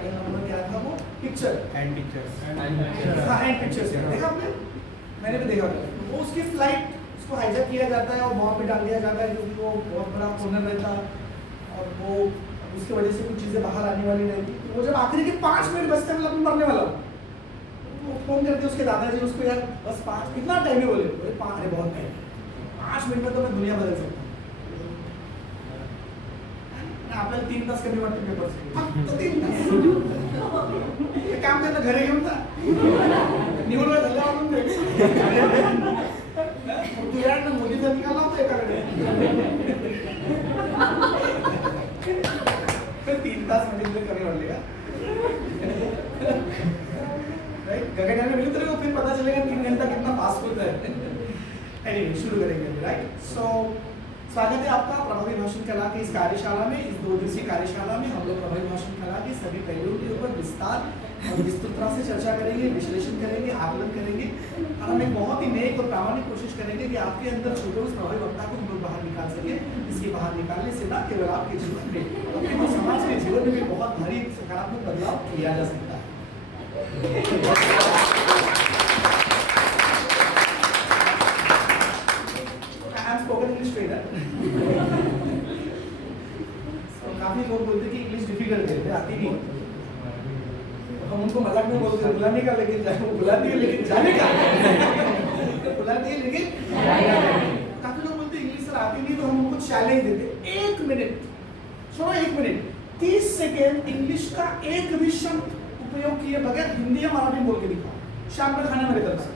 Channel number क्या था वो, पिक्चर एंड पिक्चर्स। हाँ एंड पिक्चर्स देखा आपने, मैंने भी देखा वो उसकी फ्लाइट उसको हाईजैक किया जाता है और बॉम्ब पे डाल दिया जाता है क्योंकि वो बहुत बड़ा ऑनर रहता और वो उसकी वजह से कुछ चीज़ें बाहर आने वाली रहती। तो वो जब आखिरी के 5 मिनट बचते मतलब मरने वाला वो फोन करके उसके दादाजी उसको यार बस 5 कितना टाइम है बोले 5 अरे बहुत टाइम 5 मिनट में तो मैं दुनिया बदल सकता हूँ। आपल्याला 3 तास कमी वाटते पेपर्स फक्त 3 तास हे काम त्यांना घरी घेऊन जा निवड झाल्या म्हणून तुझ्या मोदीचा निकाल लावतो एकाकडे 3 तास मध्ये कमी वाटले का गगनयान मिले तेरे को फिर पता चलेगा 3 घंटा कितना फास्ट होता है। एनीवे शुरू करेंगे राइट। सो स्वागत है आपका प्रभावी भाषण कला की इस कार्यशाला में। इस 2 दिवसीय कार्यशाला में हम लोग प्रभावी भाषण कला के सभी पहलुओं के ऊपर विस्तार और विस्तृतता से चर्चा करेंगे, विश्लेषण करेंगे, आकलन करेंगे और हम एक बहुत ही नेक और प्रामाणिक कोशिश करेंगे कि आपके अंदर छुपे उस प्रभावी वक्ता को हम लोग बाहर निकाल सके। इसके बाहर निकालने से न केवल आपके जीवन में बल्कि समाज के जीवन में भी बहुत भारी सकारात्मक बदलाव किया जा सकता है। काफी लोग बोलते कि इंग्लिश डिफिकल्ट है, आती नहीं। हम उनको मजाक में बोलते हैं बुलाने का लेकिन बुलाती है लेकिन जाने का बुलाती है लेकिन काफी लोग बोलते हैं इंग्लिश सर आती नहीं तो हम उनको चैलेंज देते 1 मिनट सुनो 1 मिनट 30 सेकेंड इंग्लिश का एक भी शब्द उपयोग किए बगैर हिंदी या मराठी बोल के दिखाओ शाम का खाना मेरे तरफ से।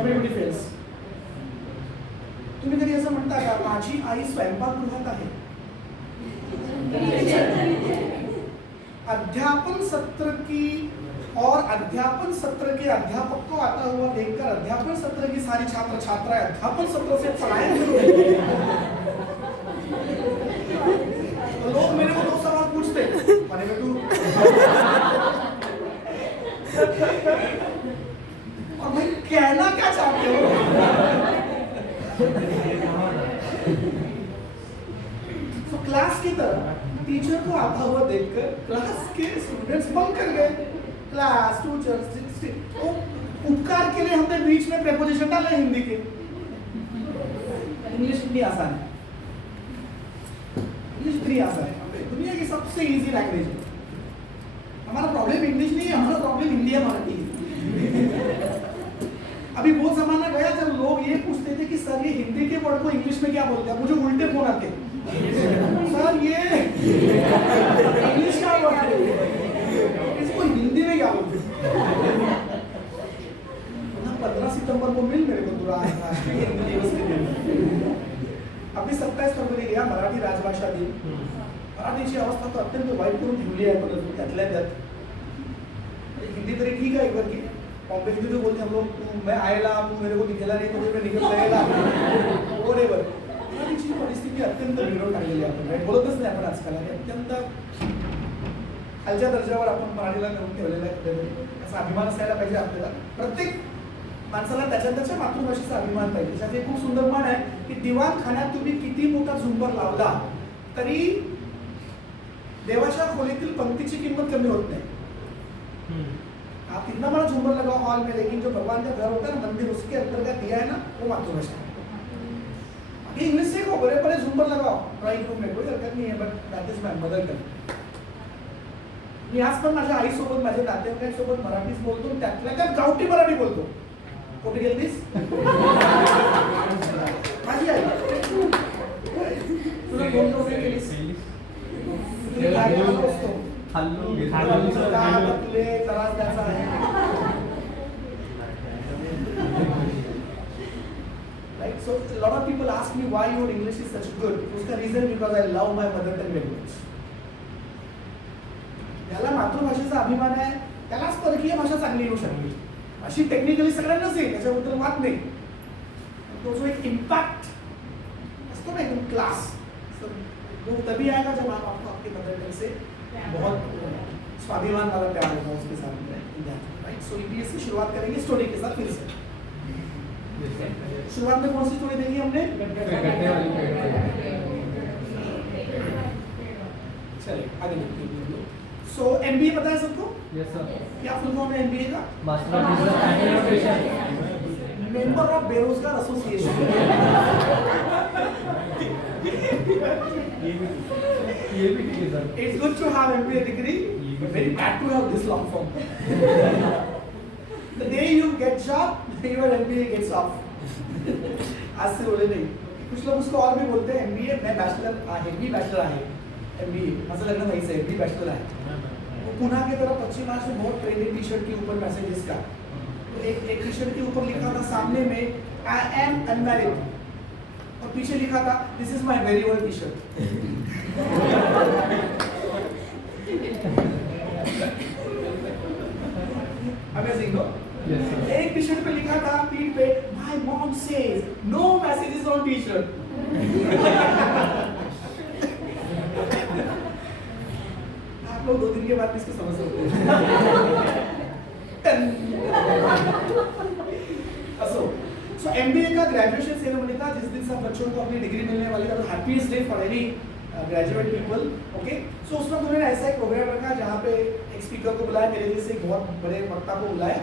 Everybody fails. तुम्ही कधी असं म्हणता का माझी आई स्वयंपाकगृहात आहे? अध्यापन सत्र की और अध्यापन सत्र के अध्यापक को आता हुआ देखकर अध्यापन सत्र की सारी छात्र छात्राएं अध्यापन सत्र से पलायन शुरू कर देते। तो लोग मेरे को 2 सवाल पूछते मैंने तू और भाई कहना क्या चाहते हो? तो क्लास की तरह टीचर को आता हुआ देखकर क्लास के स्टूडेंट्स बंक कर गए। क्लास टीचर तो उपकार के लिए हमने बीच में प्रेपोजिशन डाले हिंदी के। इंग्लिश इतनी आसान है, इंग्लिश इतनी आसान है, दुनिया की सबसे इजी लैंग्वेज है। हमारा प्रॉब्लम इंग्लिश नहीं है, हमारा प्रॉब्लम हिंदी है मराठी है। अभी वो जमाना गया जब लोग ये पूछते थे कि सर ये हिंदी के वर्ड को इंग्लिश में क्या बोलते हैं, मुझे उल्टे फोन आते सर ये इंग्लिश का वर्ड है इसको हिंदी में क्या बोलते हैं। 15 सितंबर को मिल मेरे को राष्ट्रीय हिंदी दिवस के दिन। अभी 27 फरवरी गया मराठी राजभाषा दिन। मराठीची अवस्था तो अत्यंत वाईट करून ठेवली आहे परंतु त्यातल्या त्यात हिंदी तरी ठीक आहे एक बार की बॉम्बे हिंदी तो बोलते हम लोग मैं आएला तू मेरे को दिखेला नहीं तो मैं निकल जाएगा व्हाटएवर। मराठीची परिस्थिती अत्यंत बिघडून टाकलेली आहे आपण बोलतच नाही आपण आजकाल आणि अत्यंत खालच्या दर्जावर आपण मराठीला करून ठेवलेला आहे असा अभिमान असायला पाहिजे आपल्याला। प्रत्येक माणसाला त्याच्या त्याच्या मातृभाषेचा अभिमान पाहिजे। त्याच्यात एक खूप सुंदर म्हण आहे की दिवाणखान्यात तुम्ही किती मोठा झुंबर लावला तरी देवाच्या खोलीतील पंक्तीची किंमत कमी होत नहीं। आप कितना बड़ा झूमर लगाओ हॉल में लेकिन जो भगवान का घर होता है ना मंदिर उसके अंतर्गत दिया है ना वो मातृभाषा है। इंग्लिश से बड़े बड़े झूमर लगाओ ड्राइंग रूम में कोई हरकत नहीं है but that is my mother tongue. मी आज पण माझ्या आईसोबत माझ्या नातेवाईकांसोबत मराठीच बोलतो त्यातल्या त्यात गावठी मराठी बोलतो। कुठे गेलीस? माझी आई तुला कोण कोण केलीस? Right, so a lot of people ask me why your English is such good. उसका reason because I love my mother tongue language. याला मातृभाषेचा अभिमान आहे, त्यालाच परकीय भाषा चांगली येऊ शकली. अशी टेक्निकली सगळ्यांनाच आहे, त्याच्याबद्दल वाद नाही. तो जो एक इम्पैक्ट असतो ना एकदम क्लास, वो तभी आएगा जब आप आपको आपके मदर टंग से बहुत स्वाभिमान वाला प्यार होगा उसके साथ में। राइट, सो ईपीएस की शुरुआत करेंगे स्टोरी के साथ फिर से। शुरुआत में कौन सी स्टोरी देखी हमने? चलिए आगे देखते हैं। सो एमबीए पता है सबको? Yes sir. क्या फुल फॉर्म है एमबीए का? Master of business administration. Member of बेरोजगार एसोसिएशन। ये भी ठीक है sir. It's good to have MBA degree, but very bad to have this long form. The day you get job, your MBA gets off. आज से बोले नहीं। कुछ लोग उसको और भी बोलते हैं MBA, मैं बैचलर आहे, भी बैचलर आहे, MBA, असं लगना नहीं से भी बैचलर आहे। वो पुणे की तरफ 25 मार्च में बहुत ट्रेंडिंग टी शर्ट के ऊपर मैसेजेस का, तो एक टी शर्ट के ऊपर लिखा था सामने में I am unmarried और पीछे लिखा था This is my very own T shirt. Amazing, no? Yes sir. एक टी शर्ट पे लिखा था पीठ पे My mom says no messages on t-shirt। आप लोग 2 दिन के बाद इसको समझ सकते हैं। So MBA का ग्रेजुएशन सेरेमनी था जिस दिन सब बच्चों को अपनी डिग्री मिलने वाली था। Happiest day for any graduate people. Okay, so उसमें उन्होंने ऐसा एक प्रोग्राम रखा जहाँ पे एक स्पीकर को बुलाया, मेरे जैसे एक बहुत बड़े वक्ता को बुलाया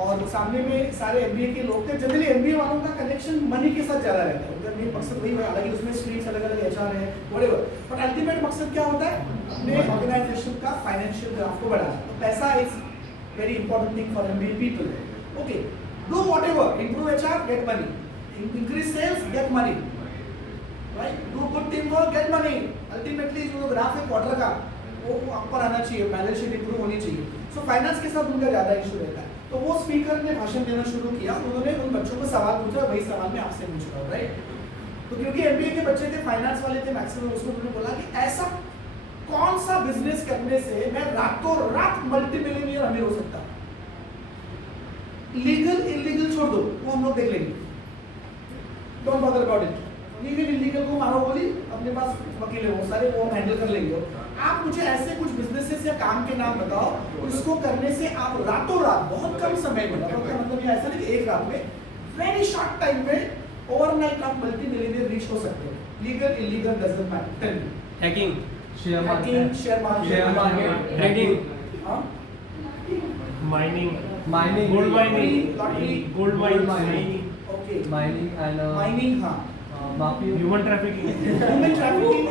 और सामने में सारे MBA के लोग थे। जनरली MBA वालों का कनेक्शन मनी के साथ ज़्यादा रहता है, उनका मेन मकसद वही है। हालांकि उसमें स्ट्रीम्स अलग अलग HR है व्हाटएवर, बट अल्टीमेट मकसद क्या होता है? अपने ऑर्गेनाइजेशन का फाइनेंशियल ग्राफ को बढ़ाना। तो पैसा is very important thing for MBA people. Okay, do whatever, improve HR, get money, increase sales, get money, right? Do good teamwork, get money. Ultimately जो ग्राफ है क्वार्टर का वो ऊपर आना चाहिए, बैलेंस शीट इंप्रूव होनी चाहिए। सो फाइनेंस के साथ उनका ज़्यादा इशू रहता है। तो वो स्पीकर ने भाषण देना शुरू किया, उन्होंने उन बच्चों को सवाल पूछा, वही सवाल मैं आपसे पूछ रहा हूँ, राइट? तो क्योंकि MBA के बच्चे थे, फाइनेंस वाले थे मैक्सिमम, उसको उन्होंने बोला कि ऐसा कौन सा बिजनेस करने से मैं रातों रात मल्टी मिलियनियर अमीर हो सकता हूँ? लीगल इलीगल छोड़ दो, वो हम लोग देख लेंगे, don't bother about it. Legal illegal को मारो गोली, अपने पास वकील है वो सारे, वो हम हैंडल कर लेंगे। आप मुझे ऐसे कुछ बिजनेसेस या काम के नाम बताओ उसको करने से आप रातों रात बहुत कम समय में, मतलब ये ऐसा नहीं कि एक रात में, वेरी शॉर्ट टाइम में ओवरनाइट आप मल्टी मिलियनियर रीच हो सकते हो। Legal illegal doesn't matter. Tell me. Hacking, share market, share market, trading, हाँ, mining, gold lottery, mining, okay, mining and mining, हाँ, mafia, human trafficking, human trafficking,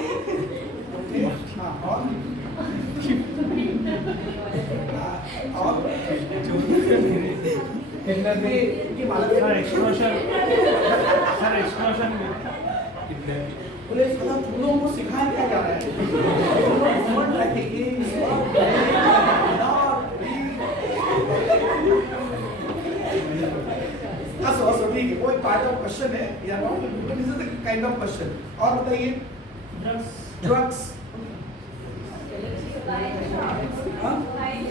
okay, हाँ, और kidnapping, ये मालूम सर है? एक्सटॉर्शन, बोले इसको तुम लोगों को सिखाया क्या जा रहा है? ह्यूमन ट्रैफिकिंग, असो ठीक है, वो एक पार्ट ऑफ क्वेश्चन है या not, this is the kind of question. और बताइए, ड्रग्स,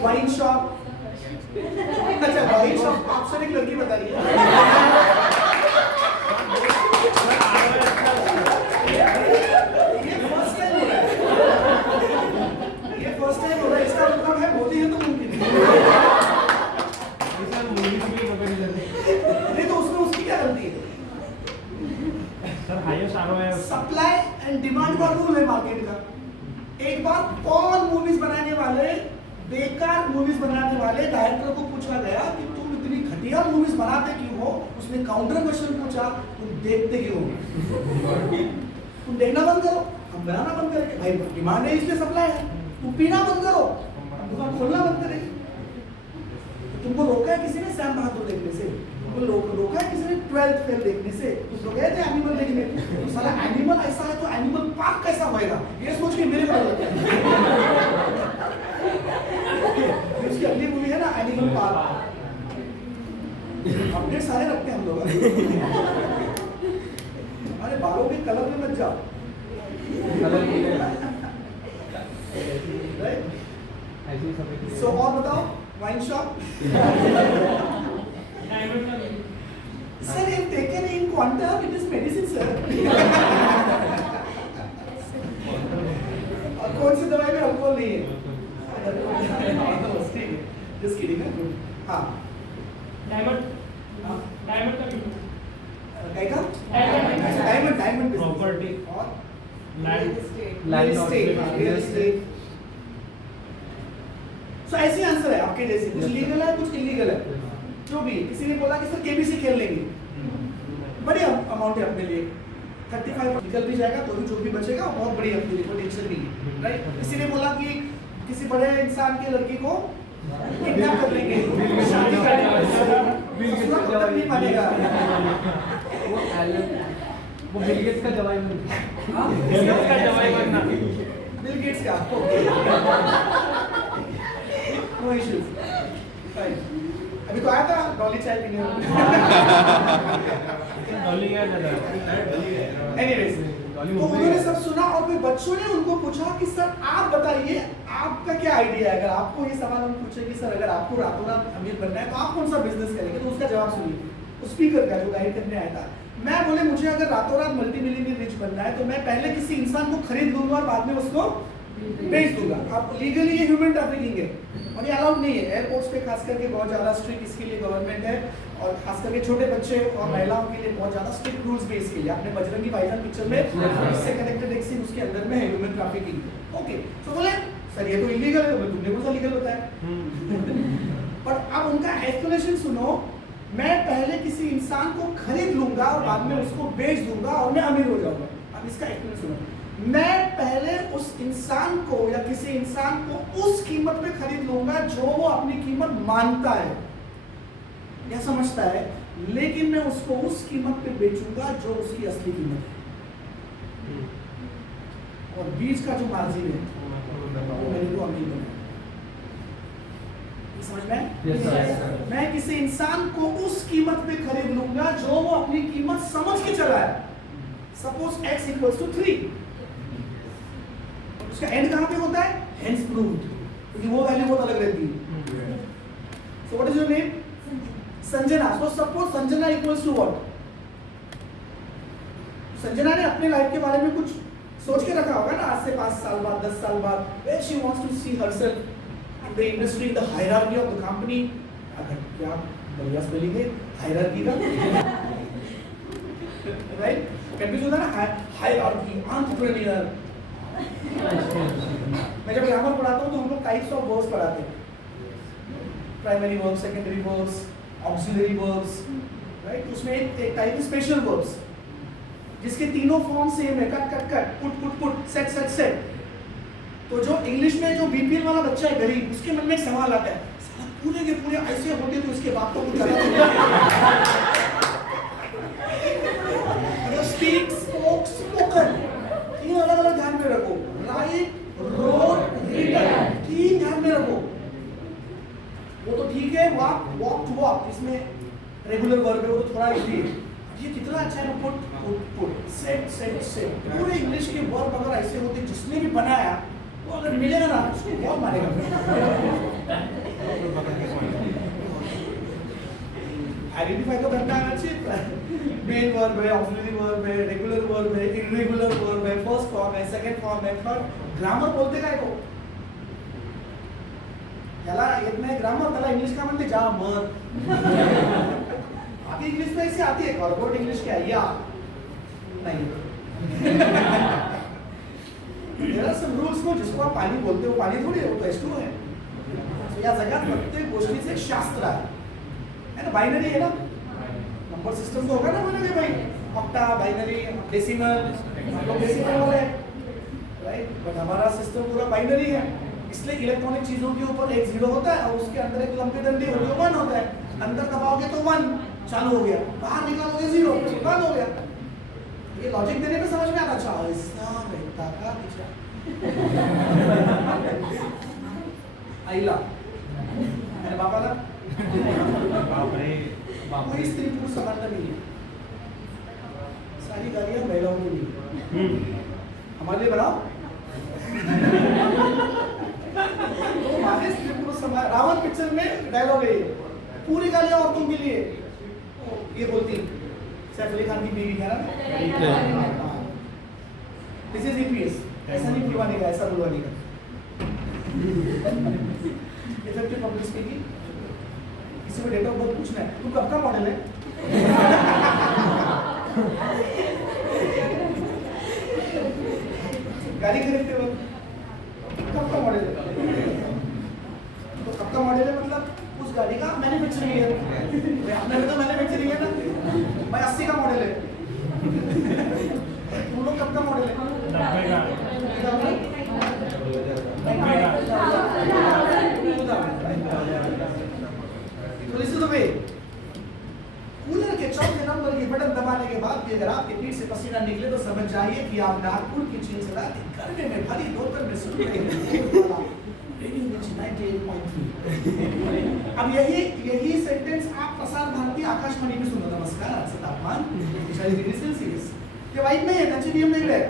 वाइन शॉप, अच्छा वाइन शॉप ऑप्शन एक लड़की बता रही है। ये फर्स्ट टाइम हो रहा है, ये फर्स्ट टाइम हो रहा है, इसका मतलब है मोदी है तो मुमकिन है। नहीं तो उसमें उसकी क्या गलती है? सर हाईएस्ट आरओआई है। सप्लाई एंड डिमांड का रूल है मार्केट का। एक बार कौन मूवीज बनाने वाले, बेकार मूवीज बनाने वाले डायरेक्टर को पूछा गया कि तुम इतनी घटिया मूवीज बनाते क्यों हो? उसने काउंटर क्वेश्चन पूछा, तुम देखते क्यों हो? तुम देखना बंद करो, हम बनाना बंद करेंगे। भाई डिमांड है इसलिए सप्लाई है। तुम पीना बंद करो, हम दुकान खोलना बंद करेंगे। तुमको रोका है किसी ने सैम बहादुर देखने से? तुमको रोका है किसी ने 12th फेल देखने से? तुम तो गए थे एनिमल देखने, तो साला एनिमल ऐसा है तो एनिमल पार्क कैसा होएगा? ये सोच के मेरे को लगता है। उसकी अगली मूवी है ना एनिमल पार्क, अपडेट सारे रखते हैं हम लोग। अरे बालों के कलर में मत जाओ, राइट? सो और बताओ, वाइन शॉप, सर ये taken in quantum, it is medicine sir. और कौन सी दवाई में अल्कोहल नहीं है? जस्ट किडिंग, हाँ। डायमंड का डायमंड बिजनेस प्रॉपर्टी और लैंड रियल एस्टेट, सो ऐसे आंसर है आपके जैसे, कुछ लीगल है कुछ इलीगल है, जो भी। किसी ने बोला कि सर केबीसी खेल लेंगे, बड़ी अमाउंट है अपने लिए, 35 निकल भी जाएगा तो भी जो भी बचेगा वो बहुत बड़ी अपने लिए, कोई टेंशन नहीं है, राइट। किसी ने बोला कि किसी बड़े इंसान की लड़की को किडनैप कर लेंगे, शादी कर लेंगे, नहीं मानेगा। वो बिल गेट्स का जवाई बन बिल गेट्स का नो इश्यूज, राइट। अभी तो आया था डॉली चाय पीने। डॉली क्या था? एनीवेज, तो उन्होंने सब सुना और फिर बच्चों ने उनको पूछा कि सर आप बताइए आपका क्या आइडिया है, अगर आपको ये सवाल हम पूछे कि सर अगर आपको रातों रात अमीर बनना है तो आप कौन सा बिजनेस करेंगे, तो उसका जवाब सुनिए उस स्पीकर का जो गाइड करने आया था। मैं बोले मुझे अगर रातों रात मल्टी मिलियनर रिच बनना है तो मैं पहले किसी इंसान को खरीद लूंगा और बाद में उसको बेच दूंगा। अब लीगली ये ह्यूमन ट्रैफिकिंग है और ये अलाउड नहीं है। एयरपोर्ट्स पे खास करके बहुत ज़्यादा स्ट्रिक्ट इसके लिए गवर्नमेंट है, और खास करके छोटे बच्चे और महिलाओं के लिए बहुत ज़्यादा स्ट्रिक्ट रूल्स भी इसके लिए। आपने बजरंगी भाईजान पिक्चर में इससे कनेक्टेड एक सीन उसके अंदर में है ह्यूमन ट्रैफिकिंग। ओके, तो बोले सर ये तो इलीगल है, तो तुमने कौन सा लीगल होता है? पर अब उनका एक्सप्लेनेशन सुनो, मैं पहले किसी इंसान को खरीद लूंगा और बाद में उसको बेच दूंगा और मैं अमीर हो जाऊंगा। अब इसका एक्सप्लेनेशन सुनो, मैं पहले उस इंसान को या किसी इंसान को उस कीमत पे खरीद लूंगा जो वो अपनी कीमत मानता है या समझता है, लेकिन मैं उसको उस कीमत पे बेचूंगा जो उसकी असली कीमत है, और बीच का जो मार्जिन है वो मेरे को अमीर बनाए। समझ में? Yes, sir. मैं किसी इंसान को उस कीमत पे खरीद लूंगा जो वो अपनी कीमत समझ के चला है। सपोज x इक्वल्स टू 3, उसका एंड कहां पे होता है? हेंस प्रूव्ड, क्योंकि वो वैल्यू बहुत अलग रहती है। So what is your name? Sanjana. So suppose Sanjana equals to what? Sanjana ने अपने लाइफ के बारे में कुछ सोच के रखा होगा ना, आज से 5 साल बाद 10 साल बाद, where she wants to see herself in the industry, in the hierarchy of the company. अगर क्या बढ़िया स्पेलिंग है हायरार्की का, राइट? कंफ्यूज होता है ना, हायरार्की, एंटरप्रेन्योर। मैं जब ग्रामर पढ़ाता हूँ तो हम लोग टाइप्स ऑफ वर्ब्स पढ़ाते हैं, primary verbs, secondary verbs, auxiliary verbs, right? उसमें एक टाइप है स्पेशल वर्ब्स जिसके तीनों फॉर्म सेम है, cut cut cut, put put put, set set set. तो जो इंग्लिश में जो बीपीएल वाला बच्चा है गरीब, उसके मन में एक सवाल आता है, साला पूरे के पूरे ऐसे होते तो इसके बाप को कुछ करना चाहिए। स्पीक, स्पोक, स्पोकन, तीन अलग अलग ध्यान में रखो। राइट, रोड, रिटन, तीन ध्यान में रखो। वो तो ठीक है, वॉक, वॉक टू वॉक, इसमें रेगुलर वर्ब है, वो तो थोड़ा इजी है। ये कितना अच्छा है ना, put put put, set set set. पूरे इंग्लिश के वर्ब अगर ऐसे होते, जिसने भी बनाया वो अगर मिलेगा ना उसको बहुत मारेगा। आइडेंटिफाई तो करना आना चाहिए। मेन वर्ब है, ऑक्सिलरी वर्ब है, रेगुलर वर्ब है, इररेगुलर वर्ब है, फर्स्ट फॉर्म है, सेकंड फॉर्म है, थर्ड। ग्रामर बोलते काय को? याला येत नाही ग्रामर, त्याला इंग्लिश का म्हणते ग्रामर। आधी इंग्लिश में ऐसे आती है, कॉर्पोरेट इंग्लिश क्या है? या नहीं। There are some rules को जिसको आप पानी बोलते हो, पाणी थोडी आहे, वो तो H2O है। So या जगात प्रत्येक गोष्टीचे एक शास्त्र है ना? बाइनरी है ना, नंबर सिस्टम तो होगा ना बनेगा भाई, ऑक्टा, बाइनरी, डेसिमल, हम लोग डेसिमल वाले हैं, राइट? बट हमारा सिस्टम पूरा बाइनरी है, इसलिए इलेक्ट्रॉनिक चीजों के ऊपर एक 0 होता है और उसके अंदर एक लंबी डंडी होती है, 1 होता है। अंदर दबाओगे तो 1 चालू हो गया, बाहर निकालोगे 0 बंद हो गया। ये लॉजिक देने में समझ में आता, अच्छा ऐसा रहता का पीछा आईला अरे बापाला बाप रे, कोई स्त्री पुरुष समानता नहीं है, सारी गालियां महिलाओं की नहीं। हमारे लिए बनाओ तो हमारे स्त्री पुरुष समान। रावण पिक्चर में डायलॉग है, पूरी गालियां औरतों के लिए। ये बोलती सैफ अली खान की बीवी है ना, दिस इज ईपीएस। ऐसा नहीं बुलवाने का, ऐसा बुलवाने का। Effective public speaking. किसी को डेट ऑफ बर्थ पूछना है, तू कब का मॉडल है? गाड़ी खरीदते वक्त कब का मॉडल है? गाड़ी का मैन्युफैक्चरिंग ईयर, अपने में तो मैन्युफैक्चरिंग है ना भाई, 80 का मॉडल है। तुम लोग कब का मॉडल है? 90 का। तो listen to me. कूलर के चौथे नंबर के बटन दबाने के बाद भी अगर आपके पीठ से पसीना निकले तो समझ जाइए कि आप नागपुर की चिलचिला गर्मी में भरी दोपहर में सुन रहे हैं रेडियो मिर्च 98.3। अब यही सेंटेंस आप प्रसार भारती आकाशवाणी में सुनो। नमस्कार, आजचं तापमान 40 डिग्री सेल्सियस। ते वाईट नाही आहे, त्यांचे नियम वेगळे आहेत,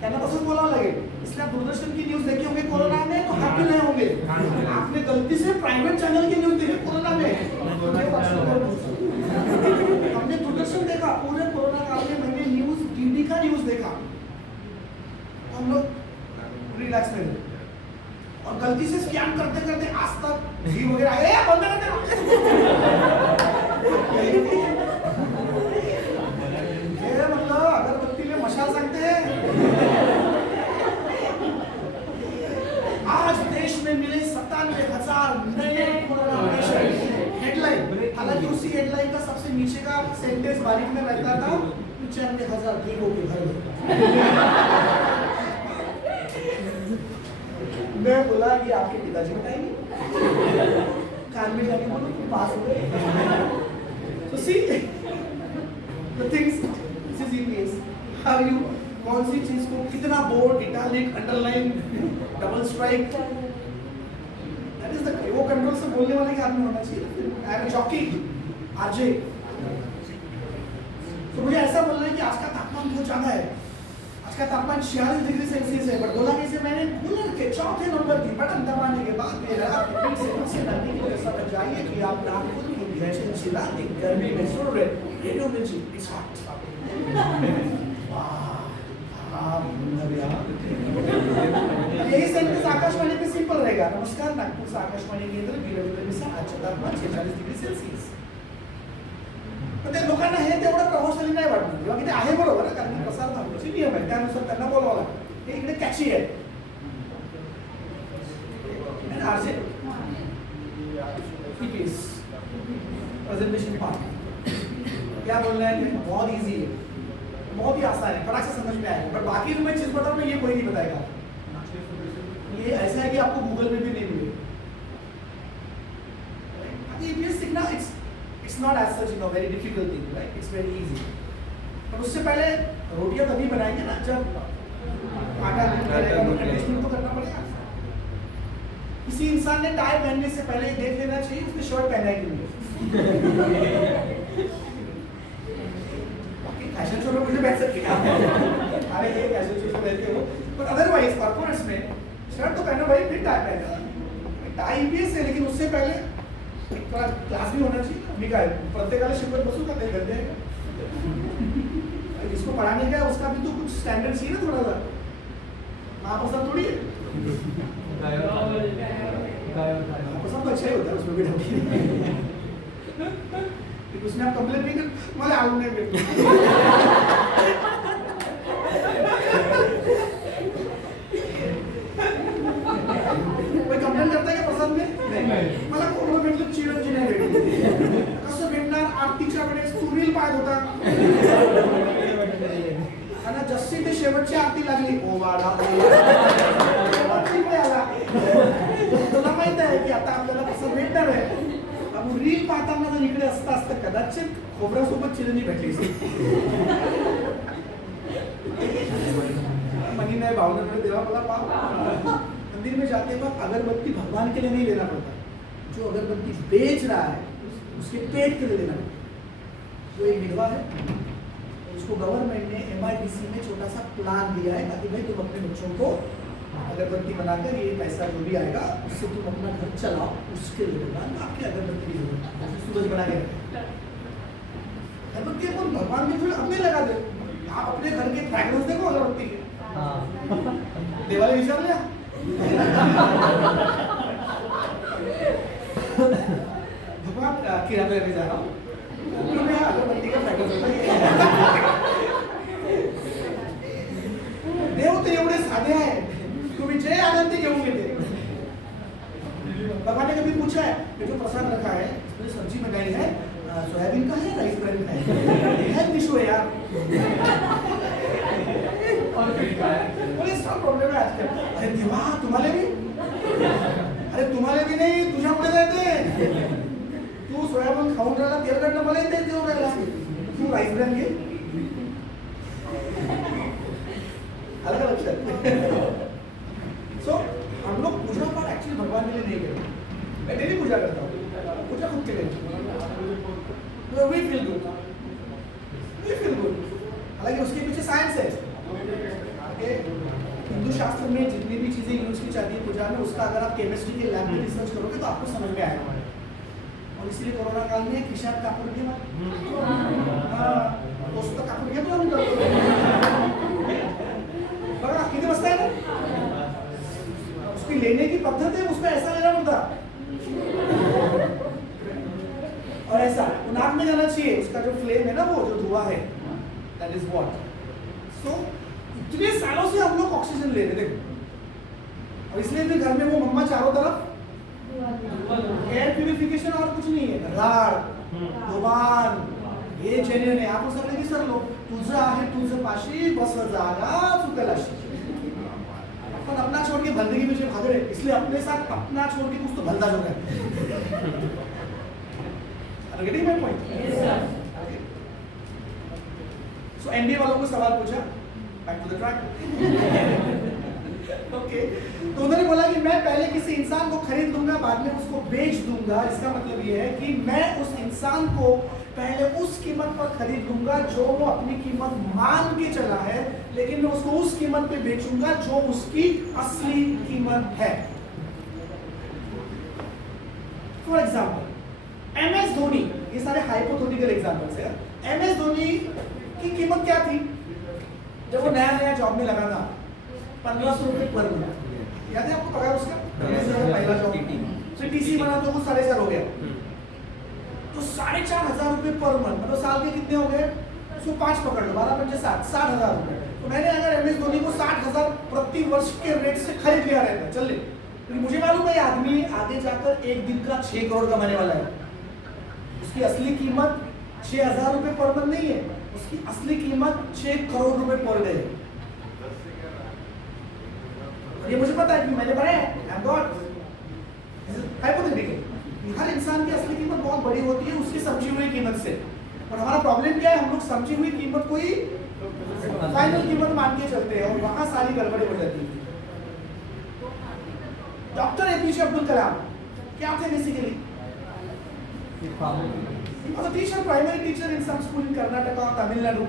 त्यांना तसंच बोलावं लागेल। इसलिए आप दूरदर्शन की न्यूज देखे होंगे कोरोना में तो हैप्पी नहीं होंगे। आपने गलती से प्राइवेट चैनल की न्यूज देखी कोरोना में, हमने दूरदर्शन देखा पूरे कोरोना काल में, मैंने न्यूज डीडी का न्यूज देखा, हम लोग रिलैक्स में थे और गलती से स्कैन करते करते आज तक घी वगैरह आए बंद कर देना। ये मतलब अगरबत्ती में मशाल सकते हैं। आज देश में मिले 97,000 नए कोरोना पेशेंट। हेडलाइन, हालांकि उसी हेडलाइन का सबसे नीचे का सेंटेंस बारीक में रहता था 95,000 ठीक हो गए घर में। मैं बोला कि आपके पिताजी बताएंगे, कान में जाके बोलो पास हो गए। तो सी the things, this is EPS, how you कौन सी चीज को कितना bold, italic, underline, double strike, that is the, वो कंट्रोल से बोलने वाले के आदमी होना चाहिए। आई एम जॉकी आरजे, तो मुझे ऐसा बोलना है कि आज का तापमान बहुत ज्यादा है, आज का तापमान 46 डिग्री सेल्सियस है, बट बोला कैसे मैंने कूलर के चौथे नंबर की बटन दबाने के बाद मेरा पीठ से पसीना निकले, समझ जाइए कि आप नागपुर की चिलचिला गर्मी में सुन रहे रेडियो मिर्ची, इट्स हॉट। यही सेंटेंस आकाशवाणी पे सिंपल रहेगा। नमस्कार, नागपूर से आकाशवाणी केंद्र वीरभद्र आजचं तापमान 46 डिग्री सेल्सियस। पण ते लोकांना हे तेवढं प्रभावशाली नाही वाटणार, किंवा की ते आहे बरोबर, कारण की प्रसार भारतीचे नियम आहेत, त्यानुसार त्यांना बोलावं लागतं, हे इकडे कॅची आहे। आरजे प्रेजेंटेशन पार्ट क्या बोलना है, बहुत इजी है, बहुत ही आसान है, फटाक से समझ में आएगा, बट बाकी जो मैं चीज बताऊँ ना ये कोई नहीं बताएगा। ये ऐसा है कि आपको गूगल में भी नहीं मिलेगा। EPS सीखना it's not as such, you know, very difficult thing, right? It's very easy. पर उससे पहले रोटियां तभी बनाएंगे ना जब आटा कंडीशनिंग तो करना पड़ेगा। किसी इंसान ने टाई पहनने से पहले देख लेना चाहिए उसने शर्ट पहना है कि नहीं। फैशन शो में मुझे बैठ सकते हैं, अरे ये फैशन शो में रहते हो, पर अदरवाइज कॉर्पोरेट्स में शर्ट तो पहनो भाई, फिर टाई पहनो। टाई EPS है, लेकिन उससे पहले थोड़ा क्लास भी होना चाहिए। अभी का प्रत्येकाला शिकवत बसू का ते गद्दे आहे, जिसको पढ़ाने का है उसका भी तो कुछ स्टैंडर्ड चाहिए ना थोड़ा सा, महाप्रसाद थोड़ी है। महाप्रसाद तो अच्छा ही होता है, उसमें भी डबी उसमें आप कंप्लेंट नहीं कर, मला आलू नहीं भेटतो। कोई कंप्लेंट करता है क्या प्रसाद में? नहीं। मला कोण भेटलं चिरंजी नाही भेटली, कसं भेटणार? आरतीच्या वेळेस तू रील पाहत होता आणि जशी ते शेवटची आरती लागली, ओ वाडा आला, तुला माहित आहे की आता आपल्याला कसं भेटणार आहे। रील पाहताना जर इकडे असता असतं कदाचित खोबऱ्यासोबत चिरंजी भेटली असती। मनी नहीं भावना में देवा बोला पाप। मंदिर में जाते वक्त अगरबत्ती भगवान के लिए नहीं लेना पड़ता, जो अगरबत्ती बेच रहा है उसके पेट के लिए लेना पड़ता। वो एक विधवा है, उसको गवर्नमेंट ने MIDC में छोटा सा प्लान दिया है ताकि भाई तुम अपने बच्चों को अगरबत्ती बनाकर ये पैसा जो भी आएगा उससे तुम अपना घर चलाओ, उसके लिए आपकी अगरबत्ती की जरूरत है। सूरज बना के अगरबत्ती अपन भगवान के थोड़े अपने लगा दे, आप अपने घर के फ्रैग्रेंस देखो अगरबत्ती के, देवाला विचार लिया भगवान किराना लेने जा रहा हूँ, अगरबत्ती का फ्रैग्रेंस होता है। देव तो एवढे साधे आहे, तुम्ही जे आनंदी घेऊन घेते भगवान ने कभी पूछा है कि जो प्रसाद रखा है इसमें सब्जी बनाई है सोयाबीन का है राइस ब्राइन का है हेल्थ इशू है यार बोले सब प्रॉब्लेम है आजकल अरे देवा तुम्हाला भी अरे तुम्हाला भी नाही तुझ्यामुळे जाते तू सोयाबीन खाऊन राहिला तेलकडनं मला तेच देऊन राहिला तू राईस ब्रँड घे आलं का लक्षात सो हम लोग पूजा पाठ एक्चुअली भगवान के लिए नहीं करते मैं डेली पूजा करता हूँ पूजा खुद के लिए वी फील गुड हालांकि उसके पीछे साइंस है हिंदू शास्त्र में जितनी भी चीजें यूज की जाती है पूजा में उसका अगर आप केमिस्ट्री के लैब में रिसर्च करोगे तो आपको समझ में आएगा और इसलिए कोरोना काल में खिशात कापूर घे तो कापूर घेतो आम्ही करतो बघा किती मस्त आहे ना उसकी लेने की पद्धत है उसको ऐसा लेना पड़ता और ऐसा नाक में जाना चाहिए उसका जो फ्लेम है ना वो जो धुआं है दैट इज व्हाट सो इतने सालों से हम लोग ऑक्सीजन ले रहे देखो और इसलिए फिर घर में वो मम्मा चारों तरफ एयर प्यूरिफिकेशन और कुछ नहीं है राड दोबान हे जेन्युइन आहे आपण सगळे विसरलो तुझं आहे तुझं पाशी बस जागा चुकलाशी अपन अपना छोड़ के बंदगी के पीछे भाग रहे इसलिए अपने साथ अपना छोड़ के कुछ तो भलता जो है getting my point so MBA वालों को सवाल पूछा back to the track okay तो उन्होंने बोला कि मैं पहले किसी इंसान को खरीद लूंगा बाद में उसको बेच दूंगा इसका मतलब ये है कि मैं उस इंसान को पहले उस कीमत पर खरीद लूंगा जो वो अपनी कीमत मान के चला है लेकिन मैं उसको उस कीमत पे बेचूंगा जो उसकी असली कीमत है फॉर एग्जाम्पल एमएस धोनी ये सारे हाइपोथेटिकल एग्जांपल्स है एमएस धोनी की कीमत क्या थी जब वो नया नया जॉब में लगा था 1500 रुपए पर मंथ याद है आपको पगार उसका पहला जॉब फिर टीसी बना तो वो 4.5 हो गया तो 4,500 रुपए पर मंथ मतलब साल के कितने हो गए उसको 5 पकड़ लो 12 पंचे 60,000 रुपए तो मैंने अगर एमएस धोनी को 60,000 प्रति वर्ष के रेट से खरीद लिया रहता चल ले तो मुझे मालूम है आदमी आगे जाकर एक दिन का 6 करोड़ कमाने वाला है उसकी असली कीमत 6,000 रुपए पर मंथ नहीं है उसकी असली कीमत 6 करोड़ रुपए पर डे है ये मुझे पता है कि मैंने बनाया आई एम गॉड हाइपोथेटिकल हर इंसान की असली कीमत बहुत बड़ी होती है उसकी समझी हुई कीमत से और हमारा प्रॉब्लम क्या है हम लोग समझी हुई कीमत को ही फाइनल कीमत मान के चलते हैं और वहां सारी गड़बड़ी हो जाती है डॉक्टर एपीजे अब्दुल कलाम क्या थे basically teacher primary teacher in some school in Karnataka और तमिलनाडु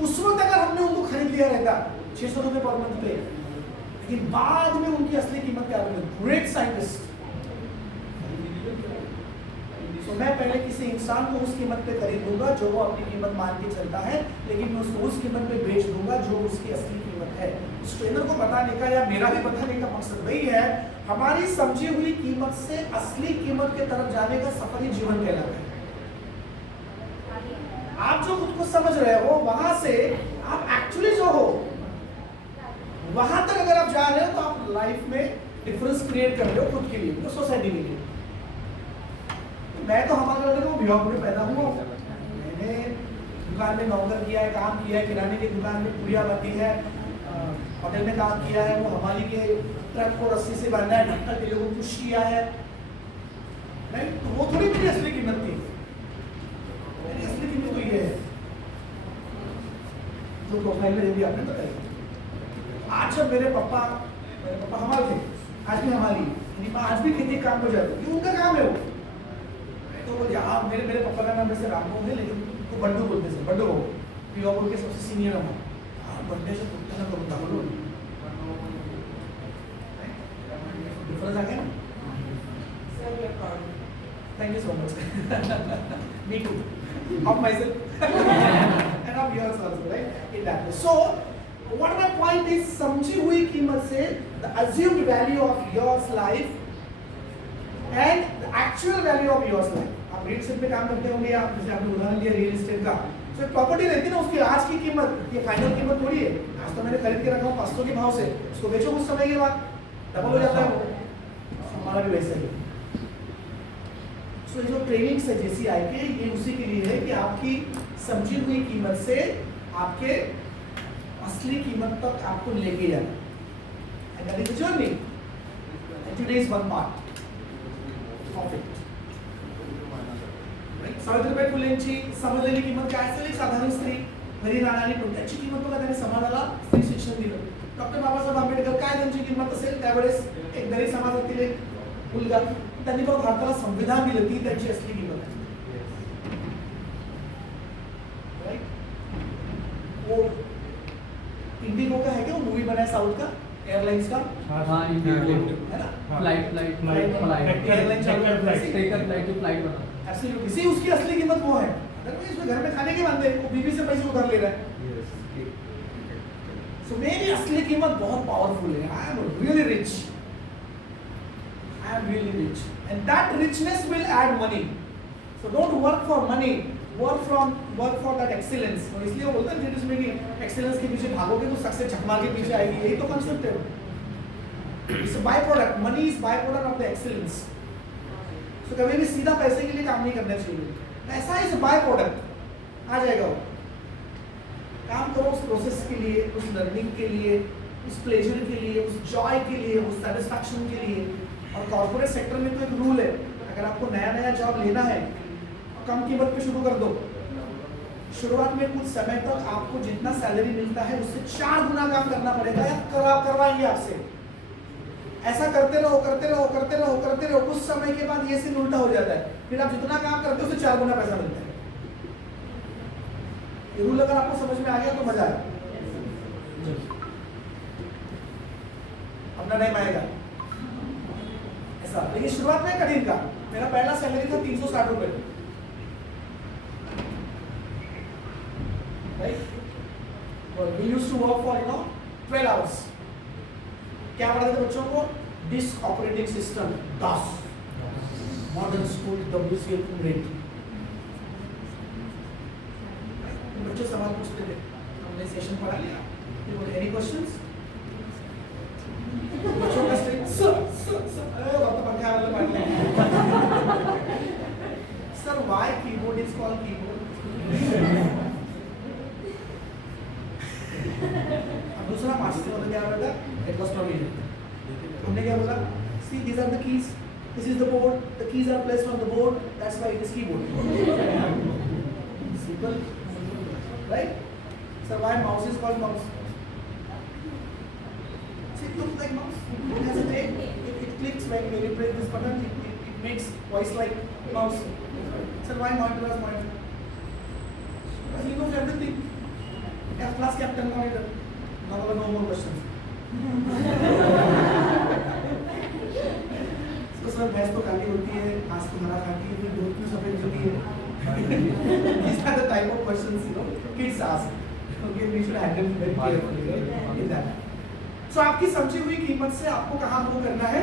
उस वक्त अगर हमने उनको खरीद लिया रहता 600 रुपए पर मंथ पे लेकिन बाद में उनकी असली कीमत क्या बनी ग्रेट साइंटिस्ट तो मैं पहले किसी इंसान को उस कीमत पे खरीद लूंगा जो वो अपनी कीमत मान के चलता है लेकिन मैं उसको उस कीमत पे बेच दूंगा जो उसकी असली कीमत है उस ट्रेनर को बताने का या मेरा भी बताने का मकसद वही है हमारी समझी हुई कीमत से असली कीमत की तरफ जाने का सफर ही जीवन कहलाता है आप जो खुद को समझ रहे हो वहां से आप एक्चुअली जो हो वहां तक अगर आप जा रहे हो तो आप लाइफ में डिफरेंस क्रिएट कर रहे हो खुद के लिए तो सोसाइटी के लिए मैं तो हमारे लड़के को बिहार में पैदा हुआ मैंने दुकान में नौकर किया है काम किया है किराने की दुकान में पूरिया बनती है होटल में काम किया है वो हमारी के ट्रक को रस्सी से बांधा है ढक्कन के लोगों को पुश किया है नहीं तो वो थोड़ी मेरी असली कीमत थी मेरी असली कीमत तो ये है जो प्रोफाइल में भी आपने बताई आज जब मेरे पापा हमारे थे आज भी हमारी आज भी खेती काम हो जाती है उनका काम है वो तो यहाँ मेरे पापा का नाम वैसे रामभोग है लेकिन वो बंडू बोलते थे बंडू हो पियोपुर के सबसे सीनियर हम बंडे से कुत्ते ना करूँगा बोलो डिफरेंस आ गया ना thank you so much me too of myself and of yours also, right? In that way. So, what my point is, समझी हुई कीमत से the assumed value of yours life and the actual value of yours life. आप real estate में काम करते होंगे आप जैसे आपने उदाहरण लिया रियल एस्टेट का तो प्रॉपर्टी रहती है ना उसकी आज की कीमत ये फाइनल कीमत थोड़ी है आज तो मैंने खरीद के रखा हूँ 500 के भाव से उसको बेचो कुछ समय के बाद डबल हो जाता है वो हमारा भी वैसे ही सो जो ट्रेनिंग्स है JCI के, ये उसी के लिए है कि आपकी समझी हुई कीमत से आपके असली कीमत तक आपको लेके जाना। And that is the journey and today is one part of it. Savitribai फुलेंची समजलेली किंमत काय असेल? एक साधारण स्त्री घरी राहणारी कोणत्याची किंमत बघा, त्याने समाजाला स्त्री शिक्षण दिलं। डॉक्टर बाबासाहेब आंबेडकर काय त्यांची किंमत असेल त्यावेळेस? एक दलित समाजातील एक मुलगा, त्यांनी बघा भारताला संविधान दिलं, ती त्यांची असली किंमत आहे। राइट? वो इंडिगो का है क्या, वो मूवी बना है साउथ का, एयरलाइंस का, हाँ इंडिगो है ना? फ्लाइट एयरलाइन चालू है, टेकर फ्लाइट जो फ्लाइट बना एब्सोल्युटली। सी उसकी असली कीमत वो है। अगर वो इसमें घर में खाने के बंदे, वो बीवी से पैसे उधार ले रहा है। सो मेरी असली कीमत बहुत पावरफुल है। I am really rich, I am really rich, and that richness will add money. So don't work for money, work for that excellence. और इसलिए वो बोलते हैं जिसमें कि एक्सीलेंस के पीछे भागोगे तो सक्सेस झकमार के पीछे आएगी, यही तो कांसेप्ट है। It's a by product, money is by product of the excellence. So कभी भी सीधा पैसे के लिए काम नहीं करना चाहिए, पैसा इज बाय प्रोडक्ट, आ जाएगा वो। काम करो उस प्रोसेस के लिए, उस लर्निंग के लिए, उस प्लेजर के लिए, उस जॉय के लिए, उस सेटिस्फैक्शन के लिए। और कॉर्पोरेट सेक्टर में तो एक रूल है, अगर आपको नया नया जॉब लेना है कम कीमत पे शुरू कर दो। शुरुआत में कुछ समय तक आपको जितना सैलरी मिलता है उससे 4 गुना काम करना पड़ेगा, या करवाएंगे आपसे। ऐसा करते रहो करते रहो करते रहो करते रहो, कुछ समय के बाद ये सीन उल्टा हो जाता है, फिर आप जितना काम करते हो उससे 4 गुना पैसा मिलता है। ये रूल अगर आपको समझ में आ गया तो मजा आया, अपना टाइम आएगा ऐसा। लेकिन शुरुआत में कठिन का, मेरा पहला सैलरी था 360 रुपए, right? We used to work for 12 hours. क्या पढ़ाते थे बच्चों को? Disk operating system, DOS, modern school, WCL rate. बच्चे सवाल पूछते थे, हमने सेशन पढ़ा लिया, एनी क्वेश्चंस? बच्चों का strict sir why keyboard is called keyboard. अब दूसरा मास्टर ने क्या बोला? It was provision. हमने क्या बोला? See these are the keys, this is the board, the keys are placed on the board, that's why it is keyboard. Simple, right? Sir why mouse is called mouse? See, it looks like mouse. It has a tape. It clicks when you press this button. It makes voice like mouse. Sir, why monitor as monitor? Because he knows everything. F class captain monitor. No more questions. So sir, भैंस तो काली होती है, घास तो हरा खाती है, फिर दूध क्यों सफेद होती है? These are the type of questions kids ask. Okay, we should handle very carefully in that. So आपकी समझी हुई कीमत से आपको कहाँ मूव करना है?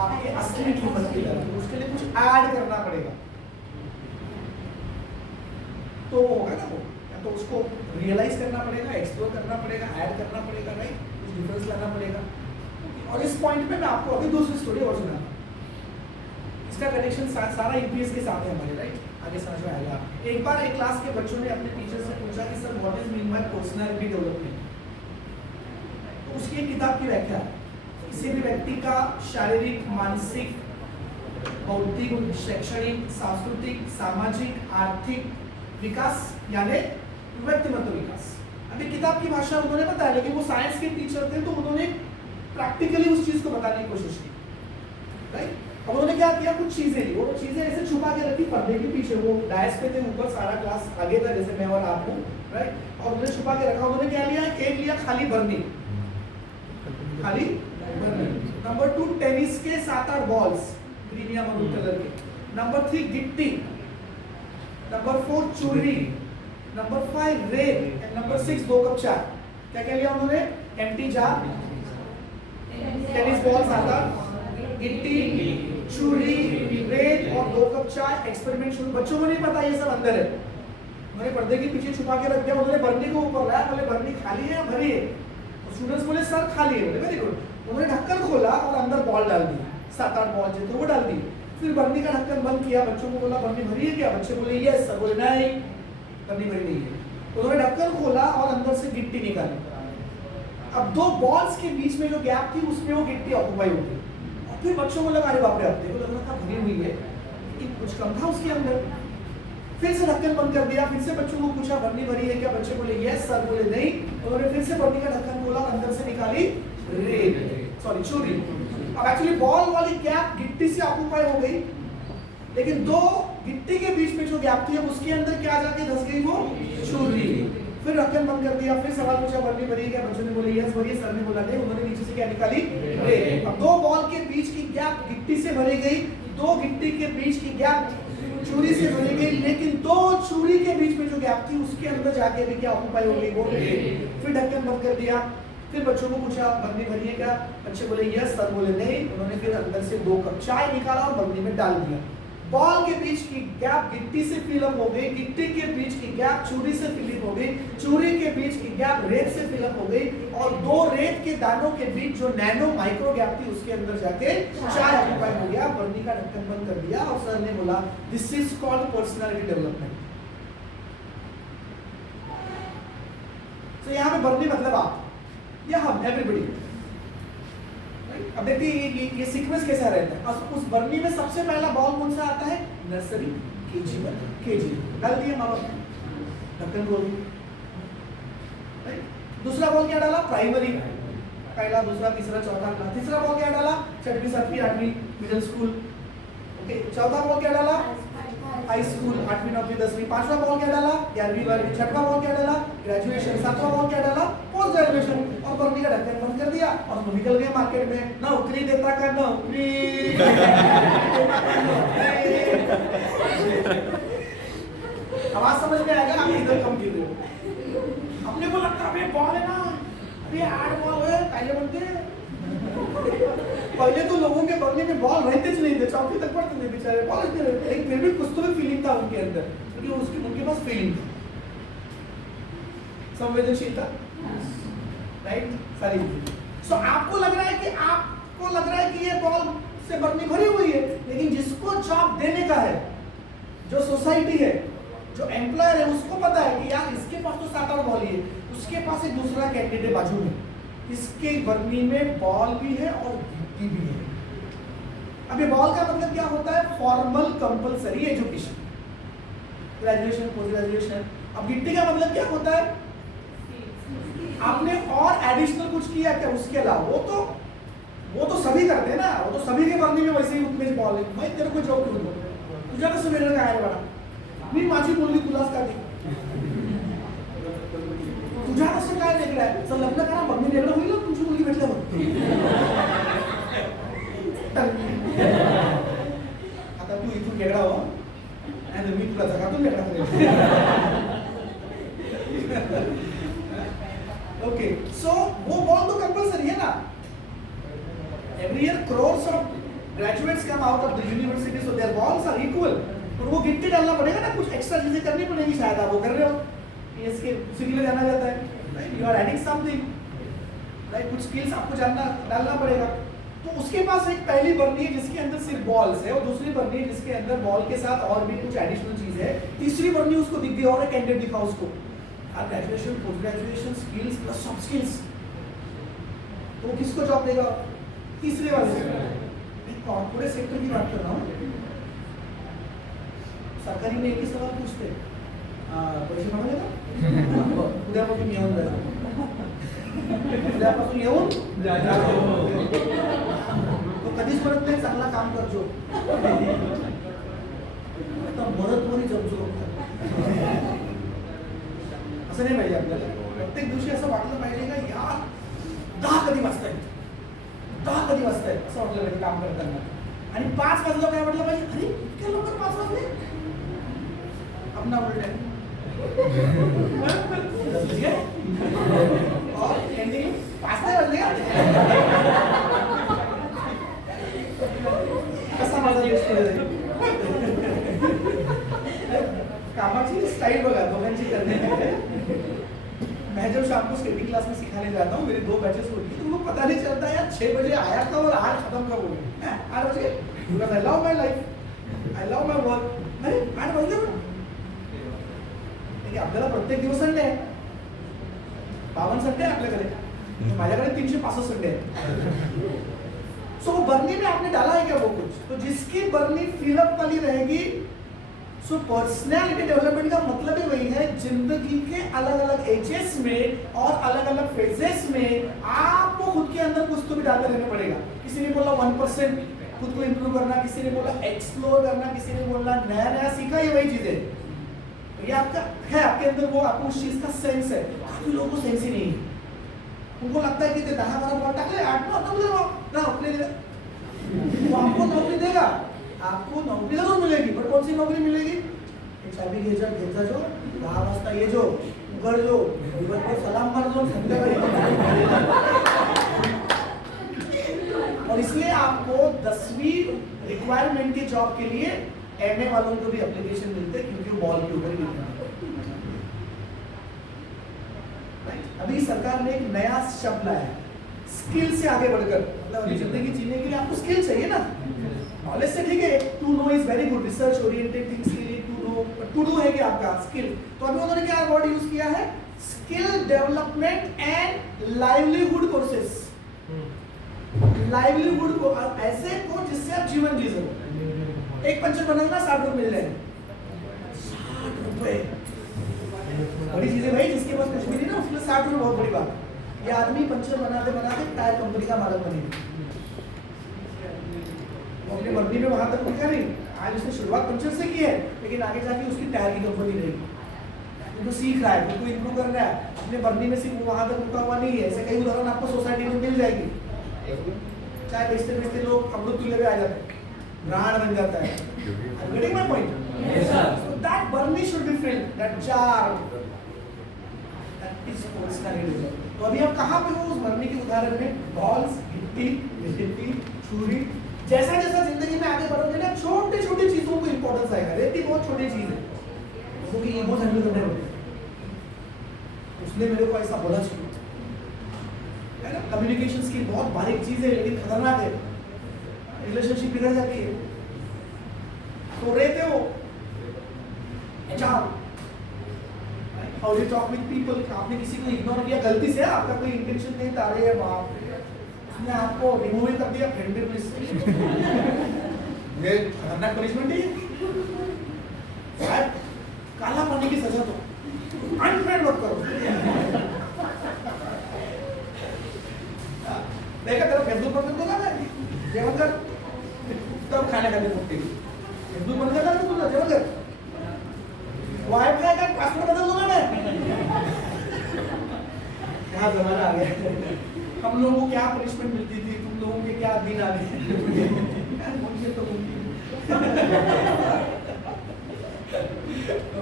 आपके असली कीमत की तरफ। उसके लिए कुछ ऐड करना पड़ेगा, तो होगा ना वो, या तो उसको रियलाइज करना पड़ेगा, एक्सप्लोर करना पड़ेगा, ऐड करना पड़ेगा, राइट? कुछ डिफरेंस लाना पड़ेगा। और इस पॉइंट पे मैं आपको अभी दूसरी स्टोरी और सुनाता हूँ। इसका कनेक्शन सारा यूपीएस के साथ है हमारे, राइट? आगे समझ में आएगा। एक बार एक क्लास के बच्चों ने अपने टीचर से पूछा कि sir what is mean by personality development? उसकी किताब की व्याख्या, किसी भी व्यक्ति का शारीरिक, मानसिक, बौद्धिक, शैक्षणिक, सांस्कृतिक, सामाजिक, आर्थिक विकास यानी व्यक्तिमत्व विकास। अभी किताब की भाषा उन्होंने बताया, लेकिन वो साइंस के टीचर थे तो उन्होंने प्रैक्टिकली उस चीज को बताने की कोशिश की, राइट? अब उन्होंने क्या किया, कुछ चीजें ली, वो चीजें ऐसे छुपा के रखी पर्दे के पीछे। वो डायस पे थे, ऊपर सारा क्लास आगे था जैसे मैं और आप हूँ, राइट? और उन्होंने छुपा के रखा। उन्होंने क्या लिया? एक लिया खाली बर्नी, खाली बर्नी। नंबर 2 टेनिस के 7-8 बॉल्स ग्रीन या मरून कलर के। नंबर 3 गिट्टी। नंबर 4 चूड़ी। नंबर 5 रेत एंड नंबर 6 2 कप चाय। क्या क्या लिया उन्होंने? एम्प्टी जार, टेनिस बॉल 7-8, गिट्टी, चूड़ी, रेत और 2 कप चाय। एक्सपेरिमेंट शुरू। बच्चों को नहीं पता ये सब अंदर है, उन्होंने पर्दे के पीछे छुपा के रख दिया। उन्होंने बर्नी को ऊपर लाया, बोले बर्नी खाली है या भरी है? स्टूडेंट्स बोले सर खाली है। बोले वेरी गुड। उन्होंने ढक्कन खोला और अंदर बॉल डाल दी, 7-8 बॉल जो थे वो डाल दी। फिर बर्नी का ढक्कन बंद किया, बच्चों को बोला बर्नी भरी है क्या? बच्चे बोले यस सर। बोले नहीं बर्नी भरी नहीं है। उन्होंने ढक्कन खोला और अंदर से गिट्टी निकाली। अब दो बॉल्स के बीच में जो गैप थी उसमें वो गिट्टी ऑक्यूपाई हो गई। और फिर बच्चों को लगा अरे बाप रे, अब देखो लग रहा था भरी हुई है, लेकिन कुछ कम था उसके अंदर। फिर से ढक्कन बंद कर दिया, फिर से बच्चों को पूछा बर्नी भरी है क्या? बच्चे बोले यस सर। बोले नहीं। उन्होंने फिर से बर्नी का ढक्कन खोला और अंदर से निकाली चूरी। अब एक्चुअली बॉल वाली गैप गिट्टी से ऑक्यूपाई हो गई, लेकिन दो गिट्टी के बीच में जो गैप थी अब उसके अंदर क्या जाके धस गई? वो चूरी। फिर ढक्कन बंद कर दिया, फिर सवाल पूछा बर्नी भरी है क्या? बच्चों ने बोले यस भरी है। सर ने बोला नहीं। उन्होंने नीचे से क्या निकाली? रेत। अब दो बॉल के बीच की गैप गिट्टी से भरी गई, दो गिट्टी के बीच की गैप चूरी से भरी गई, लेकिन दो चूरी के बीच में जो गैप थी उसके अंदर जाके भी क्या ऑक्यूपाई हो गई? वो रेत। फिर ढक्कन बंद कर दिया, फिर बच्चों को पूछा बर्नी भरी है क्या? बच्चे बोले यस। सर बोले नहीं। उन्होंने फिर अंदर से 2 कप चाय निकाला और बर्नी में डाल दिया। बॉल के बीच की गैप गिट्टी से फिलअप हो गई, गिट्टी के बीच की गैप चूरी से फिलअप हो गई, चूरी के बीच की गैप रेत से फिलअप हो गई, और दो रेत के दानों के बीच जो नैनो माइक्रो गैप थी उसके अंदर जाके चाय ऑक्यूपाई हो गया। बर्नी का ढक्कन बंद कर दिया और सर ने बोला this is called personality development. तो यहाँ पे बर्नी मतलब आप या हम, एवरीबडी। अब देखिए ये सीक्वेंस कैसा रहता है। और उस बर्नी में सबसे पहला बॉल कौन सा आता है? नर्सरी, केजी, केजी डाल दिया माँ बाप, ढक्कन खोल। दूसरा बॉल क्या डाला? प्राइमरी, पहला, दूसरा, तीसरा, चौथा क्लास। तीसरा बॉल क्या डाला? 6वीं 7वीं 8वीं मिडिल स्कूल। ओके, चौथा बॉल क्या डाला? हाई स्कूल, 8वीं 9वीं 10वीं। पांचवा बॉल क्या डाला? 11वीं 12वीं। छठवां बॉल क्या डाला? ग्रेजुएशन। सातवां बॉल क्या डाला? Post graduation. और बर्नी का ढक्कन बंद कर दिया और वो निकल गए मार्केट में। नौकरी देता का नौकरी। आवाज समझ में आएगा? आप इधर कम गिर रहे हो। अपने को लगता है बॉल है ना, अभी 8 बॉल है पहले बनते। पहले तो लोगों के बर्नी में बॉल रहते नहीं थे, चौथी तक पढ़ते थे बेचारे, बॉल रहते, लेकिन फिर भी कुछ तो भी फीलिंग था उनके अंदर, क्योंकि उसकी उनके पास फीलिंग थी, संवेदनशीलता, राइट, सारी चीजें। सो आपको लग रहा है कि ये बॉल से बर्नी भरी हुई है, लेकिन जिसको जॉब देने का है, जो सोसाइटी है, जो एम्प्लॉयर है, उसको पता है कि यार इसके पास तो 7 बॉल ही है, उसके पास एक दूसरा कैंडिडेट बाजू में, इसके बर्नी में बॉल भी है और गिट्टी भी है। अब ये बॉल का मतलब क्या होता है? Formal compulsory education, graduation, post graduation. अब गिट्टी का मतलब क्या होता है? आपने और एडिशनल कुछ किया क्या उसके अलावा? वो तो सभी करते हैं ना, वो तो सभी के बर्नी में वैसे ही उतने बॉल है। मैं तेरे को जॉब करूँ तुझा कसं वेगळं काय रे बाळा? मी माझी मुलगी तुलाच का दी? तुझ्या कसं काय वेगळं आहे? चल लग्न करा, मग मी वेगळं होईल तुमची मुलगी भेटल्यावर। आता तू इथून वेगळा हो आणि मी तुला जगातून वेगळा करेल। ओके, सो वो बॉल तो कंपल्सरी है ना। Every year crores of graduates come out of the university, so their balls are equal. और वो गिट्टी डालना पड़ेगा ना, कुछ एक्स्ट्रा चीजें करनी पड़ेगी, शायद आप वो कर रहे हो। इसके सिविल में जाना जाता है, right, you are adding something, right, कुछ स्किल्स आपको डालना पड़ेगा। तो उसके पास एक पहली बर्नी है जिसके अंदर सिर्फ बॉल्स है, और दूसरी बर्नी है जिसके अंदर बॉल के साथ और भी कुछ एडिशनल चीज है। तीसरी बर्नी उसको दिख गई और एक कैंडिडेट दिखा उसको, graduation, post graduation, skills plus soft skills. तो किसको जॉब देगा? तीसरे वाले। कॉर्पोरेट सेक्टर की बात कर रहा हूँ, सरकारी में एक ही सवाल पूछते, पैसे मागले का? उद्यापासून येऊन जायचं, उद्यापासून येऊन तो कधीच म्हणत नाही चांगला काम करजो, आता मरतवरी जमजो। असं नाही पाहिजे आपल्याला। प्रत्येक दिवशी असं वाटलं पाहिजे का यार 10 कधी वाजतायत, 10 कधी वाजतायत असं वाटलं पाहिजे काम करताना। आणि 5 वाजलं काय वाटलं पाहिजे, अरे इतक्या लवकर 5 वाजले, अपना उलट है। और एंडिंग 5 नाही वाजले का? कसा माझा यूज कामाची स्टाइल बघा दोघांची करने। मैं जब शाम को स्केटिंग क्लास में सिखाने जाता हूँ, मेरी 2 बैचेस होती है, तो उनको पता नहीं चलता यार 6 बजे आया था और आज खत्म कब हो गया, 8 बजे, because I love my life. I love my work. नाही 8 वाजले पण आपल्याला प्रत्येक दिवस संडे आहे. 52 संडे आहे आपल्याकडे. माझ्याकडे 365 संडे आहे. सो बर्नी में आपने डाला है क्या वो कुछ, तो जिसकी बर्नी फिलअप वाली रहेगी. सो पर्सनैलिटी डेवलपमेंट का मतलब ही वही है, जिंदगी के अलग अलग एजेस में और अलग अलग फेजेस में आपको खुद के अंदर कुछ तो भी डालते रहना पड़ेगा. किसी ने बोला 1% खुद को इंप्रूव करना, किसी ने बोला एक्सप्लोर करना, किसी ने बोला नया नया सीखा. ये वही चीज है. ये आपका है, आपके अंदर वो आपको उस चीज का सेंस है. काफी लोगों को सेंस ही नहीं है. उनको लगता है कि 10-12 पॉइंट टाकले 8 ना अपने वो आपको नौकरी देगा. आपको नौकरी जरूर मिलेगी, पर कौन सी नौकरी मिलेगी? चाबी घेचा जो 10 वाजता ये जो उघड जो दिवसभर सलाम मार जो संध्याकाळी. और इसलिए आपको 10वीं रिक्वायरमेंट की जॉब के लिए एमए वालों को भी एप्लीकेशन मिलते हैं, क्योंकि वो बॉल के ऊपर ही लिखना है. अभी सरकार ने एक नया शब्द लाया है, स्किल से आगे बढ़कर. मतलब अभी जिंदगी जीने के लिए आपको स्किल चाहिए ना. नॉलेज से ठीक है, to know is very good, research oriented things के लिए टू डू है कि आपका स्किल. तो अभी उन्होंने क्या वर्ड यूज किया है? Skill development and livelihood courses. Livelihood को ऐसे को जिससे आप जीवन जी सको. एक पंचर बनाना 60 रुपए मिल जाएंगे. 60 रुपए बड़ी चीज है भाई. जिसके पास कुछ भी नहीं ना, उसके लिए 60 रुपए बहुत बड़ी बात. ये आदमी पंचर बनाते बनाते टायर कंपनी का मालक बनेगा. वो अपने मर्जी में वहां तक पहुंचा नहीं. आज उसने शुरुआत पंचर से की है, लेकिन आगे जाके उसकी टायर की कंपनी रहेगी. तो सीख रहा है, खुद को इंप्रूव कर रहा है. अपने मर्जी में सिर्फ वहां तक रुका हुआ नहीं है. ऐसे कई उदाहरण आपको सोसाइटी में मिल जाएगी. चाय बेचते बेचते लोग अमृत तुल्य पे आ जाते हैं, ब्रांड बन जाता है. Getting my point? So that बर्नी should be filled, that jar, that is personality. तो अभी आप कहाँ पे हो उस बर्नी के उदाहरण में? बॉल्स, गिट्टी, छुरी. जैसा जैसा जिंदगी में आगे बढ़ोगे ना, छोटी छोटी चीजों को इंपॉर्टेंस आएगा. रेती बहुत छोटी चीज है, क्योंकि ईगो हैंडल करने होते. उसने मेरे को ऐसा बोला चाहिए है ना. कम्युनिकेशन स्किल बहुत बारीक चीज है, लेकिन खतरनाक है. रिलेशनशिप बिगड़ जाती है. तो रहते हो how you talk with people. आपने किसी को इग्नोर किया गलती से, आपका कोई इंटेंशन नहीं था, अरे बाप रे, उसने आपको रिमूव कर दिया फ्रेंड लिस्ट. ये खतरनाक पनिशमेंट है. शायद काला पानी की सजा दो, अनफ्रेंड मत करो. देखा तेरा फेसबुक बंद कर दूंगा मैं, जेवण कर, तब खाने खाते फुटते. फेसबुक बंद कर दूंगा, जेवण कर, वाईफाई का पासवर्ड बदल दूंगा मैं. क्या जमाना आ गया. हम लोगों को क्या पनिशमेंट मिलती थी, तुम लोगों के क्या दिन आ गए. मुझे तो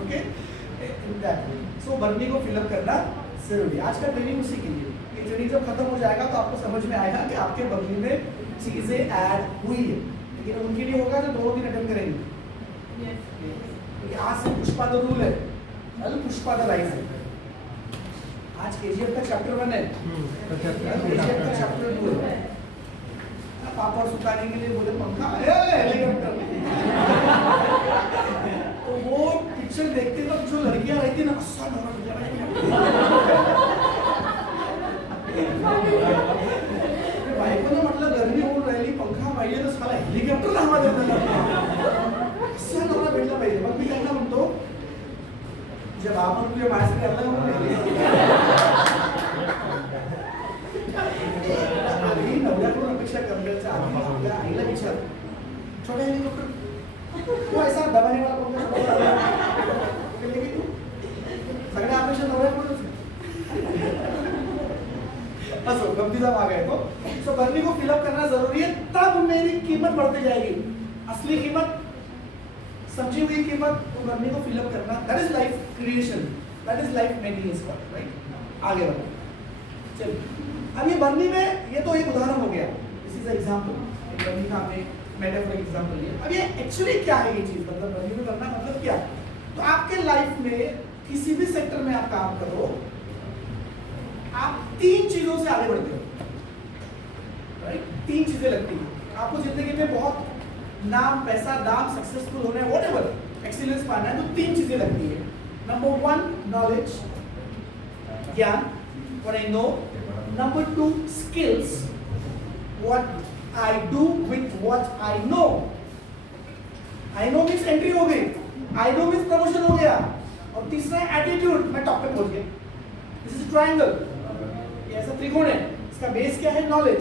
ओके. सो बर्नी को फिलअप करना जरूरी. आज का ट्रेनिंग उसी के लिए. ये ट्रेनिंग जब खत्म हो जाएगा तो आपको समझ में आएगा कि आपके बर्नी में चीजें ऐड हुई है. लेकिन उनके लिए होगा जो 2 दिन अटेंड करेंगे. आज से पुष्पा द रूल है, कल पुष्पा द राइज है. आज केजीएफ का चैप्टर 1 है, केजीएफ का चैप्टर 2 है. पापड़ सुखाने के लिए बोले पंखा हेलीकॉप्टर. तो वो पिक्चर देखते वक्त जो लड़कियां रहती ना, भाई को ना मतलब गर्मी होऊन राहिली, पंखा पाहिजे तर साला हेलिकॉप्टर हवा देतात. नवरा भेटला पाहिजे. मग मी त्यांना म्हणतो, जब आपण तुझ्या माझ्यासाठी आपल्याला आधी नवऱ्याकडून अपेक्षा करण्याच्या आधी आपल्या आईला विचार, छोटा हेलिकॉप्टर तो ऐसा दबाने वाला पंखा सगळ्या अपेक्षा नवऱ्याकडूनच. असो गमतीचा भाग आहे तो. सो बर्नी को फिलअप करना जरूरी है, तब मेरी कीमत बढ़ती जाएगी. असली कीमत, समझी हुई कीमत, तो बर्नी को फिलअप करना. That is life creation, that is life making is called. Right. आगे बढ़ो. चलिए, अब ये बर्नी में ये तो एक उदाहरण हो गया. This is example. एक बर्नी का हमने मेटाफोरिक एग्जांपल लिया. अब ये एक्चुअली क्या है ये चीज, मतलब बर्नी में करना मतलब क्या? तो आपके लाइफ में किसी भी सेक्टर में आप काम करो, आप 3 चीजों से आगे बढ़ते हो. राइट. 3 चीजें लगती हैं आपको जिंदगी में बहुत नाम, पैसा, दाम, सक्सेसफुल होना है, व्हाटएवर एक्सीलेंस पाना है तो 3 चीजें लगती है। नंबर 1 नॉलेज, ज्ञान, what I know. Number 2 skills, what I do with what I know. I know means entry हो गई, I know means प्रमोशन हो गया, और तीसरा है एटीट्यूड, मैं टॉप पे पहुंच गया। दिस इज ट्रायंगल, ये ऐसा त्रिकोण है, इसका बेस क्या है? नॉलेज,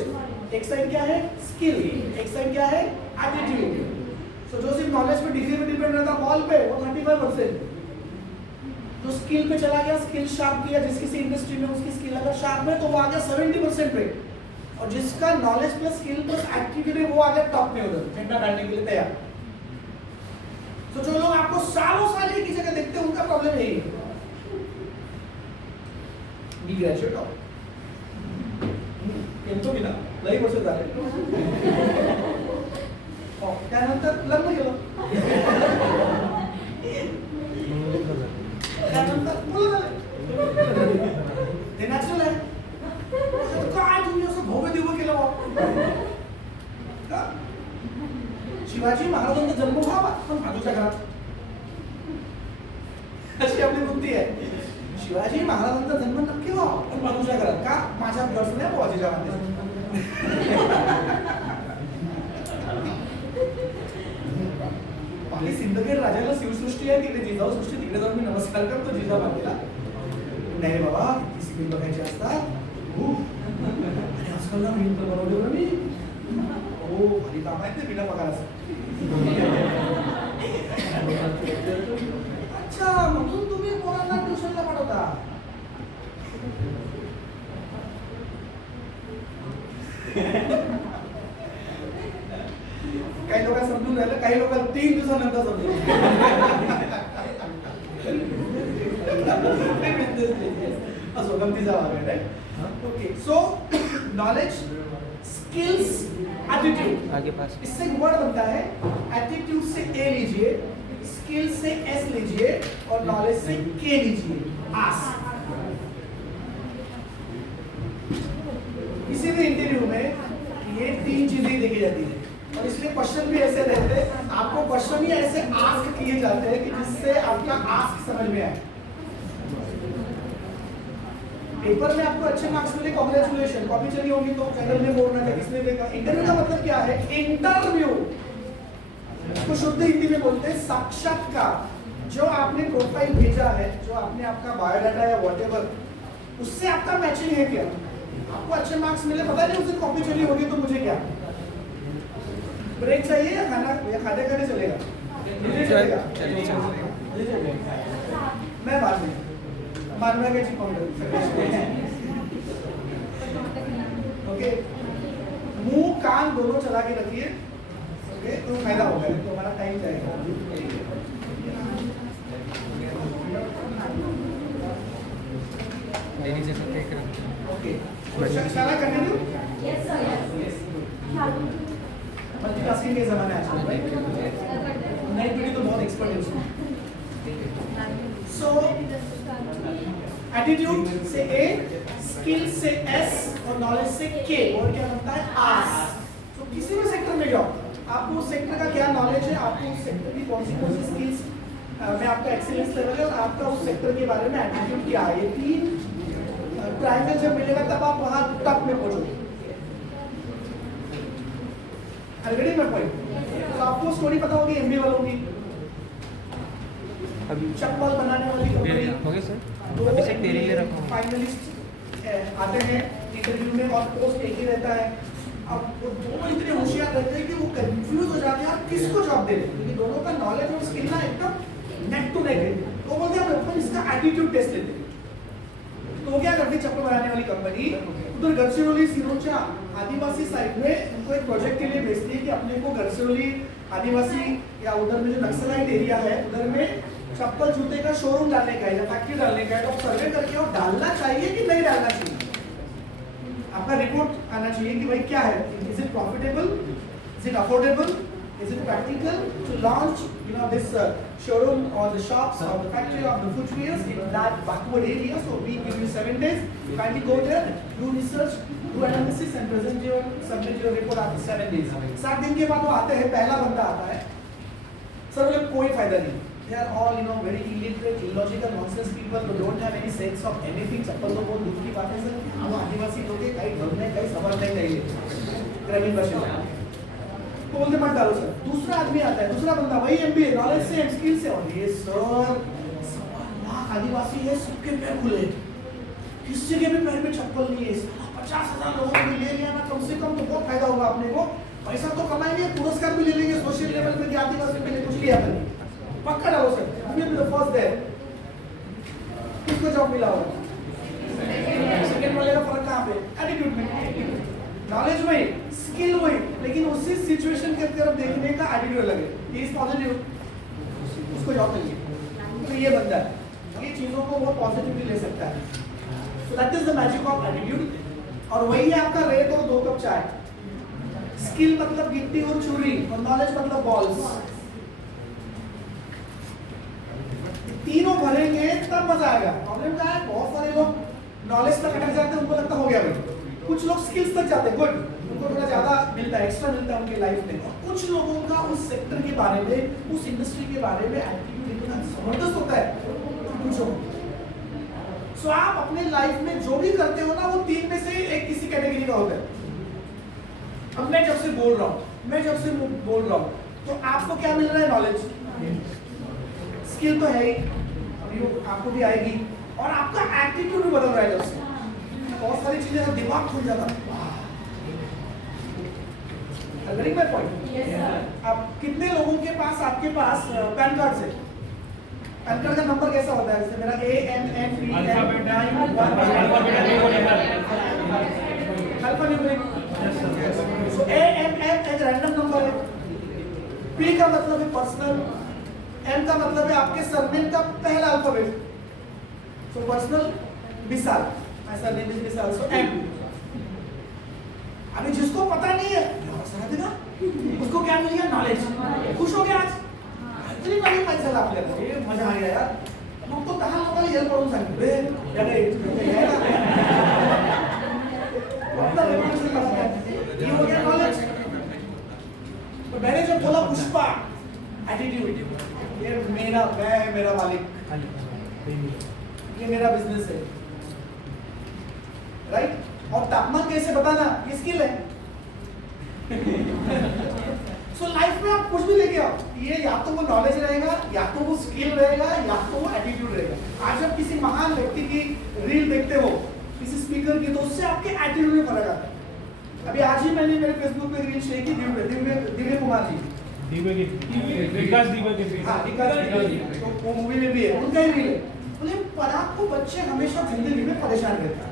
एक साइड क्या है? स्किल, एक साइड क्या है? एटीट्यूड। सो जो सिर्फ नॉलेज पे डिग्री पे डिपेंड रहता बॉल पे, वो 35%। जो स्किल पे चला गया, स्किल शार्प किया, जिस किसी इंडस्ट्री में उसकी स्किल अगर शार्प है तो वो आ गया 70% पे, और जिसका knowledge plus skill plus attitude है वो आ गया टॉप में, उधर झंडा डालने के लिए तैयार। तो जो लोग आपको सालों साल एक ही जगह देखते हैं उनका प्रॉब्लम यही है। बी ग्रेजुएट हो तो बिना लई वर्ष झाले, त्यानंतर लग्न केलं, त्यानंतर मुलं झाले, ते नॅचरल आहे। काय तुम्ही असं भव्य दिव्य केलं बा? शिवाजी महाराजांचा जन्म व्हावा पण भादूच्या घरात, अशी आपली वृत्ती आहे। शिवाजी महाराजांचा जन्म नक्की व्हावा पण भादूच्या घरात का? माझ्या गर्ल्स नाही बाबाजीच्या घरात। बाकी सिंदखेड राजाला शिवसृष्टी आहे, तिकडे जिजाऊ सृष्टी, तिकडे जाऊन मी नमस्कार करतो जिजाबाईला। नाही रे बाबा, किती सिंगल बघायचे असतात, आणि आजकाल ना मी तर बनवले मी, हो भारी काम आहे ते बिना पगाराचं। अच्छा, म्हणून तुम्ही पोरांना ट्युशनला पाठवता? काही लोकांना समजून राहिलं, काही लोकांना 3 दिवसानंतर समजून। असो गमतीचा भाग आहे, right? Okay, so knowledge, skills, attitude, आगे पास इससे एक वर्ड बनता है। एटीट्यूड से ए लीजिए, स्किल से एस लीजिए, और नॉलेज से के लीजिए, आस। किसी भी इंटरव्यू में ये 3 चीजें देखी जाती है, और इसलिए क्वेश्चन भी ऐसे रहते हैं, आपको क्वेश्चन ही ऐसे आस्क किए जाते हैं कि जिससे आपका आस्क समझ में आए। पेपर में आपको अच्छे मार्क्स मिले, कांग्रेचुलेशन, कॉपी चली होगी तो जनरल में बोलना था, किसने देखा। इंटरव्यू का मतलब क्या है? इंटरव्यू, इसको शुद्ध हिंदी में बोलते हैं साक्षात्कार। जो आपने प्रोफाइल भेजा है, जो आपने आपका बायोडाटा या व्हाटएवर, उससे आपका मैचिंग है क्या? आपको अच्छे मार्क्स मिले, पता नहीं उस दिन कॉपी चली होगी तो मुझे क्या? ब्रेक चाहिए या खाना, या खाते खाते चलेगा? मुझे चलेगा, मुझे चलेगा, मैं बाद में मानवा के ओके, मुंह कान दोनों चला के रखिए, ओके, तो फायदा होगा, तो हमारा टाइम जाएगा। Okay, shall I continue? Yes, sir. Yes. Multitasking के जमाने आजकल, राइट? नई पीढ़ी तो बहुत एक्सपर्ट है उसमें। सो एटीट्यूड से ए, स्किल से एस, और नॉलेज से के, और क्या बनता है? आस। तो किसी भी सेक्टर में जाओ, आपको उस सेक्टर का क्या नॉलेज है, आपको उस सेक्टर की कौन सी स्किल्स में आपका एक्सीलेंस लेवल है, और आपका उस सेक्टर के बारे में एटीट्यूड क्या है, ये 3 ट्रायंगल जब मिलेगा तब आप वहां टॉप में पहुंचोगे। Getting my point? तो आपको स्टोरी पता होगी एमबी वालों की, अभी चप्पल बनाने वाली कंपनी, हो गया सर, दो अभी से तेरे लिए रखा हूँ। फाइनलिस्ट आते हैं इंटरव्यू में, और पोस्ट एक ही रहता है। अब वो दोनों इतने होशियार रहते हैं कि वो कंफ्यूज हो जाते हैं यार किसको जॉब दे, क्योंकि दोनों का नॉलेज और स्किल ना एकदम नेक टू नेक है। तो बोलते हैं अपन इसका एटीट्यूड टेस्ट लेते हैं। तो वो क्या करती है, चप्पल बनाने वाली कंपनी उधर गडचिरोली सिरोंचा आदिवासी साइड में उनको एक प्रोजेक्ट के लिए भेजती है कि अपने को गडचिरोली आदिवासी या उधर में जो नक्सलाइट एरिया है उधर में चप्पल जूते का शोरूम डालने का है या फैक्ट्री डालने का है। तो सर्वे करके और डालना चाहिए कि नहीं डालना चाहिए, आपका रिपोर्ट आना चाहिए कि भाई क्या है, is it profitable, is it affordable, is it practical to launch this showroom or the shops or the factory or the footwears in that backward area. So we give you 7 days, you kindly go there, do research, do analysis and present your submit your report after 7 days. 7 दिन के बाद वो आते हैं, पहला बंदा आता है, सर बोले कोई फायदा नहीं, they are all very illiterate, illogical, nonsense people who don't have any sense of anything। चप्पल तो बहुत दूर की बात है सर, हम आदिवासी लोग हैं, कहीं घर में कहीं समझ नहीं चाहिए ग्रामीण भाषा में, तो बोलते मत डालो सर। दूसरा आदमी आता है, दूसरा बंदा, वही MBA नॉलेज से एंड स्किल से, और ये सर आदिवासी है, सबके पैर खुले, किसी के भी पैर में चप्पल नहीं है, 50,000 लोगों को ले लिया ना, कम से कम तो बहुत फायदा होगा अपने को, पैसा तो कमाएंगे, पुरस्कार भी ले लेंगे सोशल लेवल पे कि आदिवासी के लिए कुछ लिया मैंने, पक्का डालो सर। फर्स्ट देयर किसको जॉब मिला होगा, सेकंड वाले का फर्क कहाँ पे, एटीट्यूड में, नॉलेज में, स्किल में, लेकिन उसी सिचुएशन के तरफ देखने का एटीट्यूड अलग है, ये इज पॉजिटिव, उसको जॉब मिली, तो ये बंदा है, ये चीजों को वो पॉजिटिवली ले सकता है। So that is the magic of attitude, और वही है आपका रेत और 2 कप चाय। स्किल मतलब गिट्टी और चूड़ी, और नॉलेज मतलब बॉल्स, तीनों भरेंगे तब मजा आएगा। प्रॉब्लम क्या है, बहुत सारे लोग नॉलेज तक अटक जाते हैं, उनको लगता हो गया भाई, कुछ लोग स्किल्स तक जाते हैं, गुड, उनको थोड़ा ज्यादा मिलता है, एक्स्ट्रा मिलता है उनकी लाइफ में, और कुछ लोगों का उस सेक्टर के बारे में, उस इंडस्ट्री के बारे में एटीट्यूड इतना जबरदस्त होता है, पूछो। सो आप अपने लाइफ में जो भी करते हो ना, वो 3 में से एक किसी कैटेगरी का होता है। अब मैं जब से बोल रहा हूँ, तो आपको क्या मिल रहा है, नॉलेज, स्किल तो है ही, अभी आपको भी आएगी, और आपका एटीट्यूड भी बदल रहा है जब से, बहुत सारी चीजें दिमाग खुल जाता है। My point. अब कितने लोगों के पास, आपके पास पैन कार्ड से, पैन कार्ड का नंबर कैसा होता है, जैसे मेरा ANNP अल्फान्यूमेरिक, सो ANN एक रैंडम नंबर है, P का मतलब है पर्सनल, M का मतलब है आपके सरनेम का पहला alphabet, so personal Vishal, my surname is Vishal, so M। अभी जिसको पता नहीं है उसको क्या मिल गया, नॉलेज, खुश हो गया, आज इतनी नवी पैसा लाभ लेगा, ये मजा आ गया यार, लोग तो कहाँ लोग ये पढ़ूं सांगते ये हो गया नॉलेज। तो मैंने जब बोला पुष्पा, एटीट्यूड, ये मेरा मालिक, ये मेरा बिजनेस है, राइट, और तापमान कैसे बताना, ये स्किल है। सो लाइफ में आप कुछ भी लेके आओ, ये या तो वो नॉलेज रहेगा, या तो वो स्किल रहेगा, या तो वो एटीट्यूड रहेगा। आज आप किसी महान व्यक्ति की रील देखते हो, किसी स्पीकर की, तो उससे आपके एटीट्यूड में फर्क आता है। अभी आज ही मैंने मेरे फेसबुक पे रील शेयर की, दिव्य कुमार जी, विकास दीपक की, हाँ विकास जी, तो वो मूवी में भी है, उनका ही रील है, बोले पराग को बच्चे हमेशा जिंदगी में परेशान करता है।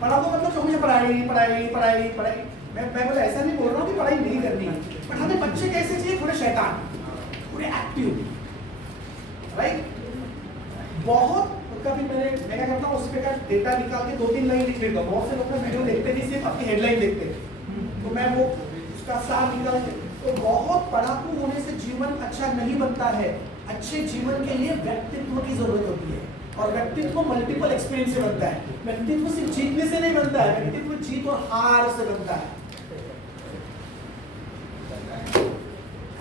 पढ़ाओ मतलब हमेशा पढ़ाई पढ़ाई पढ़ाई पढ़ाई, मैं बोला ऐसा नहीं बोल रहा हूँ कि पढ़ाई नहीं करनी है, बट हमें बच्चे कैसे चाहिए, थोड़े शैतान, थोड़े एक्टिव, राइट। बहुत कभी मैं क्या करता हूँ, उस पे का डेटा निकाल के 2-3 लाइन लिख लेता हूँ। बहुत से लोग वीडियो देखते नहीं, सिर्फ अपनी हेडलाइन देखते हैं, तो मैं वो उसका सार निकाल के, तो बहुत पढ़ाकू होने से जीवन अच्छा नहीं बनता है। अच्छे जीवन के लिए व्यक्तित्व की जरूरत होती है, और व्यक्तित्व मल्टीपल एक्सपीरियंस से बनता है। व्यक्तित्व सिर्फ जीतने से नहीं बनता है, व्यक्तित्व जीत और हार से बनता है।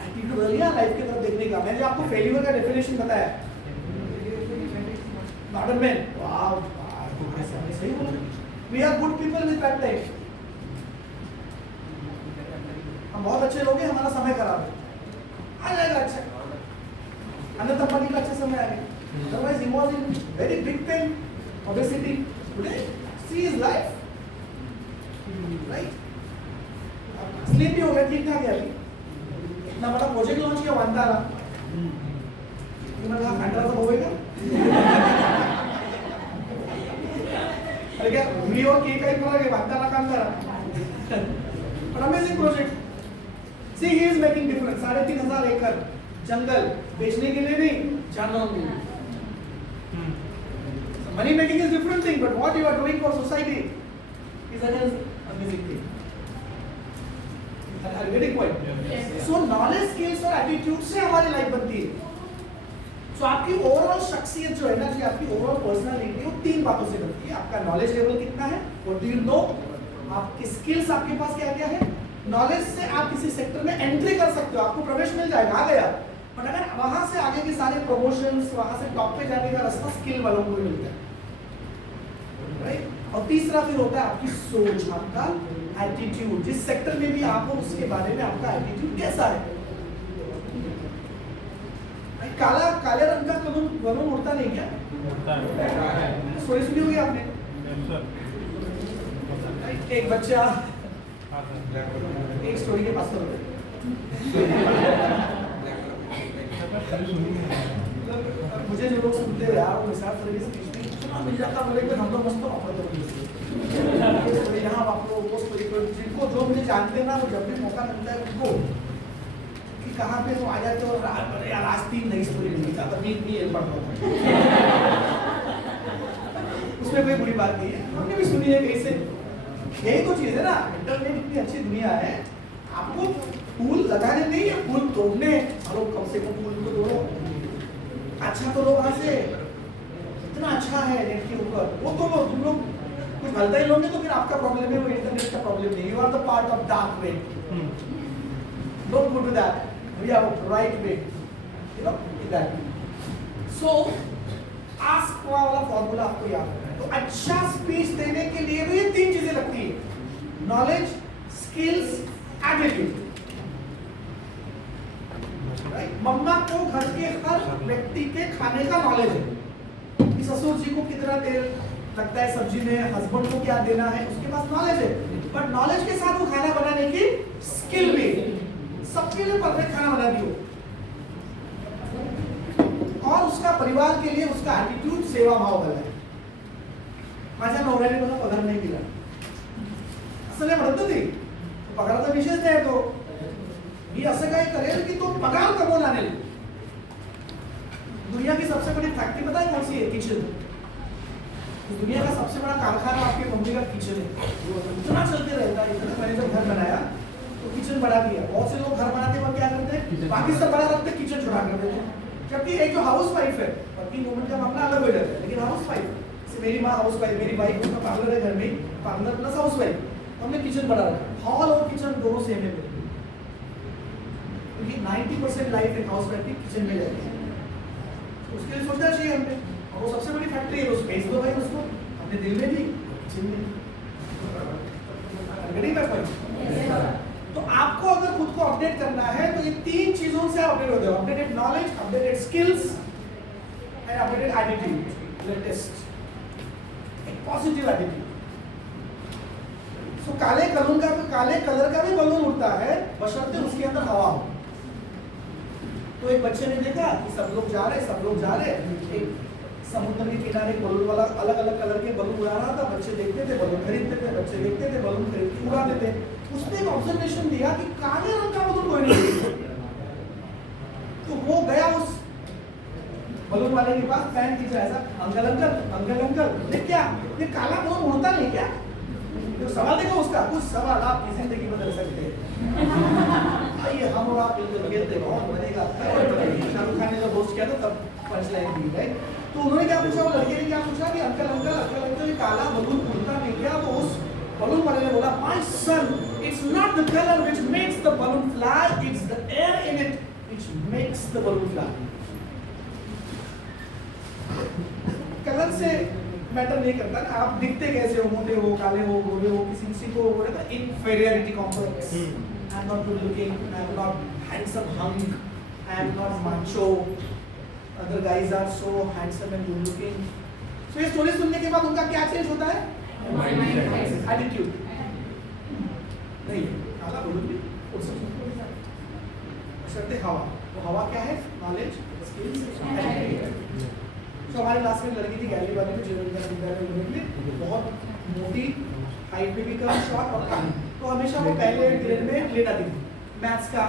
एटीट्यूड बदलिए लाइफ की तरफ देखने का। मैंने आपको फेल्यूर का डेफिनेशन बताया, नॉट अ मैन, वाओ सही बोला, we are good people with bad time. हम बहुत अच्छे लोग हैं, हमारा समय खराब है, आ जाएगा अच्छा, अनंत अंबानी का अच्छा समय आ गया। Otherwise, he was in very big pain, obesity. Today, see his life, right? Slip भी हो गया, ठीक ठाक है अभी। इतना बड़ा प्रोजेक्ट लॉन्च किया वांतारा, मतलब खंडरा तो होएगा। अरे क्या वी और के का ही फर्क है, वांतारा का अंतर। But amazing project. See, he is making difference. 3,500 एकड़ जंगल बेचने के लिए नहीं, जानवरों के लिए। Money making is different thing, but what you are doing for society is an amazing thing. Are you getting point? So knowledge, skills और attitude से हमारी लाइफ बनती है। सो आपकी ओवरऑल शख्सियत जो है ना, कि आपकी ओवरऑल पर्सनालिटी वो 3 बातों से बनती है। आपका नॉलेज लेवल कितना है, व्हाट डू यू नो, आपकी स्किल्स आपके पास क्या क्या है। नॉलेज से आप किसी सेक्टर में एंट्री कर सकते हो, आपको प्रवेश मिल जाएगा, आ गया। बट अगर वहां से आगे के सारे प्रमोशंस, वहां से टॉप पे जाने का रास्ता स्किल वालों को ही मिलता है, राइट। और तीसरा फिर होता है आपकी सोच, आपका एटीट्यूड। जिस सेक्टर में भी आप हो उसके बारे में आपका एटीट्यूड कैसा है। काले रंग का बलून उड़ता नहीं क्या? स्टोरी सुनी होगी आपने। एक बच्चा एक स्टोरी के पास मुझे जो लोग सुनते हैं यार, वो मिसाल तरह की स्पीच में इतना मिल जाता बोले कि हम लोग मस्त ऑफर करेंगे यहाँ आप लोग वो स्टोरी को, जिनको जो मुझे जानते हैं ना, वो जब भी मौका मिलता है उनको कि कहाँ पे वो आ जाते और यार आज 3 नई स्टोरी मिली था, तभी इतनी हेल्प पढ़ता था। उसमें कोई बुरी बात नहीं है, हमने भी सुनी है कहीं से। यही तो चीज़ है ना, इंटरनेट इतनी अच्छी दुनिया है, आपको फूल लगाने नहीं है, फूल तोड़ने। चलो कम से कम फूल को तोड़ो, अच्छा तो लोग वहां से इतना अच्छा है नेट के ऊपर, वो तो लो। तुम लोग कुछ गलत ही लोगे तो फिर आपका प्रॉब्लम है, वो इंटरनेट का प्रॉब्लम नहीं। You are the part of dark web, don't go to that, we are right way, you know exactly. So ask वाला फॉर्मूला आपको याद रखना है। तो अच्छा स्पीच देने के लिए भी ये 3 चीजें लगती है, नॉलेज, स्किल्स, एटीट्यूड, राइट। मम्मा को घर के हर व्यक्ति के खाने का नॉलेज है कि ससुर जी को कितना तेल लगता है सब्जी में, हस्बैंड को क्या देना है, उसके पास नॉलेज है। बट नॉलेज के साथ वो खाना बनाने की स्किल भी, सबके लिए परफेक्ट खाना बना दियो, और उसका परिवार के लिए उसका एटीट्यूड सेवा भाव वाला है। माझ्या नवऱ्याने मला पगार नाही दिला असं नाही म्हणत ती, पगाराचा विषयच नाही तो। मी असं काय करेल की तो पगार कमवून आणेल। दुनिया की सबसे बड़ी फैक्ट्री पता है कौन सी है? किचन। दुनिया का सबसे बड़ा कारखाना आपकी मम्मी का किचन है, इतना चलते रहता है। इतना मैंने जब घर बनाया तो किचन बड़ा किया। बहुत से लोग घर बनाते वक्त क्या करते हैं, बाकी सब बड़ा रखते, किचन छोटा कर देते हैं। जबकि एक जो हाउस वाइफ है, वर्किंग वुमन का मामला अलग हो जाता है, लेकिन हाउस वाइफ, मेरी माँ हाउस वाइफ, मेरी वाइफ उसका पार्लर है घर में, पार्लर प्लस हाउस वाइफ, हमने किचन बड़ा रखा। हॉल और किचन दोनों सेम है, क्योंकि 90% लाइफ एक हाउस वाइफ की किचन में रहती है। उसके लिए सोचना चाहिए हमने, और वो सबसे बड़ी फैक्ट्री है, तो स्पेस दो भाई उसको, अपने दिल में भी, किचन में। तो आपको अगर खुद को अपडेट करना है तो ये 3 चीजों से अपडेट होते हो, updated knowledge, updated skills and updated attitude, latest, एक पॉजिटिव एटीट्यूड। सो काले कलर का भी बलून उड़ता है, बशर्ते उसके अंदर हवा हो। तो एक बच्चे ने देखा कि सब लोग जा रहे, एक समुद्र के किनारे बलून वाला अलग अलग कलर के बलून उड़ा रहा था। बच्चे देखते थे, बलून खरीदते थे, बच्चे देखते थे, बलून खरीद के उड़ाते थे। उसने एक ऑब्जर्वेशन दिया कि काले रंग का बलून कोई नहीं। तो वो गया उस बलून वाले के पास, पैन खींचा ऐसा, अंकल, ये क्या, ये काला बलून उड़ता नहीं क्या? तो सवाल देखो उसका, कुछ सवाल आपकी जिंदगी बदल सकते हैं। आइए हम और आप मिलकर खेलते, बहुत बनेगा। शाहरुख खान ने जब होस्ट किया था तब पंच लाइन दी, राइट। तो उन्होंने क्या पूछा, वो लड़के ने क्या पूछा कि अंकल ये काला बलून उड़ता नहीं क्या? तो उस बलून वाले ने बोला, my son, it's not the colour which makes the balloon fly, it's the air in it which makes the balloon fly. Colour से मैटर नहीं करता ना, आप दिखते कैसे हो, मोटे हो, काले हो, गोरे हो, किसी को वो रहता है inferiority complex. I am not good looking, I am not handsome hunk, I am not macho, other guys are so handsome and good looking. So ये स्टोरी सुनने के बाद उनका क्या चेंज होता है? एटीट्यूड नहीं, काला बलून भी उड़ सकता है, बशर्ते हवा। वो हवा क्या है? Knowledge, skills, attitude. तो हमारे क्लास में लड़की थी, गैलरी वाले में जिन्होंने बहुत मोटी, हाइट में भी कम, शॉर्ट और काली। तो हमेशा वो पहले पीरियड में लेट आती थी, मैथ्स का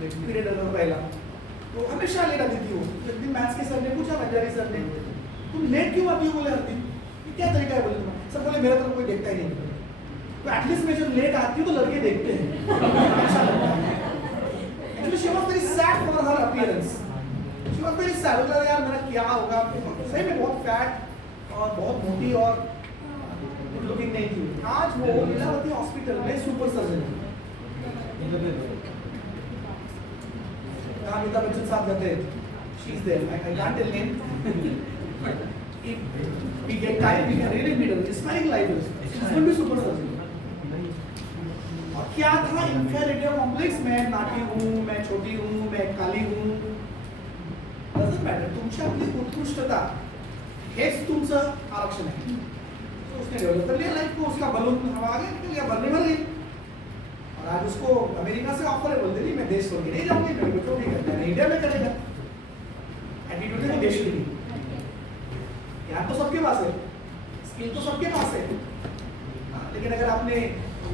पीरियड अगर पहला, तो हमेशा लेट आती थी वो। एक दिन मैथ्स के सर ने पूछा, पंजाबी सर ने, तुम लेट क्यों आती हो? बोले हर दिन, क्या तरीका है? बोले तुम्हारा। सब बोले मेरा तो कोई देखता ही नहीं। तो एटलीस्ट मैं जब लेट आती हूँ तो लड़के देखते हैं, अच्छा लगता है। Actually she was very sad for her appearance. She was very sad, लगा यार मेरा क्या होगा, सही में बहुत फैट और बहुत मोटी और गुड लुकिंग नहीं थी। आज वो लीलावती हॉस्पिटल में सुपर सर्जन है। अमिताभ बच्चन साहब जाते हैं, she is there, I can't tell name, but if we get time we can really meet her, inspiring life is, she's going to be super surgeon. और क्या था, इंफीरियरिटी कॉम्प्लेक्स, मैं नाटी हूँ, मैं छोटी हूँ, मैं काली हूँ, डजंट मैटर, तुमच्यातली उत्कृष्टता हेच तुमचं आरक्षण आहे। तो उसने डेवलप कर लिया लाइफ को, उसका बलून हवा आ गया, निकल गया, भरने भर गई। और आज उसको अमेरिका से ऑफर है, बोलते नहीं मैं देश छोड़ के नहीं जाऊंगी, मेरे को क्यों नहीं करना है, इंडिया में करेगा। एटीट्यूड है देश के लिए, यार तो सबके पास है, स्किल तो सबके पास है। लेकिन अगर आपने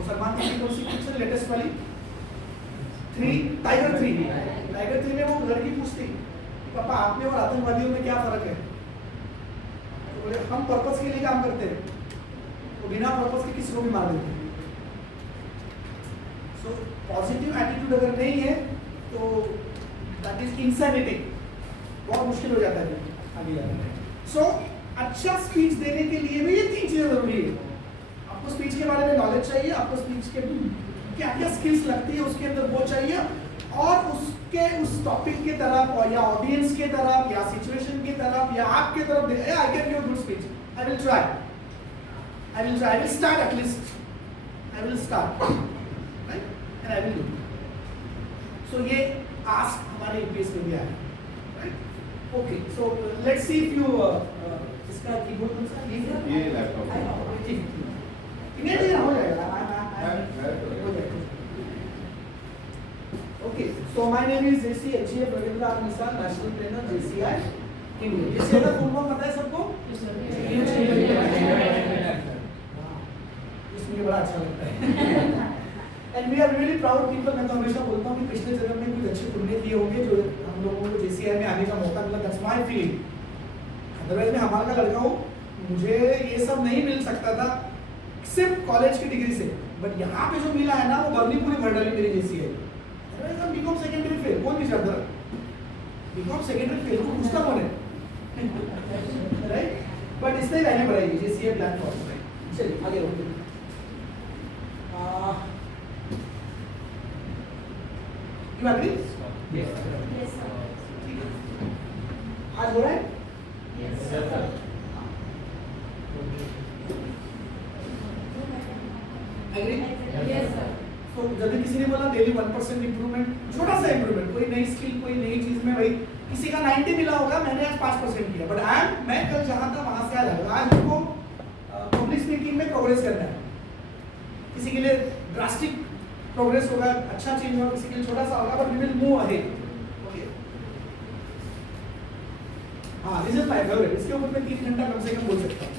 सलमान खान की कौन सी पिक्चर लेटेस्ट वाली टाइगर 3 में वो लड़की पूछती पापा आप में और आतंकवादियों में क्या फर्क है, तो बोले हम पर्पस के लिए काम करते हैं, तो बिना पर्पस के किसी को भी मार देते हैं। सो पॉजिटिव एटीट्यूड अगर नहीं है तो दैट इज इंसैनिटी, बहुत मुश्किल हो जाता है आगे जाने। सो अच्छा स्पीच देने के लिए भी ये 3 चीजें जरूरी है। आपको स्पीच के बारे में नॉलेज चाहिए, आपको स्पीच के क्या क्या स्किल्स लगती है उसके अंदर वो चाहिए, और उसके उस टॉपिक के तरफ और या ऑडियंस के तरफ या सिचुएशन की तरफ या आपके तरफ I can give good speech, I will try, I will start at least, I will start right and I will do. So ये आस्क हमारे यूपीएस में भी आया, right? Okay, so let's see if you इसका कीबोर्ड कौन सा है, ये लैपटॉप ठीक नहीं हो जाएगा, हो जाएगा। Okay, so my name is JC HF Ravindra R Misal, national trainer JCI India. JCI का फुल फॉर्म पता है सबको? इसमें बड़ा अच्छा लगता है। And we are really proud people. मैं तो हमेशा बोलता हूँ कि पिछले जन्म में कुछ अच्छे पुण्य किए होंगे जो हम लोगों को जेसीआई में आने का मौका मिला, दैट्स माय फीलिंग। अदरवाइज मैं हमारा का लड़का हूँ, मुझे ये सब नहीं मिल सकता था सिर्फ कॉलेज की डिग्री से, बट यहाँ पे जो मिला है ना वो भरनी पूरी भर डाली मेरी जेसीआई। अदरवाइज हम बीकॉम सेकेंडरी फेल, कौन नहीं चाहता बीकॉम सेकेंडरी फेल को पूछता कौन है, राइट? बट इससे वैल्यू बढ़ाएगी जेसीआई प्लेटफॉर्म। चलिए आगे बढ़ते हैं। You agree? Yes. आज हो रहा है? एग्री? तो जब भी किसी ने बोला डेली 1% इंप्रूवमेंट, छोटा सा इंप्रूवमेंट, कोई नई स्किल कोई नई चीज में, भाई किसी का 90 मिला होगा, मैंने आज 5% किया, बट मैं कल जहां था वहां से आज हमको पब्लिक स्पीकिंग में प्रोग्रेस करना है। किसी के लिए ड्रास्टिक प्रोग्रेस होगा, अच्छा चीज होगा, किसी के लिए छोटा सा होगा, but we will move ahead. Okay, हाँ, दिस इज माय फेवरेट। इसके ऊपर मैं 3 घंटा कम से कम बोल सकता हूँ।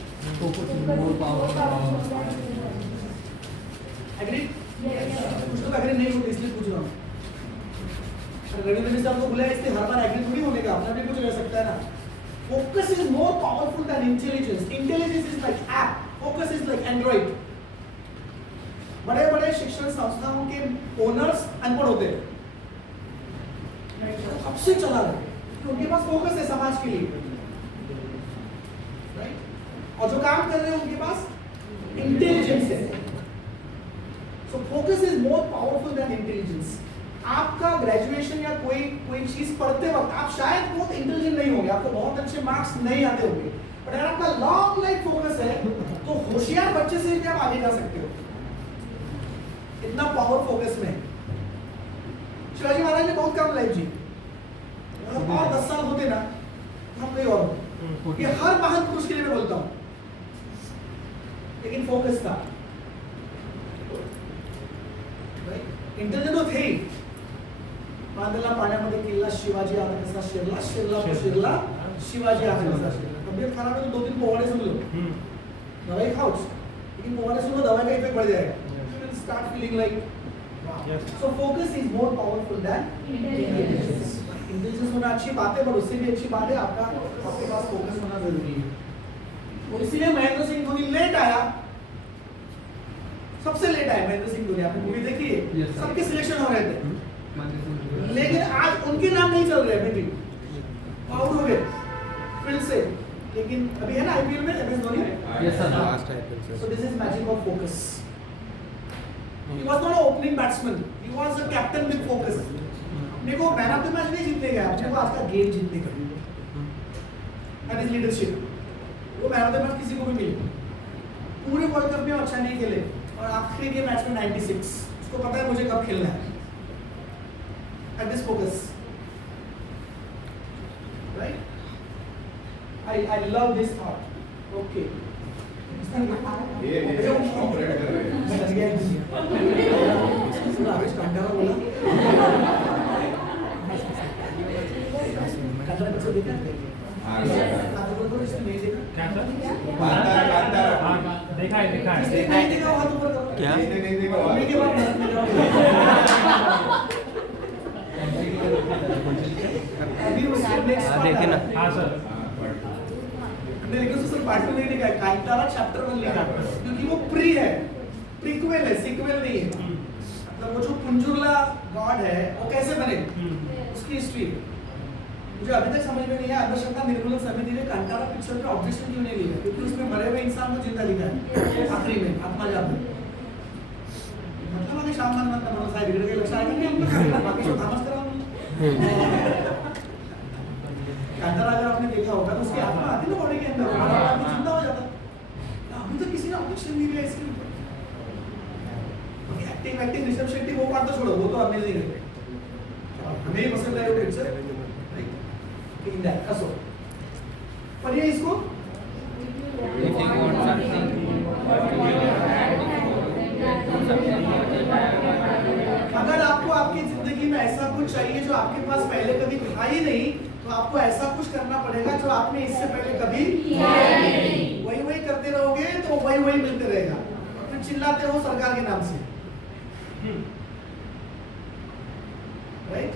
एग्री? कुछ लोग एग्री नहीं होते, इसलिए पूछ रहा हूँ। रविंद्र मिश्रा को बुलाया, इसलिए हर बार एग्री थोड़ी होने का, अपना भी कुछ रह सकता है ना। Focus is more powerful than intelligence. Intelligence is like app, focus is like Android. बड़े बड़े शिक्षण संस्थाओं के ओनर्स अनपढ़ होते हैं, कब से चला रहे, उनके पास फोकस है समाज के लिए, राइट? और जो काम कर रहे हैं उनके पास इंटेलिजेंस है। So focus is more powerful than intelligence. आपका ग्रेजुएशन या कोई चीज पढ़ते वक्त आप शायद बहुत इंटेलिजेंट नहीं होंगे, आपको बहुत अच्छे मार्क्स नहीं आते होंगे, बट अगर आपका लॉन्ग लाइफ फोकस है तो होशियार बच्चे से भी आप आगे जा सकते हो, इतना पावर फोकस में। शिवाजी महाराज ने बहुत कम लाइफ जी, और 10 साल होते ना हम कहीं और, ये हर महान पुरुष के लिए मैं बोलता हूँ, लेकिन फोकस था। इंटेलिजेंट तो थे ही। बांधला पाण्यामध्ये किल्ला शिवाजी आता कसा शिरला, शिरला तो शिरला शिवाजी आता कसा शिरला। तबियत खराब है तो 2-3 पोवाड़े सुन लो, दवाई खाओ, लेकिन पोवाड़े सुन लो, दवाई का इफेक्ट बढ़ जाएगा, you will start feeling like wow. So focus is more powerful than intelligence. Intelligence होना अच्छी बात है, पर उससे भी अच्छी बात है आपके पास फोकस होना जरूरी है। और इसीलिए महेंद्र सिंह धोनी लेट आया, सबसे लेट आया महेंद्र सिंह धोनी। आपने मूवी देखी है? सबके सिलेक्शन हो रहे थे, लेकिन आज उनके नाम नहीं चल रहे अभी भी। आउट हो गए फील्ड से, लेकिन अभी है ना आईपीएल में MS Dhoni. Yes, sir. Last IPL, sir. So this is magic of focus. He was not an opening batsman. He was a captain with focus. अपने को मैन ऑफ द मैच नहीं जीतने गया, अपने को आज का गेम जीतने का। And his leadership. वो मैन ऑफ द मैच किसी को भी मिले। पूरे वर्ल्ड कप में अच्छा नहीं खेले और आखिरी के मैच में 96। उसको पता है मुझे कब खेलना है। And this focus. Right? I love this thought. Okay. ये ऑपरेट कर रहे हैं। हाँ, क्या सर? कांतारा। हाँ, देखा है देखा है। क्या? नहीं देखा हुआ। देखे ना। हाँ सर। हमने लेकिन उसको सिर्फ पार्ट 2 नहीं लिखा है, कांतारा चैप्टर 1 लिखा है, क्योंकि वो प्री है, प्रीक्वल है, सीक्वल नहीं है। मतलब वो जो पुंजुरला गॉड है वो कैसे बने, उसकी हिस्ट्री मुझे अभी तक समझ में नहीं है। अंधश्रद्धा निर्मूलन समिति ने कांतारा पिक्चर पे ऑब्जेक्शन क्यों नहीं लिया, क्योंकि उसमें मरे हुए इंसान को जिंदा लिखा है आखिरी में आत्मा जाप में। मतलब अभी शाम मान मत करो साहब, बिगड़ के लक्ष्य आएगा नहीं हमको, बाकी सब थामस कराओ। कांतारा अगर आपने देखा होगा तो उसकी आत्मा आती ना बॉडी के अंदर, और आदमी जिंदा हो जाता। अभी तक किसी ने ऑब्जेक्शन नहीं लिया इसके ऊपर। एक्टिंग ऋषभ शेट्टी वो पार्ट तो छोड़ो, वो तो अमेजिंग है, हमें ही पसंद है वो पिक्चर इन दैट असो। पढ़िए इसको। If you want something, अगर आपको आपकी जिंदगी में ऐसा कुछ चाहिए जो आपके पास पहले कभी था ही नहीं, तो आपको ऐसा कुछ करना पड़ेगा जो आपने इससे पहले कभी वही वही करते रहोगे तो वही वही मिलते रहेगा, फिर चिल्लाते हो सरकार के नाम से। राइट?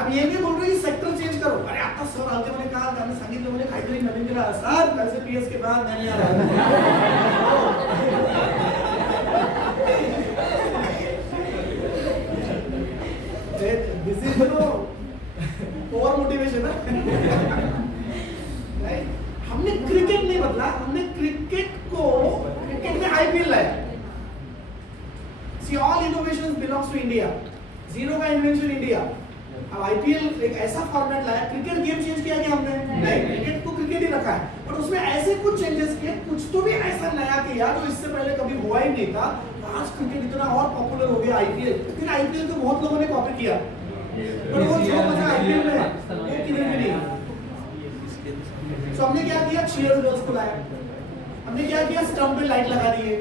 अब ये भी बोल रहे हैं सेक्टर चेंज करो। अरे आता सर आलते मैंने कहा, मैंने सांगितलं म्हणे काहीतरी नवीन दिला सर, कल से पीएस के बाद नहीं आ रहा। This is no over motivation है। राइट? हमने क्रिकेट नहीं बदला, हमने क्रिकेट में आईपीएल लाया। See all innovations belongs to India, zero का इन्वेंशन इंडिया। अब आईपीएल एक ऐसा फॉर्मेट लाया, क्रिकेट गेम चेंज किया क्या हमने? नहीं, क्रिकेट को क्रिकेट ही रखा है, बट उसमें ऐसे कुछ चेंजेस किए, कुछ तो भी ऐसा नया किया जो इससे पहले कभी हुआ ही नहीं था। आज क्रिकेट इतना और पॉपुलर हो गया आईपीएल, फिर आईपीएल को बहुत लोगों ने कॉपी किया, पर वो जो मजा आईपीएल में वो किधर भी नहीं। तो हमने क्या किया, चीयर्स गर्ल्स को लाया, हमने क्या किया, स्टंप पे लाइट लगा दिए,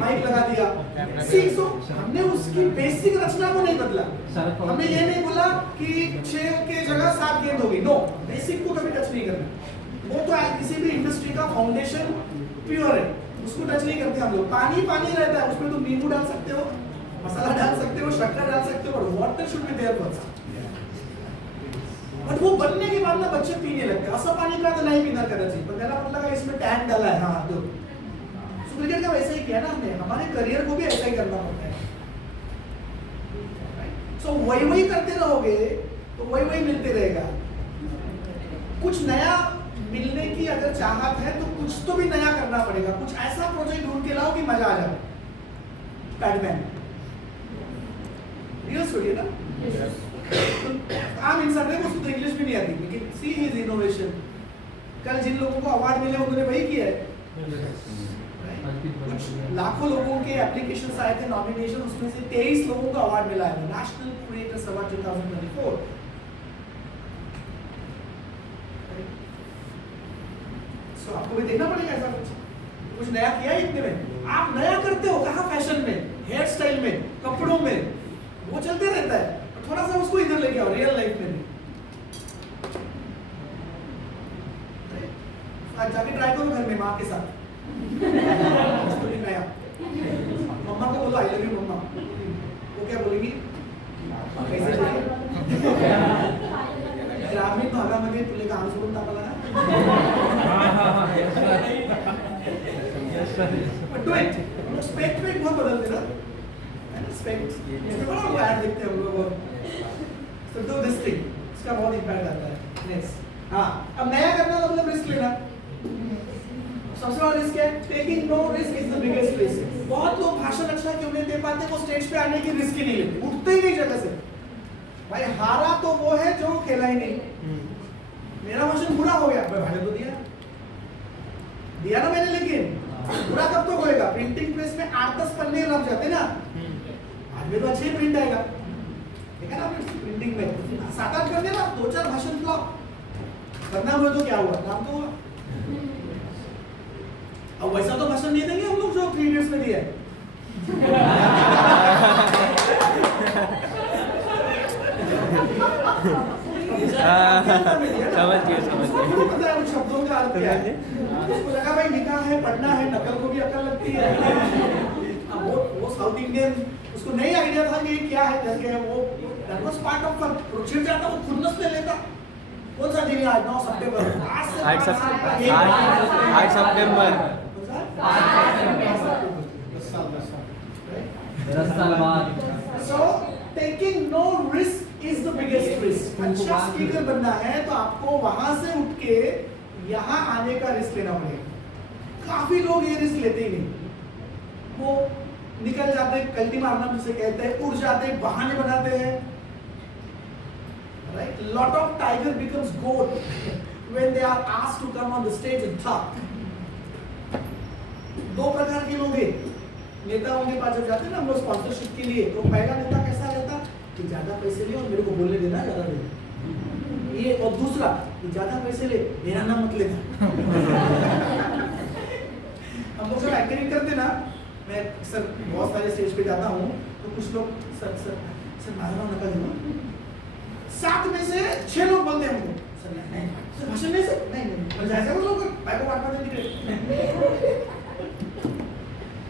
माइक लगा दिया। सो हमने उसकी बेसिक रचना को नहीं बदला। हमने ये नहीं बोला कि 6 के जगह 7 गेंद होगी, नो, बेसिक को कभी टच नहीं करना। वो तो किसी भी इंडस्ट्री का फाउंडेशन प्योर है, उसको टच नहीं करते हम लोग। पानी पानी रहता है, उसमें तुम नींबू डाल सकते हो, मसाला डाल सकते हो, शक्कर डाल सकते हो, और water should be there first. But वो बनने के बाद ना बच्चे पीने लगते हैं, असं पानी का तो नहीं पीना करना चाहिए, पर त्याला पता लगा इसमें टैन डाला है। हाँ, दो क्रिकेट का वैसा ही किया ना हमने, हमारे करियर को भी ऐसा ही करना पड़ता है। सो वही वही करते रहोगे तो वही वही मिलते रहेगा। कुछ नया मिलने की अगर चाहत है तो कुछ तो भी नया करना पड़ेगा, कुछ ऐसा प्रोजेक्ट ढूंढ के लाओ कि मजा आ जाए। पैडमैन रियल स्टोरी है ना, आम इंसान है, उसको तो इंग्लिश भी नहीं आती, लेकिन सी हिज इनोवेशन। कल जिन लोगों को अवार्ड मिले उन्होंने वही किया है। कुछ लाखों लोगों के एप्लीकेशंस आए थे, नॉमिनेशन, उसमें से 23 लोगों को अवार्ड मिला है, नेशनल क्रिएटर्स अवार्ड 2024। सो आपको भी देखना पड़ेगा ऐसा कुछ नया किया है इतने में। आप नया करते हो कहाँ, फैशन में, हेयर स्टाइल में, कपड़ों में, वो चलते रहता है। थोड़ा सा उसको इधर लेके आओ, रियल लाइफ में भी। आज जाके ट्राई करो घर में माँ के साथ, नया। मम्मा को बोलो आई लव यू मम्मा, वो क्या बोलेगी, कैसे बोलेगी? ग्रामीण भागामध्ये तुले काम सोडून टाकायला ना, बट डू इट। स्पेक्ट पे बहुत बदलते ना, स्पेक्ट उसमें बड़ा वो ऐड देखते हैं हम लोग। So do this thing. इसका बहुत इम्पैक्ट आता है। नेक्स्ट, हाँ, अब नया करना तो मतलब रिस्क लेना। सबसे बड़ा रिस्क है taking no risk is the biggest risk. बहुत लोग भाषण अच्छा क्यों नहीं दे पाते, वो स्टेज पे आने की रिस्क ही नहीं लेते, उठते ही नहीं जगह से। भाई हारा तो वो है जो खेला ही नहीं। मेरा भाषण बुरा हो गया, मैं भाषण तो दिया ना मैंने, लेकिन बुरा कब तक होएगा? प्रिंटिंग प्रेस में 8-10 पन्ने लग जाते ना, आज में तो अच्छे ही प्रिंट आएगा, देखा ना आपने प्रिंटिंग में 7-8 कर देना, 2-4 भाषण फ्लॉप, करना हुआ तो क्या हुआ, काम तो हुआ। अब वैसा तो भाषण नहीं देंगे हम लोग जो 3 इडियट्स में दिया है। समझ गए पता है उन शब्दों का अर्थ क्या है। उसको लगा भाई लिखा है, पढ़ना है, नकल को भी अकल लगती है। अब वो साउथ इंडियन, उसको नहीं आइडिया था कि ये क्या है करके, वो that was part of fun. छिड़ जाता, वो खुन्नस ले लेता। कौन सा दिन है आज? 9 सितंबर। 8 सितंबर। 10 साल बाद। So taking no risk is the biggest risk. अच्छा स्पीकर बनना है तो आपको वहां से उठ के यहाँ आने का रिस्क लेना पड़ेगा। काफी लोग ये रिस्क लेते ही नहीं, वो निकल जाते हैं, कल्टी मारना जिसे कहते हैं, उड़ जाते हैं, बहाने बनाते हैं। Right? Lot of tiger becomes goat when they are asked to come on the stage and talk. 2 प्रकार के लोग हैं। नेताओं के पास जब जाते हैं ना हम लोग स्पॉन्सरशिप के लिए, तो पहला नेता कैसा रहता कि ज्यादा पैसे ले और मेरे को बोलने देना, ज्यादा दे। ये और दूसरा कि ज्यादा पैसे ले, मेरा नाम मत लेना। हम लोग जब एक्टिंग करते ना, मैं सर बहुत सारे स्टेज पे जाता हूँ तो कुछ लोग सर मारा नकल दूंगा, 7 में से 6 लोग बोलते हैं हमको सर नहीं सर भाषण नहीं सर नहीं जैसे वो लोग बाइक को काटना देंगे।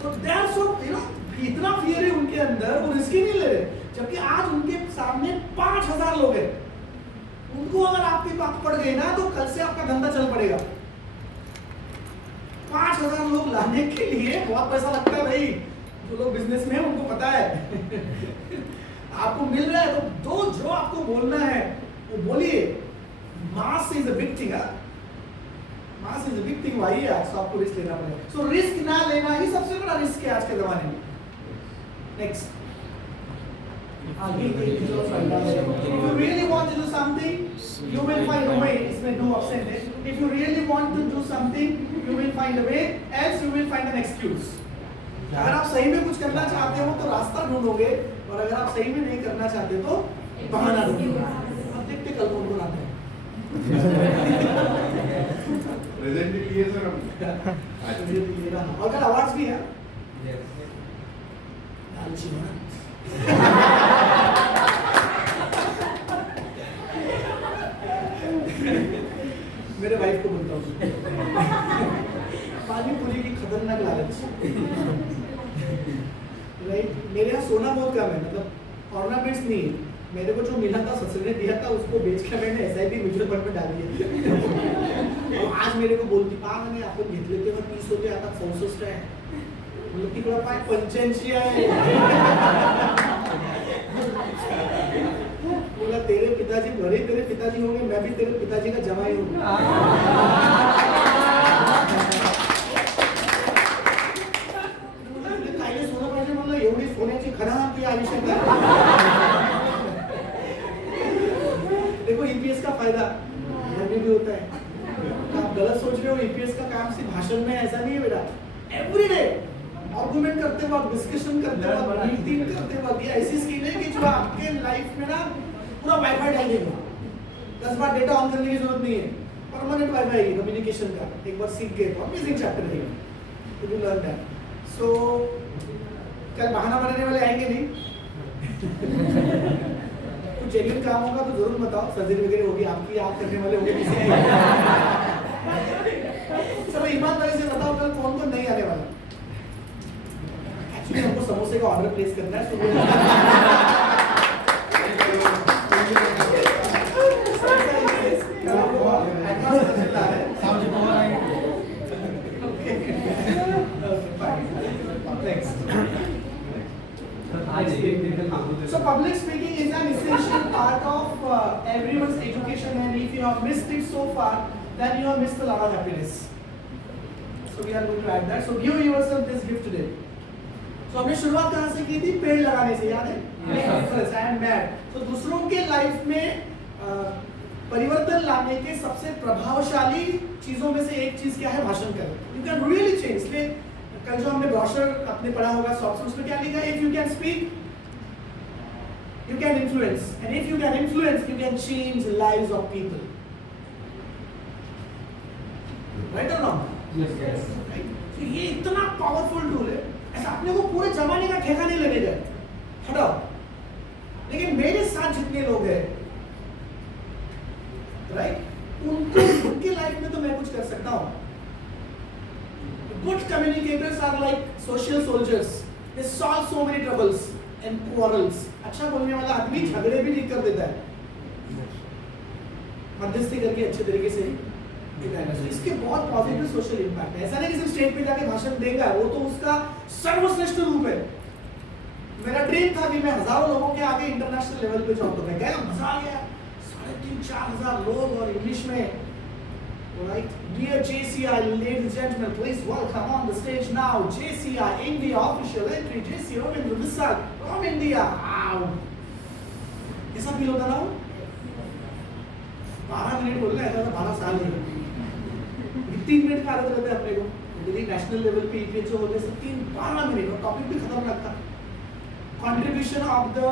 तो दैट्स व्हाट यू नो, इतना फियर है उनके अंदर, वो रिस्क ही नहीं ले रहे। जबकि आज उनके सामने 5000 लोग हैं, उनको अगर आपकी बात पड़ गई ना तो कल से आपका धंधा चल पड़ेगा। 5000 लोग लाने के लिए बहुत पैसा लगता है भाई। जो लोग बिजनेस में हैं उनको पता है। आपको मिल रहा है तो जो आपको बोलना है वो बोलिए। Mass is a big thing, mass is a big thing. वही है आज आपको रिस्क लेना पड़ेगा। सो रिस्क ना लेना ही सबसे बड़ा रिस्क है आज के जमाने में। Next, if you really want to do something, you will find a way. इसमें no option है। If you really want to do something, you will find a way, else you will find an excuse. अगर आप सही में कुछ करना चाहते हो तो रास्ता ढूंढोगे, और अगर आप सही में नहीं करना चाहते तो बहाना ढूंढोगे। अब देखते कल कौन कौन आता है। प्रेजेंटली लिए सर हम और कल अवार्ड्स भी है। मेरे वाइफ को बोलता हूँ पानी पूरी की खतरनाक लालच। राइट, मेरे यहाँ सोना बहुत कम है, मतलब ऑर्नामेंट्स नहीं है। मेरे को जो मिला था ससुर ने दिया था, उसको बेच के मैंने SIP म्यूचुअल फंड में डाल दिया। और आज मेरे को बोलती मैंने आपण घेतले तेव्हा 30 होते, आता 64 आहे। मतलब तिकडं पाय 85 आहे। बोला तेरे पिताजी भले तेरे पिताजी होंगे, मैं भी तेरे पिताजी का जमाई हूँ। कायले सोनं पाहिजे म्हणलं, एवढी सोन्याची खणा तुझ्या आयुष्यात आहे। देखो EPS का फायदा घर में भी होता है। आप गलत सोच रहे हो, EPS का काम सिर्फ भाषण में ऐसा नहीं है बेटा। एवरी डे आर्गुमेंट करते वक्त, डिस्कशन करते वक्त, मीटिंग करते वक्त, ये ऐसी स्किल है कि जो आपके लाइफ में ना पूरा वाईफाई डाल देगा। 10 बार डेटा ऑन करने की जरूरत नहीं है, परमानेंट वाईफाई है कम्युनिकेशन का। एक बार सीख गए तो अमेजिंग चैप्टर है, यू विल लर्न दैट। सो कल बहाना बनाने वाले आएंगे नहीं। कुछ जेन्युइन काम होगा तो जरूर बताओ, सर्जरी वगैरह होगी आपकी, आप करने वाले होंगे किसी। चलो ईमानदारी से बताओ कल कौन कौन नहीं आने वाला। एक्चुअली हमको समोसे का ऑर्डर प्लेस करना है, So public speaking is an essential part of everyone's education, and if you have missed it so far, then you have missed a lot of happiness. So we are going to add that. So give yourself this gift today. So हमने शुरुआत कहाँ से की थी? पेड़ लगाने से, याद है? Yes, I am mad. So दूसरों के लाइफ में परिवर्तन लाने के सबसे प्रभावशाली चीजों में से एक चीज क्या है? भाषण करें. You can really change. इसलिए कल जो हमने ब्रोशर आपने पढ़ा होगा सॉफ्ट उसमें क्या लिखा है? If you can speak, you can influence, and if you can influence, you can change the lives of people. Right or wrong? Yes, yes. Right? So ये इतना पावरफुल टूल है, ऐसा अपने को पूरे जमाने का ठेका नहीं लेने जाए, हटाओ. लेकिन मेरे साथ जितने लोग हैं, राइट, उनके लाइफ में तो मैं कुछ कर सकता हूँ. Good communicators are like social soldiers. They solve so many troubles and quarrels. अच्छा बोलने वाला आदमी झगड़े भी ठीक कर देता है, मध्यस्थी करके अच्छे तरीके से. इसके बहुत पॉजिटिव सोशल इम्पैक्ट है. ऐसा नहीं कि सिर्फ स्टेज पे जाके भाषण देगा, वो तो उसका सर्वश्रेष्ठ रूप है. मेरा ड्रीम था कि मैं हजारों लोगों के आगे इंटरनेशनल लेवल पे जाऊँ, तो मैं गया, मजा आ गया. 3,500-4,000 लोग और इंग्लिश में. Right, dear JCI, ladies and gentlemen, please welcome on the stage now JCI India official entry, JC Ravindra Misal from India. Wow, कैसा फील होता ना? 12 मिनट बोलना ऐसा था, 12 साल नहीं. 3 मिनट का आदत रहता है अपने को. यदि नेशनल लेवल पे इवेंट जो होते हैं 12 मिनट और टॉपिक भी खत्म लगता. Contribution of the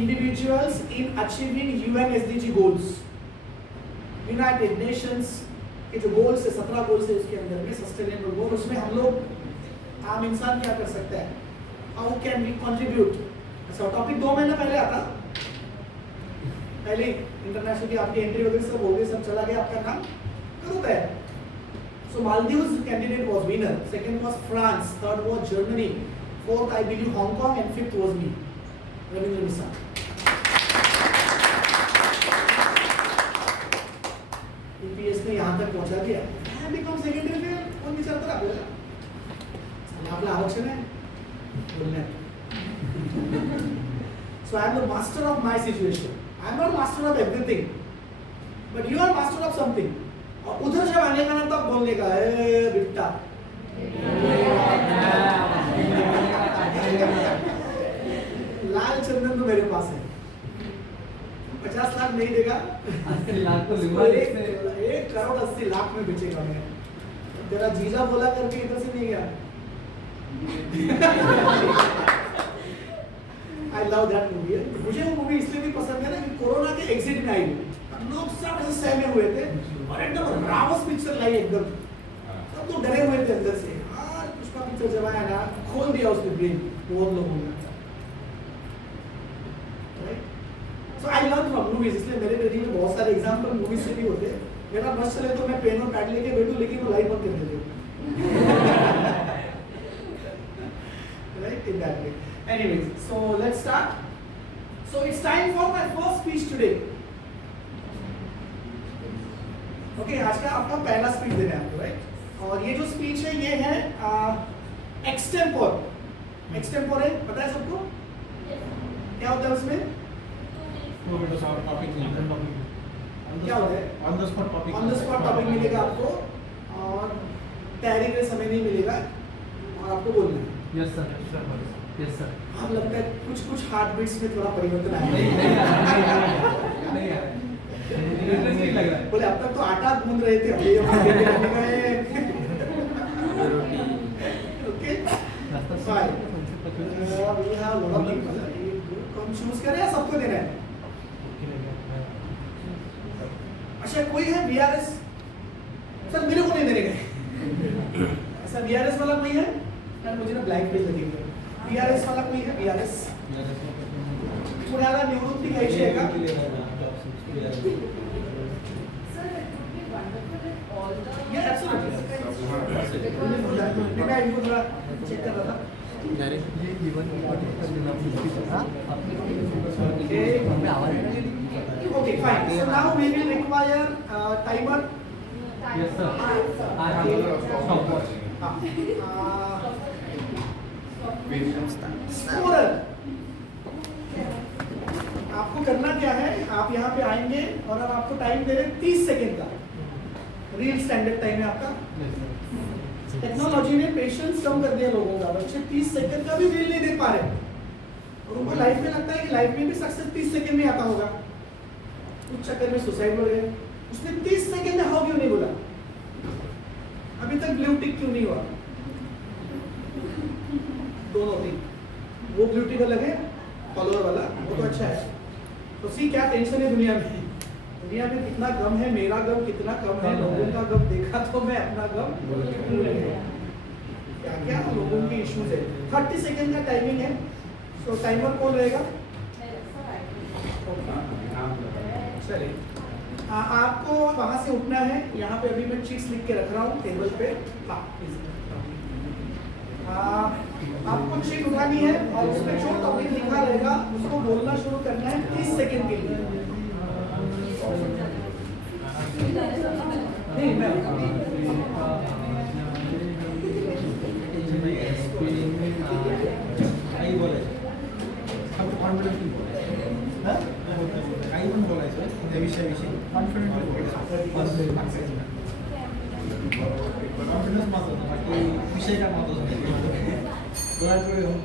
individuals in achieving UN SDG goals. United Nations के जो गोल्स है, 17 गोल्स है उसके अंदर में सस्टेनेबल गोल, उसमें हम लोग आम इंसान क्या कर सकता है? How can we contribute? अच्छा, टॉपिक 2 महीने पहले आता, पहले इंटरनेशनल की आपकी एंट्री वगैरह सब हो गई, सब चला गया, आपका काम कर होता है. So Maldives candidate was winner, second was France, third was Germany, fourth I believe Hong Kong and fifth was me, Ravindra Misal. EPS ने यहाँ तक पहुँचा दिया. मैं बिकम सेकेंडरी में कौन विचारता रहा बोला आपला आरक्षण है बोलने. So I am the master of my situation. I am not master of everything, but you are master of something. और उधर जब आने का ना तब बोलने का, ए बिट्टा लाल चंदन तो मेरे पास है, 50 लाख नहीं देगा, 80 लाख तो 1 करोड़ 80 लाख में बेचेगा. मैं तेरा जीजा बोला करके इधर से नहीं गया. I love that movie. मुझे वो मूवी इसलिए भी पसंद है ना कि कोरोना के एग्जिट में आई, लोग सब ऐसे सहमे हुए थे और एकदम रावस पिक्चर लाई, एकदम सब तो डरे हुए थे अंदर से. यार पुष्पा पिक्चर जब आया ना, खोल दिया उसने ब्रेन बहुत लोगों ने. So I learn from movies. इसलिए मेरे रेडी में बहुत सारे एग्जाम्पल मूवीज से भी होते हैं. मेरा बस चले तो मैं पेन और पैड लेके बैठूं, लेकिन वो लाइट बंद कर देते हो. Right, in that way. Anyways, so let's start. So it's time for my first speech today. Okay, आज का आपका पहला स्पीच देना है आपको, राइट? और ये जो स्पीच है ये है एक्सटेम्पोर. एक्सटेम्पोर है, पता है सबको क्या होता है उसमें? क्या होता है? ऑन द स्पॉट टॉपिक मिलेगा आपको और तैयारी के समय नहीं मिलेगा और आपको बोलना है. Yes sir, yes sir. आप लगता है कुछ हार्ट बीट्स में थोड़ा परिवर्तन आया. नहीं लग रहा है. बोले अब तक तो आटा गूंद रहे थे, अभी okay fine. We have lot of people. कौन चूज करे या सबको देना है? अच्छा, कोई है बीआरएस? सर मेरे को नहीं देने गए. ऐसा बीआरएस वाला कोई है? यार मुझे ना ब्लैक पेज लगेगा. बीआरएस वाला कोई है? बीआरएस पुण्याला निवृत्ती घ्यायची आहे का? Yeah, absolutely. मैं इनको थोड़ा चेक कर रहा था. Okay, fine. So now we will require timer. Yes sir. I have a stopwatch. Scorer. आपको करना क्या है, आप यहाँ पे आएंगे और अब आपको टाइम दे रहे हैं 30 सेकेंड का। रियल स्टैंडर्ड टाइम है आपका। टेक्नोलॉजी ने पेशेंस कम कर दिया लोगों का। बच्चे 30 सेकंड का भी रील नहीं देख पा रहे और उनको लाइफ में लगता है कि लाइफ में भी सक्सेस 30 सेकंड में आता होगा। उस चक्कर में सुसाइड हो गए। उसने 30 सेकंड में हाउ क्यों नहीं बोला, अभी तक ब्लू टिक क्यों नहीं हुआ? दोनों टिक, वो ब्लू टिक अलग है, फॉलोअर वाला वो तो अच्छा है। तो सी क्या टेंशन है दुनिया में। दुनिया में कितना गम है, मेरा गम कितना कम है। लोगों का गम देखा तो मैं अपना गम भूल गया। क्या क्या लोगों के इश्यूज है। 30 सेकंड का टाइमिंग है। तो टाइमर कौन रहेगा? चलिए आपको वहां से उठना है। यहाँ पे अभी मैं चीट्स लिख के रख रहा हूँ टेबल पे। आपको चीट उठानी है और उसमें जो टॉपिक लिखा रहेगा उसको बोलना शुरू करना है 30 सेकंड के लिए। नहीं मैं काही पण बोलायचं त्या विषयाविषयी कॉन्फिडेंटली बोलायचं कॉन्फिडन्स महत्वाचा बाकी विषय काय महत्वाचा नाही डोळ्यात डोळे घालून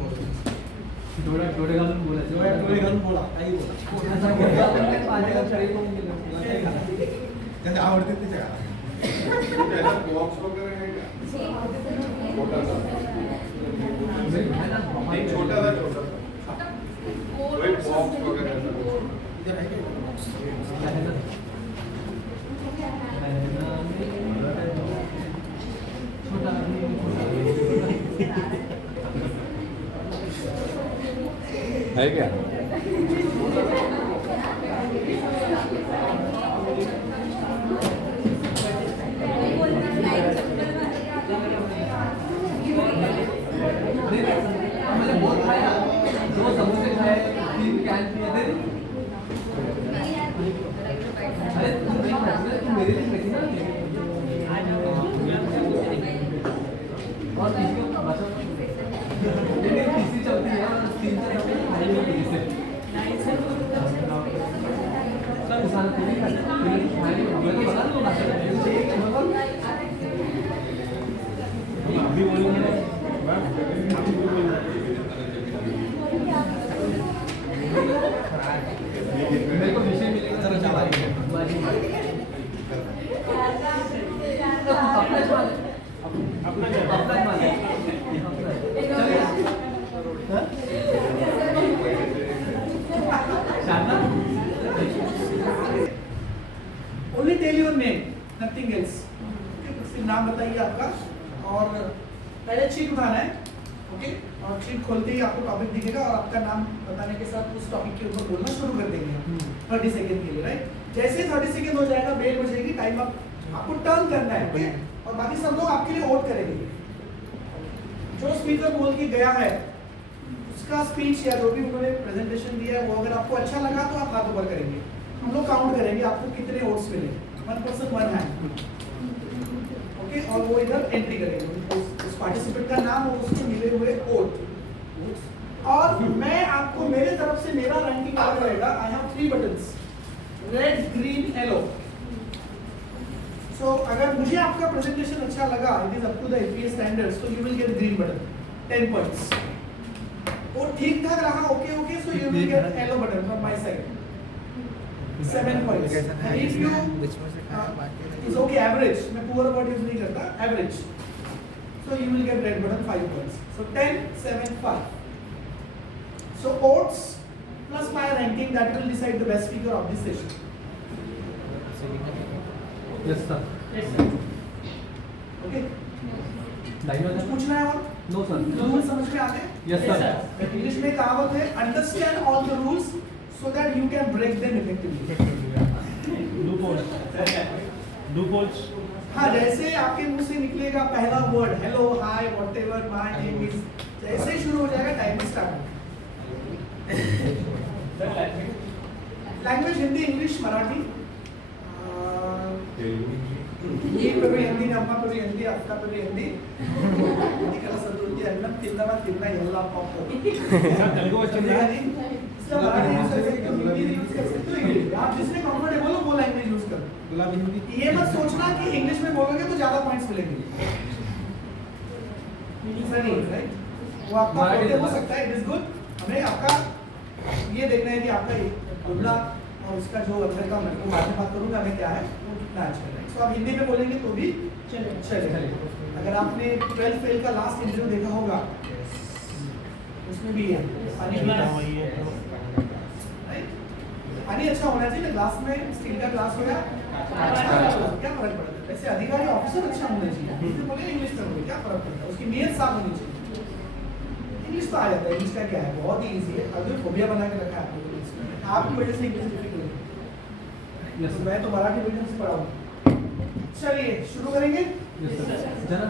बोला डोळे घालून बोलायचं. डोळ्यात डोळे घालून बोला काही बोला त्याचे आवडते त्याच्या घाला त्याला बॉक्स वगैरे आहे का? छोटासा एक छोटासा एक बॉक्स वगैरे असं. इथे नाही का बॉक्स है क्या? मैंने बहुत खाया, 2 समोसे खाए, 3 कैन पिए थे। अरे तुम नहीं खाते, तुम मेरे लिए खाती ना। और तीसरी बचा तीसरी चौथी है और 3 चौथी खाई हुई है जिससे सब इंसान को नहीं खाते खाने हमें तो पता नहीं बात अभी बोलूँगा मेरे को विषय मिलेगा जरा ज़्यादा अपना माल है only tell your name, nothing else. सिर्फ नाम बताइए आपका और पहले चीट उठाना है। ओके, और चीट खोलते ही आपको टॉपिक दिखेगा और आपका नाम बताने के साथ उस टॉपिक के ऊपर बोलना शुरू कर देंगे 30 सेकंड के लिए, राइट। जैसे 30 सेकंड हो जाएगा बेल बजेगी, टाइम अप आपको टर्न करना है। ओके, और बाकी सब लोग आपके लिए वोट करेंगे। जो स्पीकर बोल के गया है उसका स्पीच या जो भी उन्होंने प्रेजेंटेशन दिया है वो अगर आपको अच्छा लगा तो आप हाथ ऊपर करेंगे। हम लोग काउंट करेंगे आपको कितने वोट्स मिले। 1 person 1 hand। ओके, और वो इधर एंट्री करेंगे उस पार्टिसिपेंट का नाम और उसके मिले हुए वोट। और मैं आपको मेरे तरफ से मेरा रैंकिंग अलग रहेगा। I have 3 buttons, red, green, yellow. So अगर मुझे आपका प्रेजेंटेशन अच्छा लगा, it is up to the APA standards, तो you will get green button 10 points। और ठीक ठाक रहा, okay okay, so you will get yellow button from my side 7 points। and if you is okay average, मैं poor word use नहीं करता, average, so you will get red button 5 points। so 10 7 5। so votes plus my ranking that will decide the best speaker of this session। Yes sir. Okay, dialogue कुछ पूछना है और no sir. Rule समझ में आते हैं? Yes sir. इंग्लिश में कहावत है, understand all the rules so that you can break them effectively। Loopholes। हाँ, जैसे आपके मुंह से निकलेगा पहला word hello, hi, whatever, my name is, जैसे ही शुरू हो जाएगा time start. Language Hindi, English, Marathi, ये पे भी हिंदी, अम्मा पे भी हिंदी, अफ्ता पे भी हिंदी, हिंदी का जरूरत ఇది అన్నం తిన్నవా తిన్నా ఎల్లా పాపం तेलुगु వచ్చిందా इसका मराठी यूज कर सकते हो, हिंदी यूज कर सकते हो, इंग्लिश आप जिसमें कंफर्टेबल हो वो लैंग्वेज यूज करो। गुलाबी हिंदी ये मत सोचना कि इंग्लिश में बोलोगे तो ज्यादा पॉइंट्स मिलेंगे। ऐसा नहीं है, राइट? वो आपका फोटे हो सकता है, इट इज गुड। हमें आपका ये देखना है कि आपका जुमला और उसका जो अंदर का मैं बाद में बात करूंगा हमें क्या है वो कितना अच्छा है। तो आप हिंदी में बोलेंगे तो भी चलेगा। अगर आपने 12th फेल का लास्ट इंटरव्यू देखा होगा उसमें भी है पानी पानी अच्छा होना चाहिए ना, ग्लास में स्टील का ग्लास हो या क्या फर्क पड़ता है? वैसे अधिकारी ऑफिसर अच्छा होना चाहिए, हिंदी बोले इंग्लिश में बोले क्या फर्क पड़ता है? उसकी नीयत साफ होनी चाहिए। इंग्लिश तो आ जाता है, इंग्लिश का क्या है, बहुत ही इजी है। अगर फोबिया बना के रखा है आपने इंग्लिश में, आपकी वजह से इंग्लिश डिफिकल्ट है। तो मैं तो मराठी मीडियम से पढ़ा हूँ। चलिए शुरू करेंगे। जरा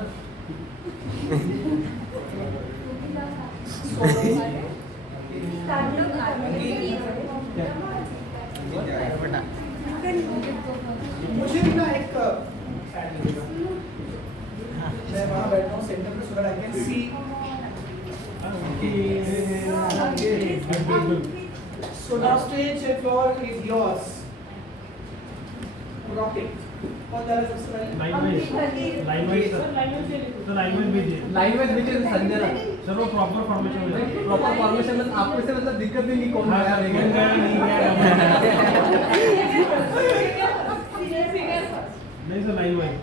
मुझे भी ना एक मैं वहाँ बैठा हूँ सेंटर में, so that I can see. So now stage floor is yours. Rocket. कौन जा रहा है सबसे पहले? लैंग्वेज सर लैंग्वेज भेजिए लाइन में देखिए संजय दा सर वो प्रॉपर फॉर्मेशन में प्रॉपर फॉर्मेशन में आपको से मतलब दिक्कत नहीं कौन हाँ, आया सर, नहीं कौन गया, नहीं गया। नहीं सर लैंग्वेज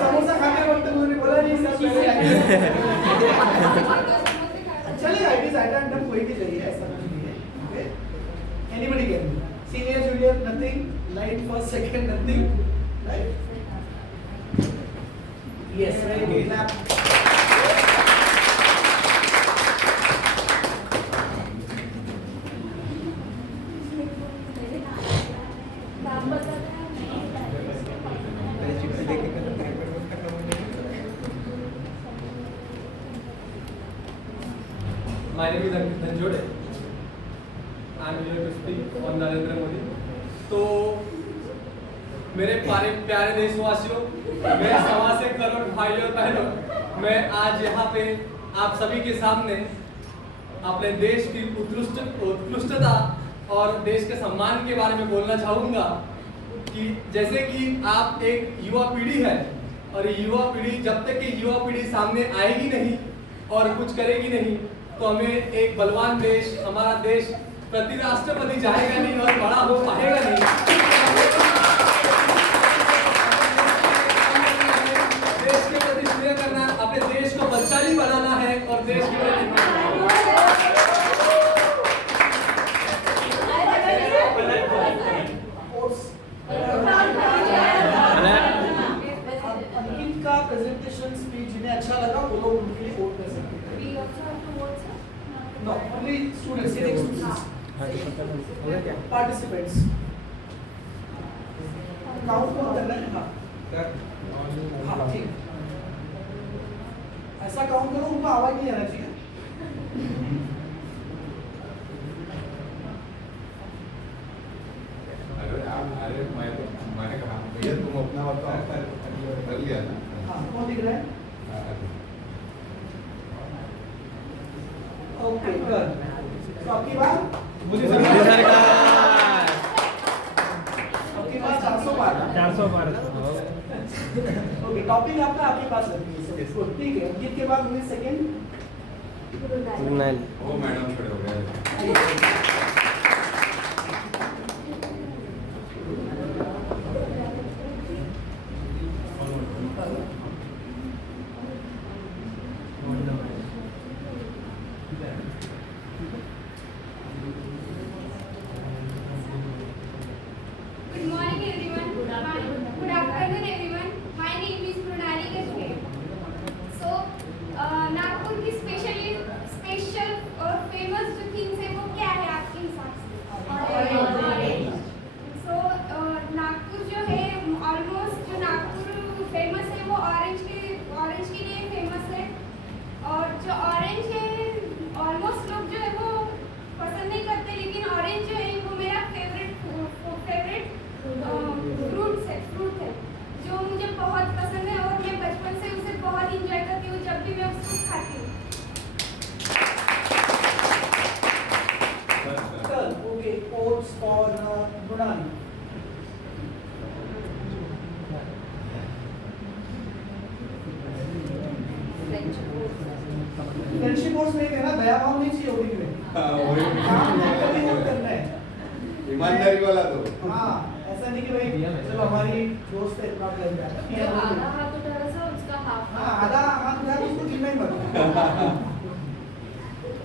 समोसा खाने वक्त उन्होंने बोला नहीं सर चलेगा, इट इज आइटम कोई भी चाहिए, ऐसा कुछ नहीं है। Okay, anybody can, senior junior nothing, light first second nothing, right? Yes, very good, clap. My name is Ankit Dhanjode. I am here to speak on Narendra Modi. तो मेरे प्यारे देशवासियों, मेरे 1.25 करोड़ भाइयों और बहनों, मैं आज यहाँ पे आप सभी के सामने अपने देश की उत्कृष्टता और देश के सम्मान के बारे में बोलना चाहूँगा कि जैसे कि आप एक युवा पीढ़ी है और युवा पीढ़ी जब तक कि युवा पीढ़ी सामने आएगी नहीं और कुछ करेगी नहीं तो हमें एक बलवान देश, हमारा देश प्रति राष्ट्रपति जाएगा नहीं और बड़ा हो पाएगा नहीं। देश के प्रति प्रिय करना, अपने देश को बलशाली बनाना है और देश के प्रति इनका प्रेजेंटेशन स्पीच जिन्हें अच्छा लगा वो लोग उनके लिए वोट कर सकते हैं। No, only students, sitting students. Participants. Count कौन करना है? हाँ, हाँ, ठीक। ऐसा काउंट करो, उनको आवाज नहीं आना चाहिए। अरे मैंने कहा भैया तुम अपना बताओ, कर लिया ना? हाँ, कौन दिख रहा है? Okay, good. तो आपकी बात? मोदी आपकी सरकार बात 400 पार। 400 बार ओके, टॉपिक आपका आपके पास रखिए। ठीक है, गीत के बाद मुझे सेकंड वो मैडम खड़े हो गए। Good morning everyone. Good afternoon everyone. My name is Prunali Kashmir. So Nagpur की स्पेशल और फेमस जो थिंग्स है वो क्या है आपके मृणाली। फ्रेंडशिप कोर्स नहीं देना, दया भाव नहीं चाहिए ओटी में। हाँ, वही। काम करके वो करना है। ईमानदारी वाला तो हाँ, ऐसा नहीं कि भाई चलो हमारी दोस्त है इतना कर दिया। आधा हाथ उठा रहा था उसका हाफ हाँ, आधा हाथ उठाया तो उसको गिनना ही मत।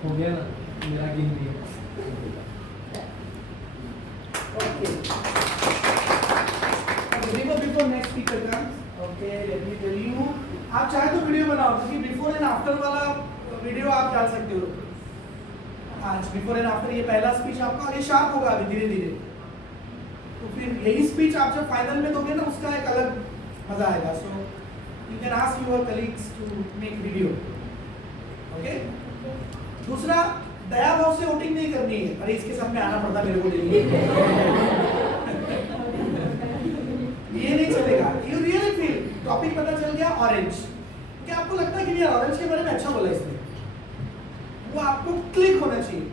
हो गया ना, मेरा गिन लिया। Okay. Before next speaker comes, okay, let me tell you. आप चाहे तो वीडियो बनाओ, क्योंकि बिफोर एंड आफ्टर वाला वीडियो आप डाल सकते हो। आज बिफोर एंड आफ्टर ये पहला स्पीच आपका, और ये शार्प होगा अभी धीरे धीरे। तो फिर यही स्पीच आप जब फाइनल में दोगे ना, उसका एक अलग मजा आएगा। So you can ask your colleagues to make video. Okay. दूसरा, दया भाव से वोटिंग नहीं करनी है। अरे इसके साथ में आना पड़ता मेरे को डेली। ये नहीं चलेगा। यू रियली फील, टॉपिक पता चल गया ऑरेंज, क्या आपको लगता है कि यार ऑरेंज के बारे में अच्छा बोला इसने, वो आपको क्लिक होना चाहिए।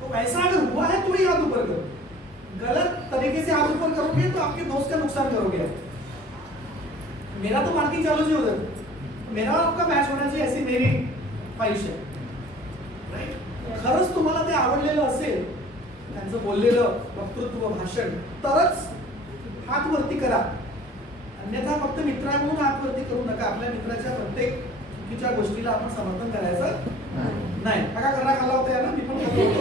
तो ऐसा अगर हुआ है तो ही हाथ ऊपर करो। गलत तरीके से हाथ ऊपर करोगे तो आपके दोस्त का नुकसान करोगे। मेरा तो मार्किंग चालू जी उधर, मेरा आपका मैच होना चाहिए, ऐसी मेरी ख्वाहिश है। राइट? खरंच तुम्हाला ते आवडलेलं असेल, त्यांचं बोललेलं वक्तृत्व भाषण, तरच हात वरती करा। अन्यथा फक्त मित्र आहे म्हणून हात वरती करू नका। आपल्या मित्राच्या प्रत्येक चुकीच्या गोष्टीला आपण समर्थन करायचं नाही। काका कर्रा खाल्ला होता ना, मी पण खाल्लो होतो।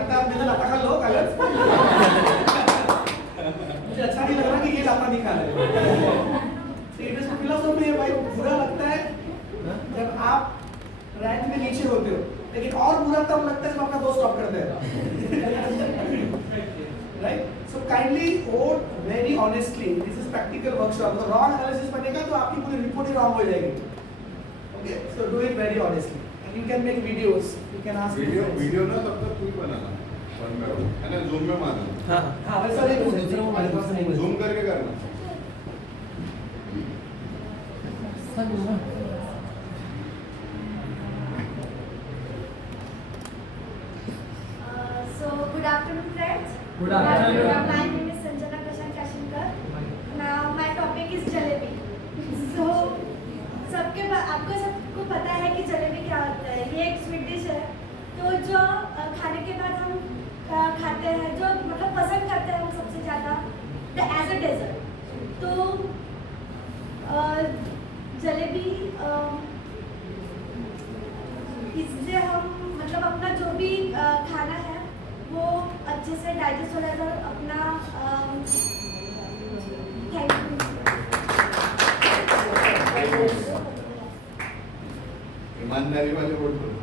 आता मी तर लाता खाल्लो कालच, मुझे अच्छा नहीं लग रहा कि ये लाता नहीं खा रहे। इट इज फिलॉसफी है भाई। बुरा लगता है जब आप रैंक में नीचे होते हो, लेकिन और बुरा तब लगता है जब अपना दोस्त स्टॉप करते हैं। Right? So kindly vote very honestly. This is practical workshop. तो रॉन्ग एनालिसिस बनेगा तो आपकी पूरी रिपोर्ट ही रॉन्ग हो जाएगी। Okay, so do it very honestly and you can make videos, you can ask video ना तब तक तू ही बनाना, है ना, जूम में मारना। हां वैसा नहीं, दूसरे मोबाइल पास नहीं, जूम करके करना। So good afternoon friends. Good afternoon. My name is Sanjana Prashant Kashinkar. Now my topic is jalebi. So आपको सबको पता है कि जलेबी क्या होता है। ये एक स्वीट डिश है, तो जो खाने के बाद हम खाते हैं, जो मतलब पसंद करते हैं हम सबसे ज़्यादा एज अ डेजर्ट। तो जलेबी इससे हम मतलब अपना जो भी खाना है वो अच्छे से डाइजेस्ट हो जाता है। अपना थैंक यू। ईमानदारी वाले वोट करो।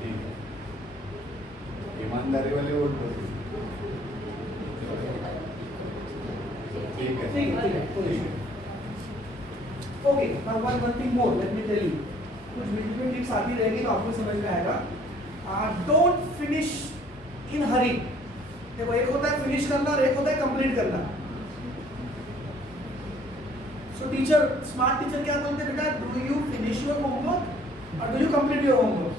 ठीक है, ईमानदारी वाले वोट करो। ठीक है। Okay, now one thing more, let me tell you. कुछ बिल्कुल टिप्स आती रहेगी तो आपको समझ में आएगा। डोंट फिनिश इन हरी। देखो, एक होता है फिनिश करना और एक होता है कंप्लीट करना। सो टीचर, स्मार्ट टीचर क्या बोलते हैं, बेटा do you finish your homework और do you complete your homework.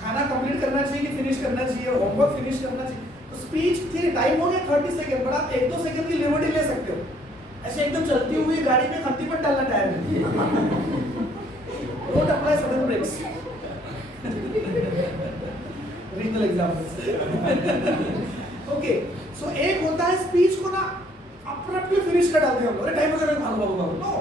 खाना कंप्लीट करना चाहिए कि फिनिश करना चाहिए, होमवर्क फिनिश करना चाहिए। तो स्पीच ठीक टाइम हो गया 30 सेकंड, पर आप 1-2 सेकंड की लिबर्टी ले सकते हो। ऐसे एकदम चलती हुई गाड़ी में खत्ती पर डालना टायर में। Don't apply sudden brakes. Regional examples. Okay, so एक होता है स्पीच को ना अब्रप्टली फिनिश कर डालते हैं हम लोग। अरे टाइम हो गया, भागो भागो भागो। नो,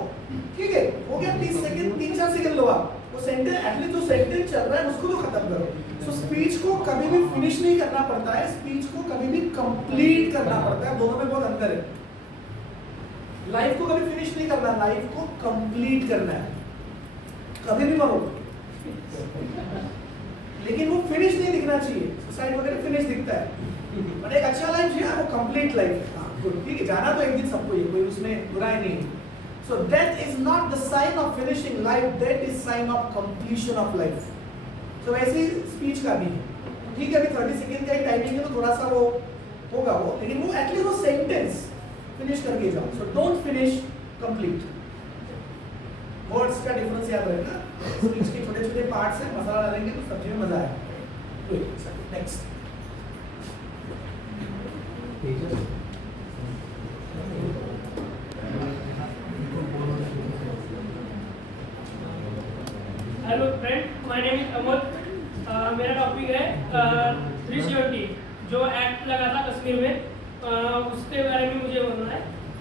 ठीक है, हो गया 30 सेकंड, 3-4 सेकंड लो आप। वो सेंटेंस एटलीस्ट जो सेंटेंस चल रहा है उसको तो खत्म करो। सो स्पीच को कभी भी फिनिश नहीं करना पड़ता है, स्पीच को कभी भी कंप्लीट करना पड़ता है। दोनों में बहुत अंतर है। लाइफ को कभी फिनिश नहीं करना, लाइफ को कंप्लीट करना है। कभी भी मरो, लेकिन वो फिनिश नहीं दिखना चाहिए। सुसाइड वगैरह फिनिश दिखता है, पर एक अच्छा लाइफ जो है वो कंप्लीट लाइफ। ठीक है, जाना तो एक दिन सबको ही, कोई उसमें बुराई नहीं है। So death is not the sign of finishing life, death is sign of completion of life. So वैसे ही स्पीच का भी ठीक है, अभी 30 सेकंड का ही टाइमिंग है तो थोड़ा सा वो होगा वो, लेकिन वो एटलीस्ट वो सेंटेंस फिनिश करके जाओ। So don't finish, complete. Words का डिफरेंस याद रखना, स्पीच के छोटे छोटे पार्ट्स हैं, मसाला डालेंगे तो सब्जी में मजा आएगा। Next hello friend, my name is Amol. मेरा टॉपिक है 370 जो एक्ट लगा था कश्मीर में, उसके बारे में मुझे बोलना है।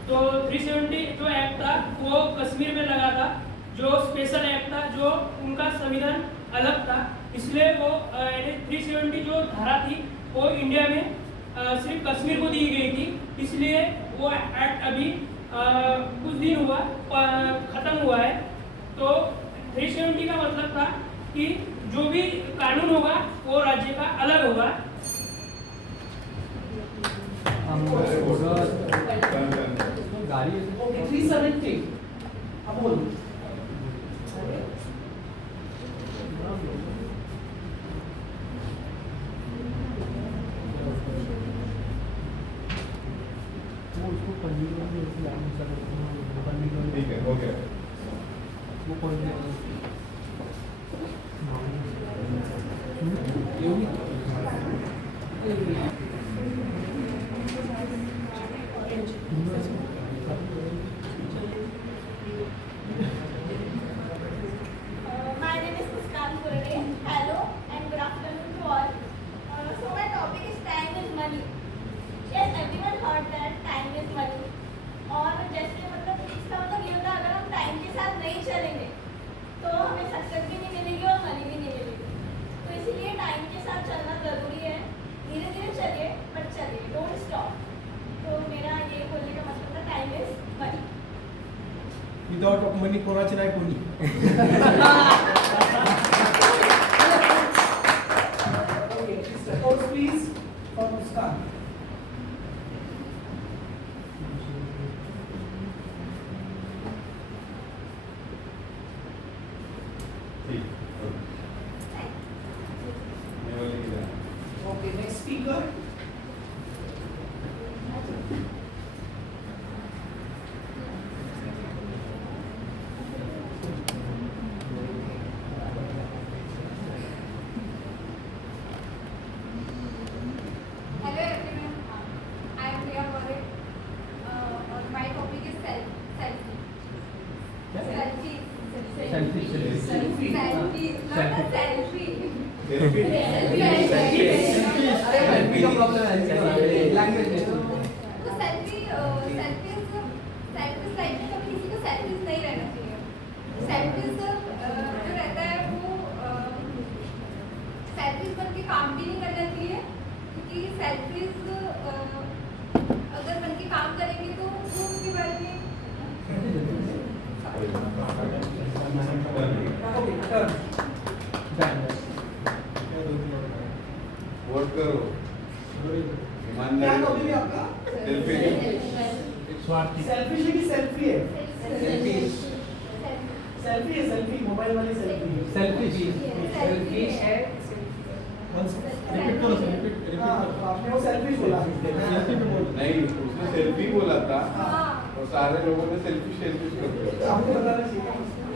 तो 370 जो एक्ट था वो कश्मीर में लगा था, जो स्पेशल एक्ट था, जो उनका संविधान अलग था, इसलिए वो 370 जो धारा थी वो इंडिया में सिर्फ कश्मीर को दी गई थी, इसलिए वो एक्ट अभी कुछ दिन हुआ ख़त्म हुआ है। तो 370 का मतलब था कि जो भी कानून होगा वो राज्य का अलग होगा। ओके 370 अमोल। ठीक है, हो गया। My name is Muskan Kurade. Hello and good afternoon to all. So my topic is time is money. Yes, everyone heard that time is money. और जैसे मतलब इसका मतलब ये होता है अगर हम टाइम के साथ नहीं चलेंगे तो हमें सक्सेस भी नहीं मिलेगी और मनी भी नहीं मिलेगी। तो इसीलिए टाइम के साथ चलना ज़रूरी है। धीरे धीरे चलिए बट चलिए, डोंट स्टॉप। तो मेरा ये बोलने का मतलब था time is money. Without money कोणाचे नाही कोणी. Okay, please for Muskan. ठीक, मैं बोलेंगे जरा। Okay, next speaker. Hello everyone, I am Priya Gore. My topic is selfie. Selfie. Selfie. Not a selfie. तो selfie लाइफ में कभी किसी को selfies नहीं रहना चाहिए। Selfies जो रहता है वो selfies बन के काम भी नहीं करना चाहिए, क्योंकि selfies अगर बन के काम करेंगे तो वो उसके बारे में वोट करो, क्या ईमानदारी। टॉपिक है आपका? सेल्फी। स्वार्थी। सेल्फिश है कि सेल्फी है? सेल्फी सेल्फी है, सेल्फी मोबाइल वाली सेल्फी है। सेल्फी है। रिपीट करो सर, रिपीट हाँ, करो. आपने वो सेल्फिश बोला। सेल्फी पे बोल. नहीं, उसने सेल्फी बोला था हाँ। और सारे लोगों ने सेल्फी करते हैं। आपको बताना चाहिए।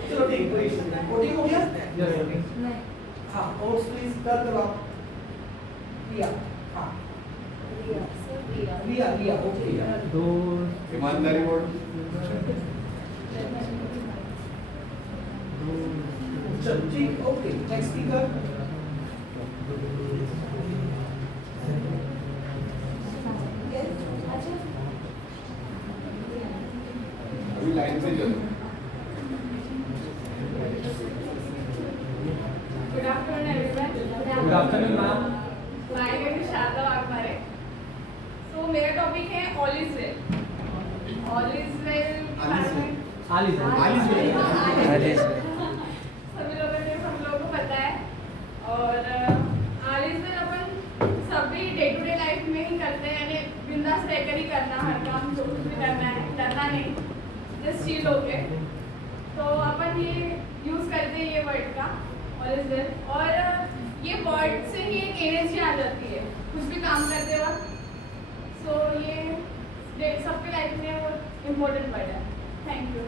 चलो ठीक, कोई इशू नहीं। वोटिंग हो गया? नहीं। हाँ, वोट्स प्लीज कर दो आप। रिया, हाँ, रिया, ओके। दो ईमानदारी वोट। चलो ठीक, ओके। Next speaker. अभी लाइन से चलो। Good afternoon everyone. Good afternoon, ma'am. My name is Sharda Wagmare. So मेरा टॉपिक है all is well. All is well के बारे में सभी लोगों को पता है। और ऑल इज वेल अपन सभी डे टू डे लाइफ में ही करते हैं, यानी बिंदास रहकर ही करना, हर काम जो कुछ भी करना है डरना नहीं, जस्ट चिल होके। तो अपन ये यूज़ करते हैं ये वर्ड का ऑल इज वेल, और ये वर्ड से ही एक एनर्जी आ जाती है कुछ भी काम करते वक्त। सो ये सबके लाइफ में वो इम्पोर्टेंट वर्ड है। Thank you.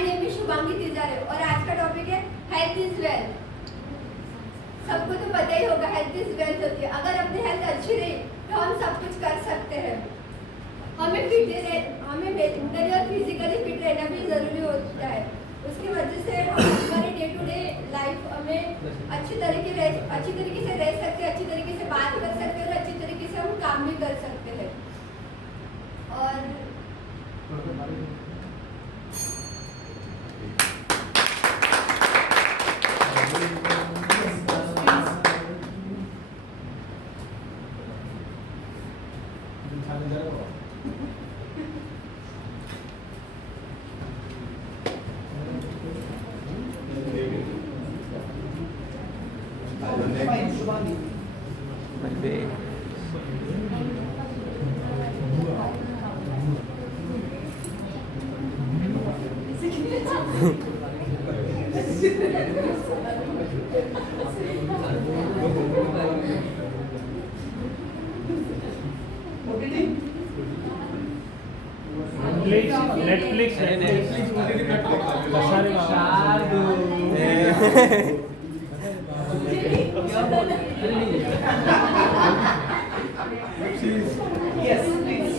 My name is Shubhangi Tijare और आज का टॉपिक है हेल्थ इज वेल्थ। सबको तो पता ही होगा हेल्थ इज वेल्थ होती है। अगर अपनी हेल्थ अच्छी रही तो हम सब कुछ कर सकते हैं। हमें मेंटली और फिजिकली फिट रहना भी जरूरी होता है। उसकी वजह से हम हमारे डे टू डे लाइफ हमें अच्छी तरीके से रह सकते हैं, अच्छी तरीके से बात कर सकते हैं और अच्छी तरीके से हम काम भी कर सकते हैं। और Fine, Shubhangi. Netflix Yes, please.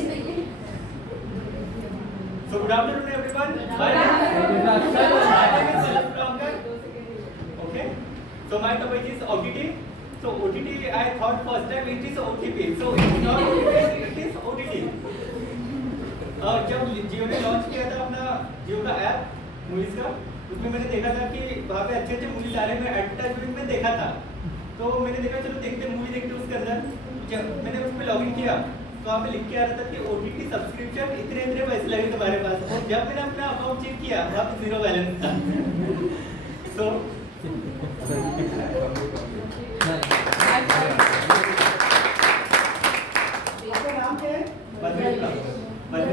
So good afternoon everyone. My name is Salaf Ramkar. Okay. So my topic is OTT. So OTT I thought first time it is OTP. So it is not OTP, it is OTT. जब जियो ने launch किया था अपना जियो का app movies का, उसमें मैंने देखा था कि वहाँ पे अच्छे अच्छे मूवीज आ रहे हैं। मैं एडवर्टाइजमेंट में देखा था, तो मैंने देखा चलो देखते मूवी देखते उसके अंदर। जब मैंने उस पर लॉगिन किया तो वहाँ पे लिख के आ रहा था कि OTT सब्सक्रिप्शन इतने इतने पैसे लगे तुम्हारे पास। और जब मैंने अपना अकाउंट चेक किया वहाँ पे 0 बैलेंस था। सो आपका नाम क्या है? इसमें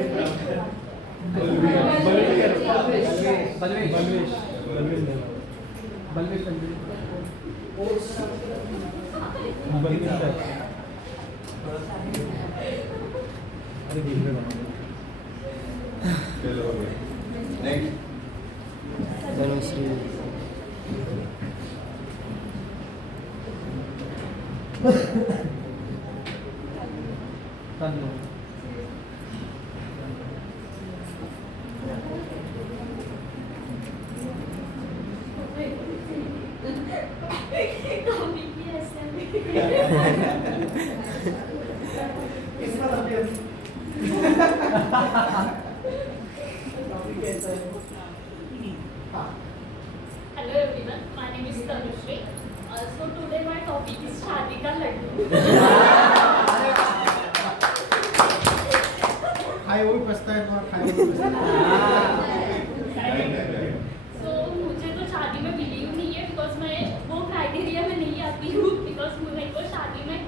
Hello everyone, my name is Tanushree. So today my topic is शादी का लड्डू। खाए वो भी पछता है और खाए वो भी पछता है। So मुझे तो शादी में बिलीव नहीं है बिकॉज मैं वो क्राइटेरिया में नहीं आती हूँ। बिकॉज मेरे को शादी में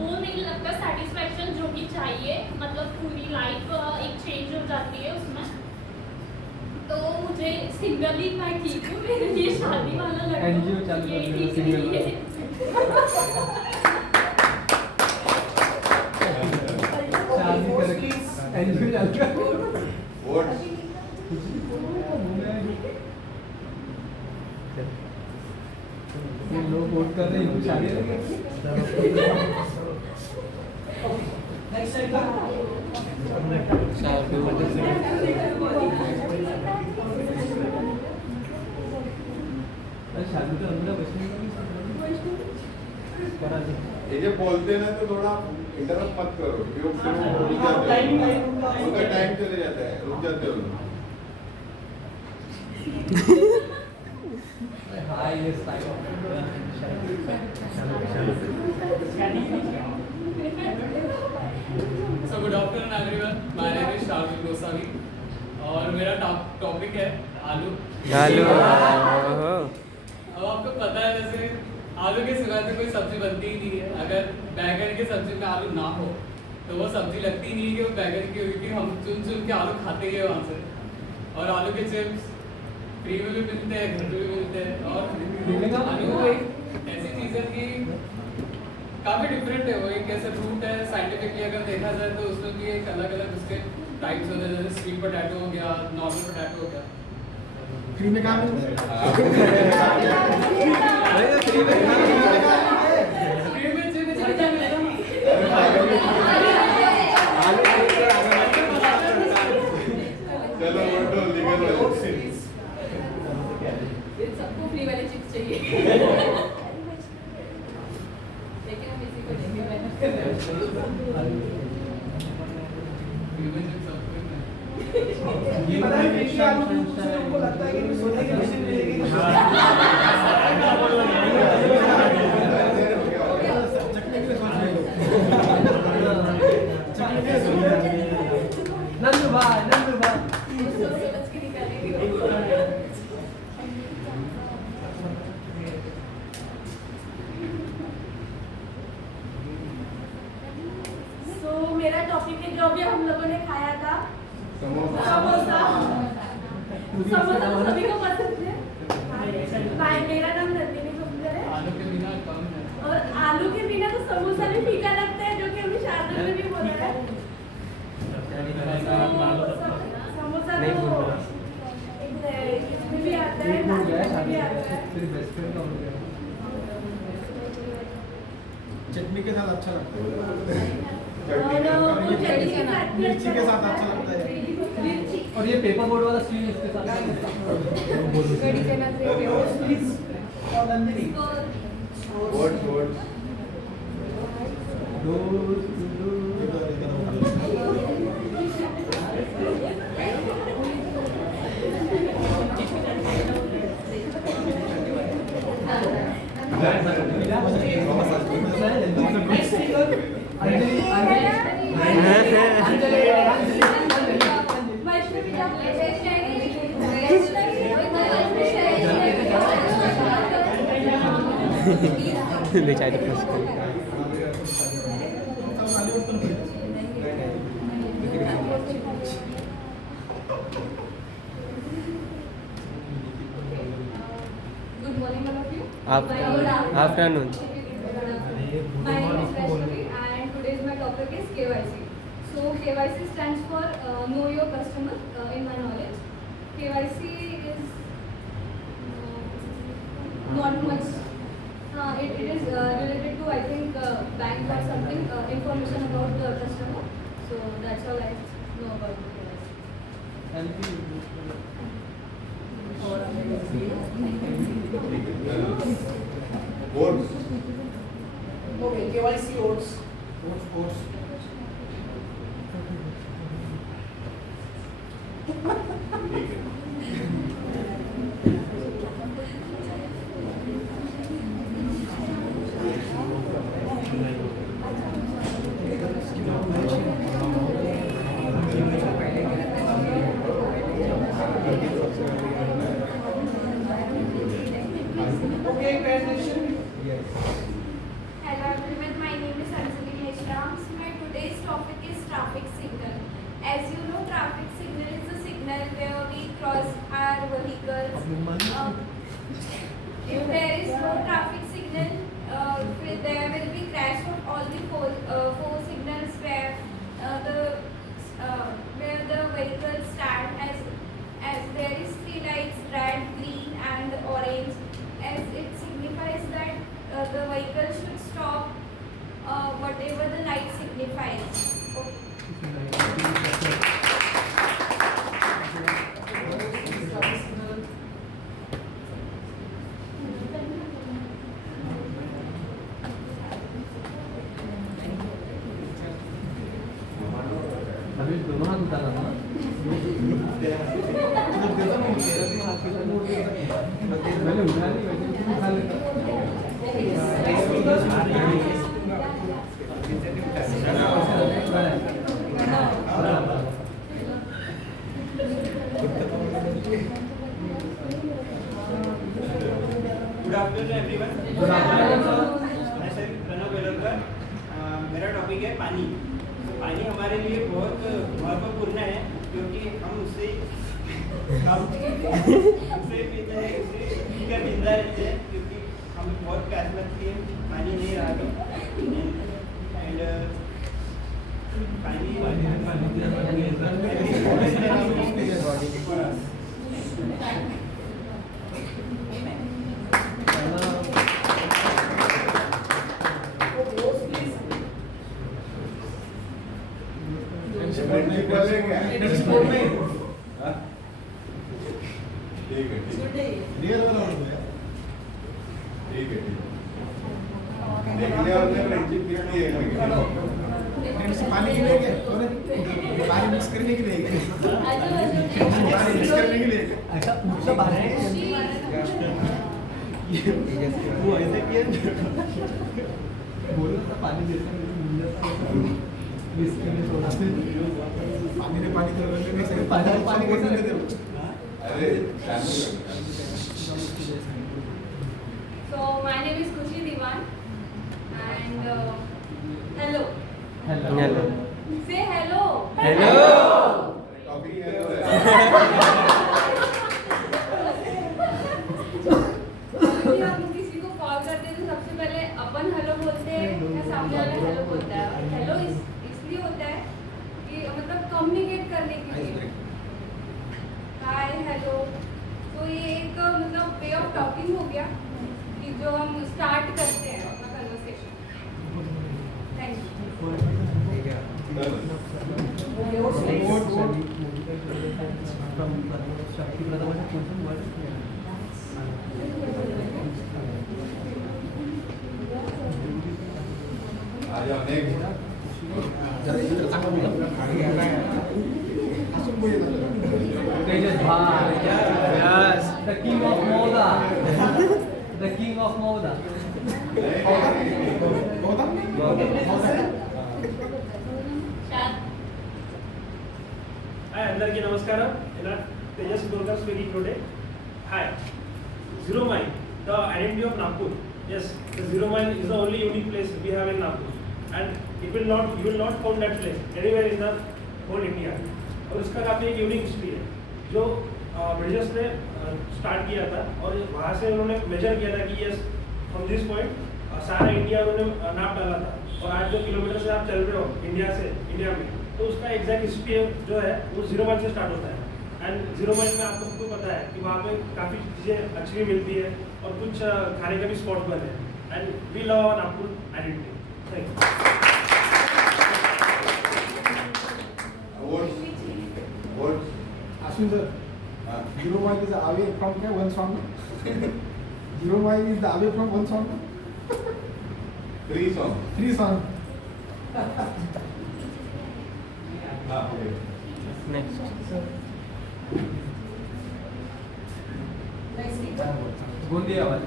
वो नहीं लगता सेटिस्फैक्शन जो कि चाहिए, मतलब पूरी लाइफ एक चेंज हो जाती है उसमें। तो मुझे सिंगल ही मैं ठीक हूँ, मेरे लिए शादी वाला लड्डू ये ठीक नहीं है। लोग वोट कर रहे हैं शादी ये जो बोलते हैं ना तो थोड़ा इंटरप्ट मत करो क्योंकि वो रुक जाते हैं, उनका टाइम चले जाता है, रुक जाते हो लोग। So good afternoon everyone. My name is Sharvil Goswami और मेरा टॉपिक है आलू। अब आपको पता है जैसे आलू के सिवा तो कोई सब्जी बनती ही नहीं है। अगर बैगन की सब्जी में आलू ना हो तो वो सब्जी लगती ही नहीं है कि वो बैगन की, क्योंकि हम चुन चुन के आलू खाते ही है वहाँ से। और आलू के चिप्स फ्री में भी मिलते हैं, घर पे भी मिलते हैं। और आलू एक ऐसी चीज़ है कि काफ़ी डिफरेंट है। वो एक ऐसा फ्रूट है, साइंटिफिकली अगर देखा जाए तो उसमें भी एक अलग अलग उसके टाइप्स होते हैं। जैसे स्वीट पोटैटो हो गया, नॉर्मल पोटैटो हो गया। फ्री में काम मिलता है चलो बोलो लीगल वाले सबको फ्री वाली चिप्स चाहिए लेकिन हम इसी को लेंगे मेहनत कर रहे ये पता है कि आलू से उनको लगता है कि सोने की मशीन मिलेगी नंदू भाई सोच के निकालेंगे So, मेरा टॉपिक है जो अभी हम लोगों ने खाया था समोसा समोसा समोसा तो सभी को पसंद है भाई मेरा नाम नंदिनी सुंदर है और आलू के बिना तो समोसा भी फीका लगता है जो कि अभी शारदा में भी बोल रहा है समोसा तो इसमें भी आता है नाश्ते में भी आता है चटनी के साथ अच्छा लगता है और वो चटनी के साथ भी मिर्ची के साथ अच्छा लगता है मिर्ची और ये पेपर बोर्ड वाला स्क्रीन इसके साथ कड़ी चना से और नंदिनी वर्ड बेचारे फंस गए good morning all of you afternoon My name is Vaishnavi and today's my topic is KYC. So KYC stands for Know Your Customer in my knowledge. KYC is not much. It is related to I think bank or something information about the customer. So that's all I know about the KYC. Words. Okay KYC oats ठीक है okay presentation Hello everyone, my name is Anjali Meshram. So my today's topic is traffic signal. As you know, traffic signal is a signal where we cross our vehicles. If there is no traffic signal, there will be crash of all the four signals where the vehicles stand as there is three lights, red, green and orange, as it signifies that the vehicle should stop whatever the light signifies. अभी दोनों हाथ उठा रहा था मैंने उठा नहीं वैसे उठा लेता गुड आफ्टरनून एवरीवन। प्रणव बेलरकर। मेरा टॉपिक है पानी। तो पानी हमारे लिए बहुत महत्वपूर्ण है क्योंकि हम उससे पीते हैं, उससे पीकर जिंदा रहते हैं क्योंकि हमें बहुत प्यास लगती है पानी नहीं रहा तो। एंड पानी ठीक है ठीक है रियल वाला हो गया ठीक है देखने और में फ्रेंडशिप कितनी है फ्रेंड्स पानी के लिए क्या थोड़े पानी मिक्स करने के लिए पानी मिक्स करने के लिए ऐसा पूछा बाहर है वो ऐसे किया बोलो तो पानी देता मिक्स करने थोड़ा पानी ने पानी तो करने में पानी कैसे दे दो अरे चालू So my name is Khushi Diwan and hello. Hello. Say hello. Topic है जब हम किसी को कॉल करते हैं तो सबसे पहले अपन हेलो बोलते हैं या सामने वाला हेलो बोलता है। हेलो इसलिए होता है कि मतलब कम्युनिकेट करने के लिए। हाय हेलो तो ये एक मतलब वे ऑफ टॉकिंग हो गया कि जो हम स्टार्ट करते हैं अपना कन्वर्सेशन। थैंक आ जाओ नेक्स्ट जरा इधर चांगला बोला असं बोल Tejas Bhai. Yes. The king of Moda. The king of Moda. Hi, అందరికీ నమస్కారం. ఇలా Tejas Golkar speaking today. Hi. Zero Mile, the identity of Nagpur. Yes, the Zero Mile is the only unique place we have in Nagpur, and you will not find that place anywhere in the whole India. और उसका काफी एक unique history है जो Britishers ने start किया था और वहाँ से उन्होंने मेजर किया था कि यस फ्रॉम दिस पॉइंट सारा इंडिया उन्होंने नाप डाला था और आज जो किलोमीटर से आप चल रहे हो इंडिया में तो उसका एग्जैक्ट हिस्ट्री जो है वो जीरो माइल से स्टार्ट होता है। एंड जीरो माइल में आपको सबको पता है कि वहाँ पे काफ़ी चीज़ें अच्छी भी मिलती है और कुछ खाने का भी स्पॉट बने हैं and we love our Nagpur identity. Thank votes votes Ashwin sir, Zero Mile is away from one song. Zero Mile is away from one song. 3 song 3 song. हाँ ओके Next. गोंदिया वाले.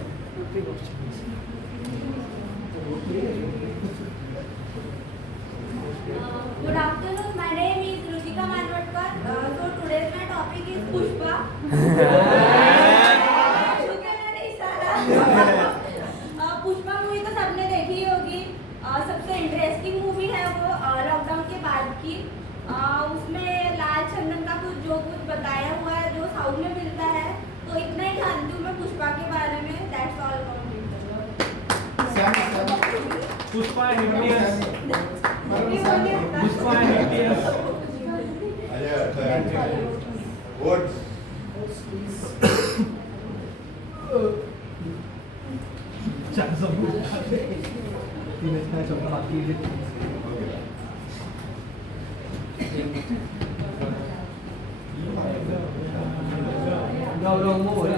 Good afternoon. My name is Ruchika Manvatkar. So today's my topic is Pushpa. Pushpa movie तो सबने देखी ही होगी। सबसे interesting movie है वो lockdown के बाद की। उसमें लाल चंदन का जो कुछ बताया हुआ है जो साउथ में मिलता है तो इतना ही जानती हूँ मैं पुष्पा के बारे में। That's all about Pushpa hiatus. Pushpa hiatus. अच्छा वोट्स चार सौ. तीन इसका चौथा बाकी है. गौरव मोरे.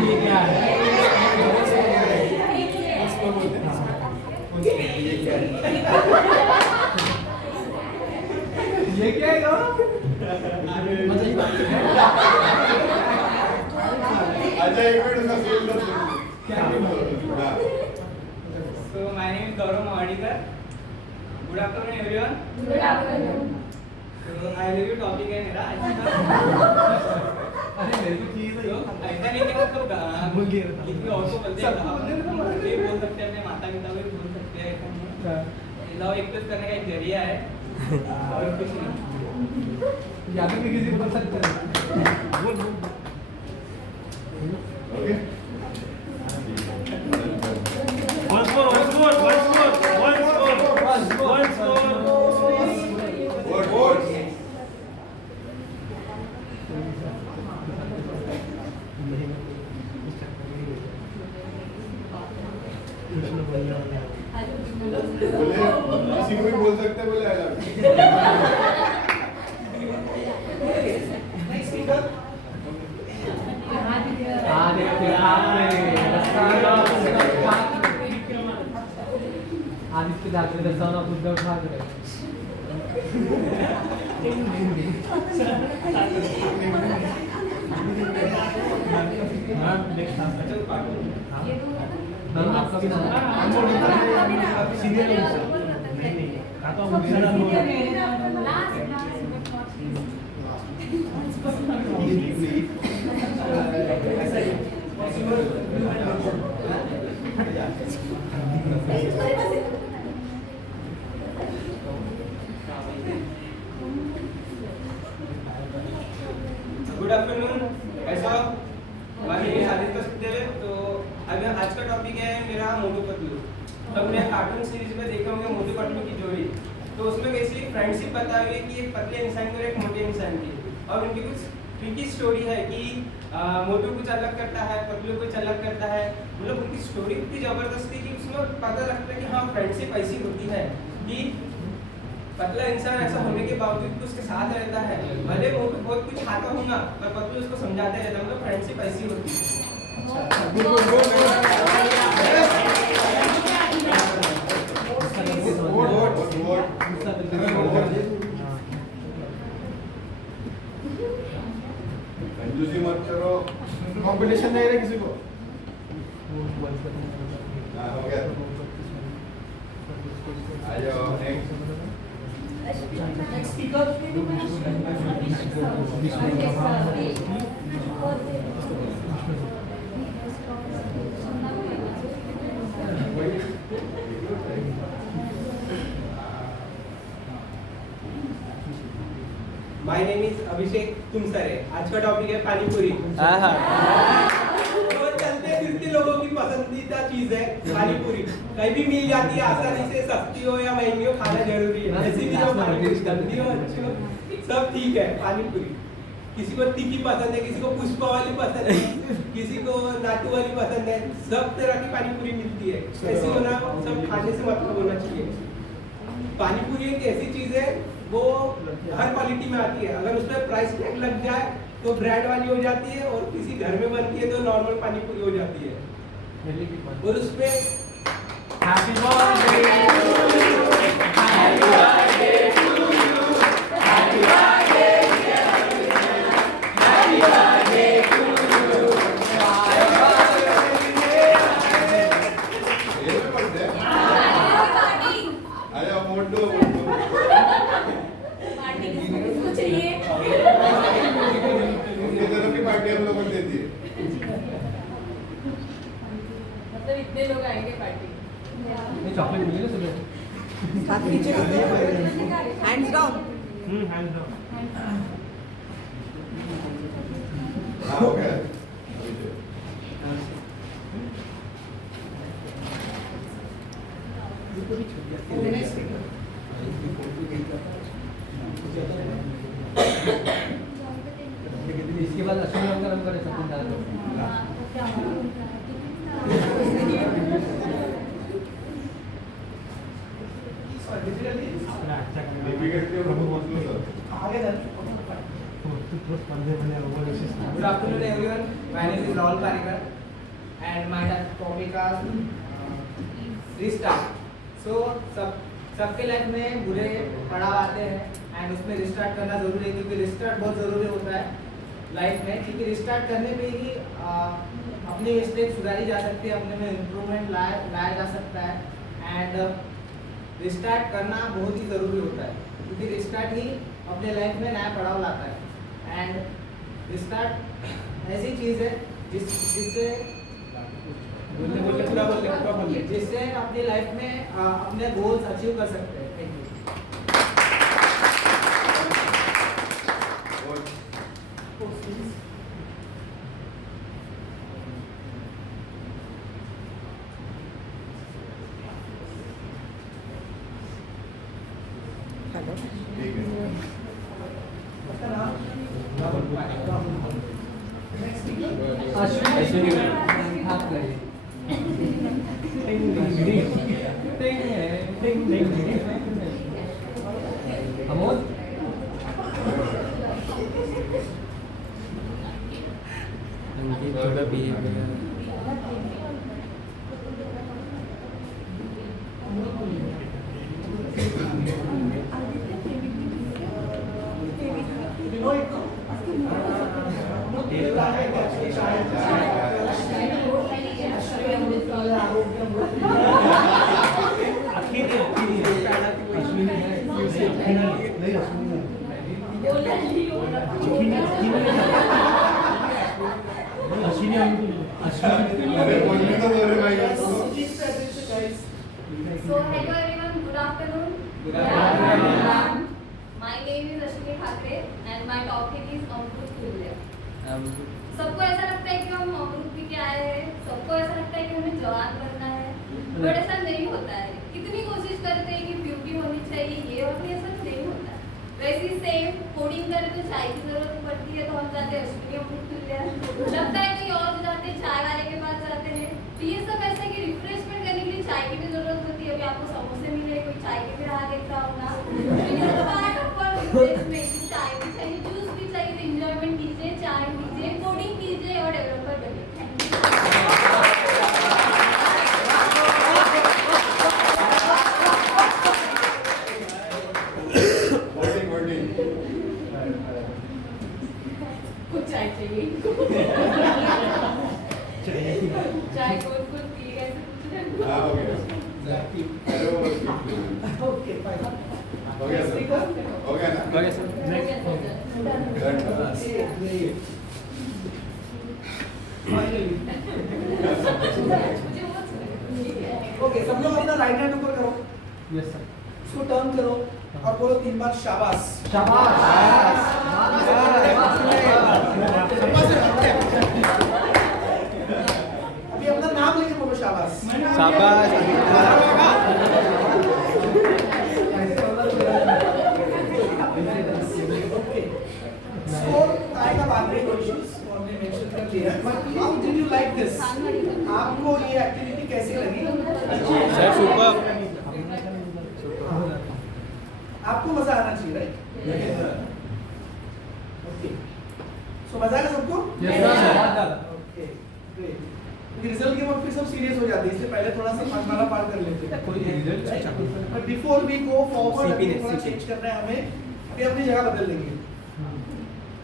ये क्या है? ये क्या है गौरव? अच्छा एक मिनट उसका फील कर क्या? So my name is Gaurav Mawadikar. Good afternoon everyone. Good afternoon. So I review topic है मेरा अरे मेरे को चीज है. ऐसा नहीं कि मतलब भूल गया था. किसी और को बोलते हैं ये बोल सकते हैं अपने माता पिता को भी बोल सकते हैं ऐसा नहीं. लव एक्सप्रेस करने का एक जरिया है और कुछ नहीं. या तो किसी को बोल सकते हैं. बोल बोल. Okay Once more. Votes Hello. किसी को भी बोल सकते हैं बोले I love next speaker Aditya Thackeray the son of Uddhav Thackeray आपका भी नाम गुड आफ्टरनून ऐसा my name is Aditya Satyadev. तो अभी आज का टॉपिक है मेरा मोटू पतलू। तो हमने कार्टून सीरीज में देखा होंगे मोटू पतलू की जोड़ी। तो उसमें कैसी फ्रेंडशिप बताई हुई है कि एक पतले इंसान की और एक मोटे इंसान की, और उनकी कुछ ट्रिकी स्टोरी है कि मोटू कुछ अलग करता है, पतलू कुछ अलग करता है। मतलब उनकी स्टोरी इतनी जबरदस्त थी कि उसमें पता लगता है कि हाँ फ्रेंडशिप ऐसी होती है कि पतला इंसान ऐसा होने के बावजूद भी उसके साथ रहता है। भले मोटू बहुत कुछ खाता होगा पर पतलू उसको समझाते रहता है। मतलब फ्रेंडशिप ऐसी होती है। कंजूसी मत करो। कंपटीशन नहीं रहा किसी को। हाँ, हो गया। आ जाओ next. Next speaker my name is Abhishek Tumsare. आज का टॉपिक है पानीपुरी। तो चलते फिरते लोगों की पसंदीदा चीज है पानीपुरी। कहीं भी मिल जाती है आसानी से, सस्ती हो या महंगी हो, खाना जरूरी है। ऐसी भी हो पानीपुरी, गंदी हो अच्छी हो, सब ठीक है पानीपुरी। किसी को तीखी पसंद है, किसी को पुष्पा वाली पसंद है, किसी को नाटू वाली पसंद है। सब तरह की पानीपुरी मिलती है। ऐसी होना सब खाने से मतलब होना चाहिए। पानीपुरी एक ऐसी चीज है वो हर क्वालिटी में आती है। अगर उसमें प्राइस टैग लग जाए तो ब्रांड वाली हो जाती है, और किसी घर में बनती है तो नॉर्मल पानीपुरी हो जाती है। और उसमें happy birthday happy birthday to you happy birthday happy birthday to you ये भी पढ़ते हैं। आ जाओ मोटू उनकी तरफ की पार्टी हम लोगों को देती है। मतलब इतने लोग आएंगे पार्टी। ये चॉकलेट मिलेगा सुबह हैंड्स डाउन। Hands down. हाँ, हो गया। इसके बाद अशोक गरम करे सब डाल दो। Good afternoon everyone. My name is Rahul Parikar and my topic is restart. So सबके लाइफ में बुरे पड़ाव आते हैं एंड उसमें रिस्टार्ट करना जरूरी है, क्योंकि रिस्टार्ट बहुत ज़रूरी होता है लाइफ में। क्योंकि रिस्टार्ट करने पे ही अपनी मिस्टेक सुधारी जा सकती है, अपने में इम्प्रूवमेंट लाया जा सकता है। एंड रिस्टार्ट करना बहुत ही ज़रूरी होता है, क्योंकि रिस्टार्ट ही अपने लाइफ में नया पड़ाव लाता है। एंड रिस्टार्ट ऐसी चीज़ है जिससे जिससे अपनी लाइफ में अपने गोल्स अचीव कर सकते हैं। Thank Ding ding ding ding ding ding ding. थोड़ा behaviour So hello everyone, good afternoon. Good afternoon. My name is Ashwini Thakre and my topic is अमृत तुल्य. सबको ऐसा लगता है कि हम अमृत पी के आए हैं, सबको ऐसा लगता है कि हमें जवान बनना है, बट ऐसा नहीं होता है. कितनी कोशिश करते हैं कि ब्यूटी होनी चाहिए, ये और ये सब नहीं होता है. वैसे ही सेम कोडिंग करें तो चाय की जरूरत पड़ती है तो हम जाते हैं अश्विनी अमृत तुल्य. लगता है कहीं और जाते हैं, चाय वाले के पास जाते हैं. तो ये सब ऐसा कि रिफ्रेशमेंट करने के लिए चाय की भी जरूरत होती है. अभी आपको समोसे मिले, कोई चाय के भी राह देखता होगा. चाय भी चाहिए, जूस भी चाहिए, तो इंजॉयमेंट कीजिए, चाय पीजिए, कोडिंग कीजिए और डेवलपर बनिए. कुछ चाय चाहिए इनको. चाय कोई पिएगा ऐसे कुछ हाँ, हो गया. Okay fine. हो गया सर. हो गया ना. हो गया सर. ओके, सब लोग अपना राइट हैंड ऊपर करो. Yes sir. इसको टर्न करो और बोलो 3 बार शाबाश. अभी अपना नाम लेके बोलो शाबाश. ओके. स्कोर आएगा बाद में, कोई इश्यूज हमने मेंशन कर लिया. But how did you like this? आपको ये एक्टिविटी कैसी लगी? Sir super. आपको मजा आना चाहिए, राइट? ओके. सो मजा आया सबको? Yes sir. Okay great. Result के वक्त फिर सब सीरियस हो जाते हैं, इसलिए पहले थोड़ा सा मनमाना पार कर लेते हैं. कोई result but before we go forward CP थोड़ा चेंज करना है हमें. अभी अपनी जगह बदल लेंगे.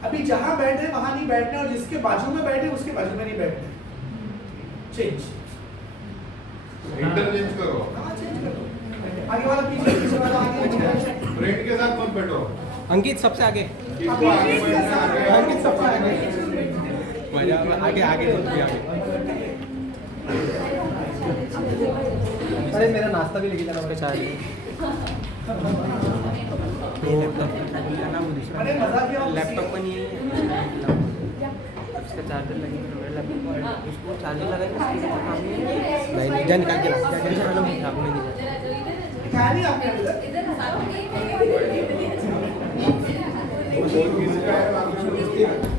अभी जहां बैठे वहां नहीं बैठना और जिसके बाजू में बैठे उसके बाजू में नहीं बैठना. चेंज. इंटरचेंज करो. हाँ चेंज करो. आगे वाला पीछे वाला आगे. फ्रेंड के साथ मत बैठो. अंकित सबसे आगे. किसको आगे बैठना है? अंकित सबसे आगे. आगे आगे अरे मेरा नाश्ता भी लेके जाना पड़ेगा. चाय अरे मजा किया. लैपटॉप पण ये उसका चार्जर लगे मेरा लैपटॉप उसको चार्जर लगाएंगे नहीं जा निकाल के आपने दिखाया नहीं आपने अभी तक? इधर साथ में वो किसका है?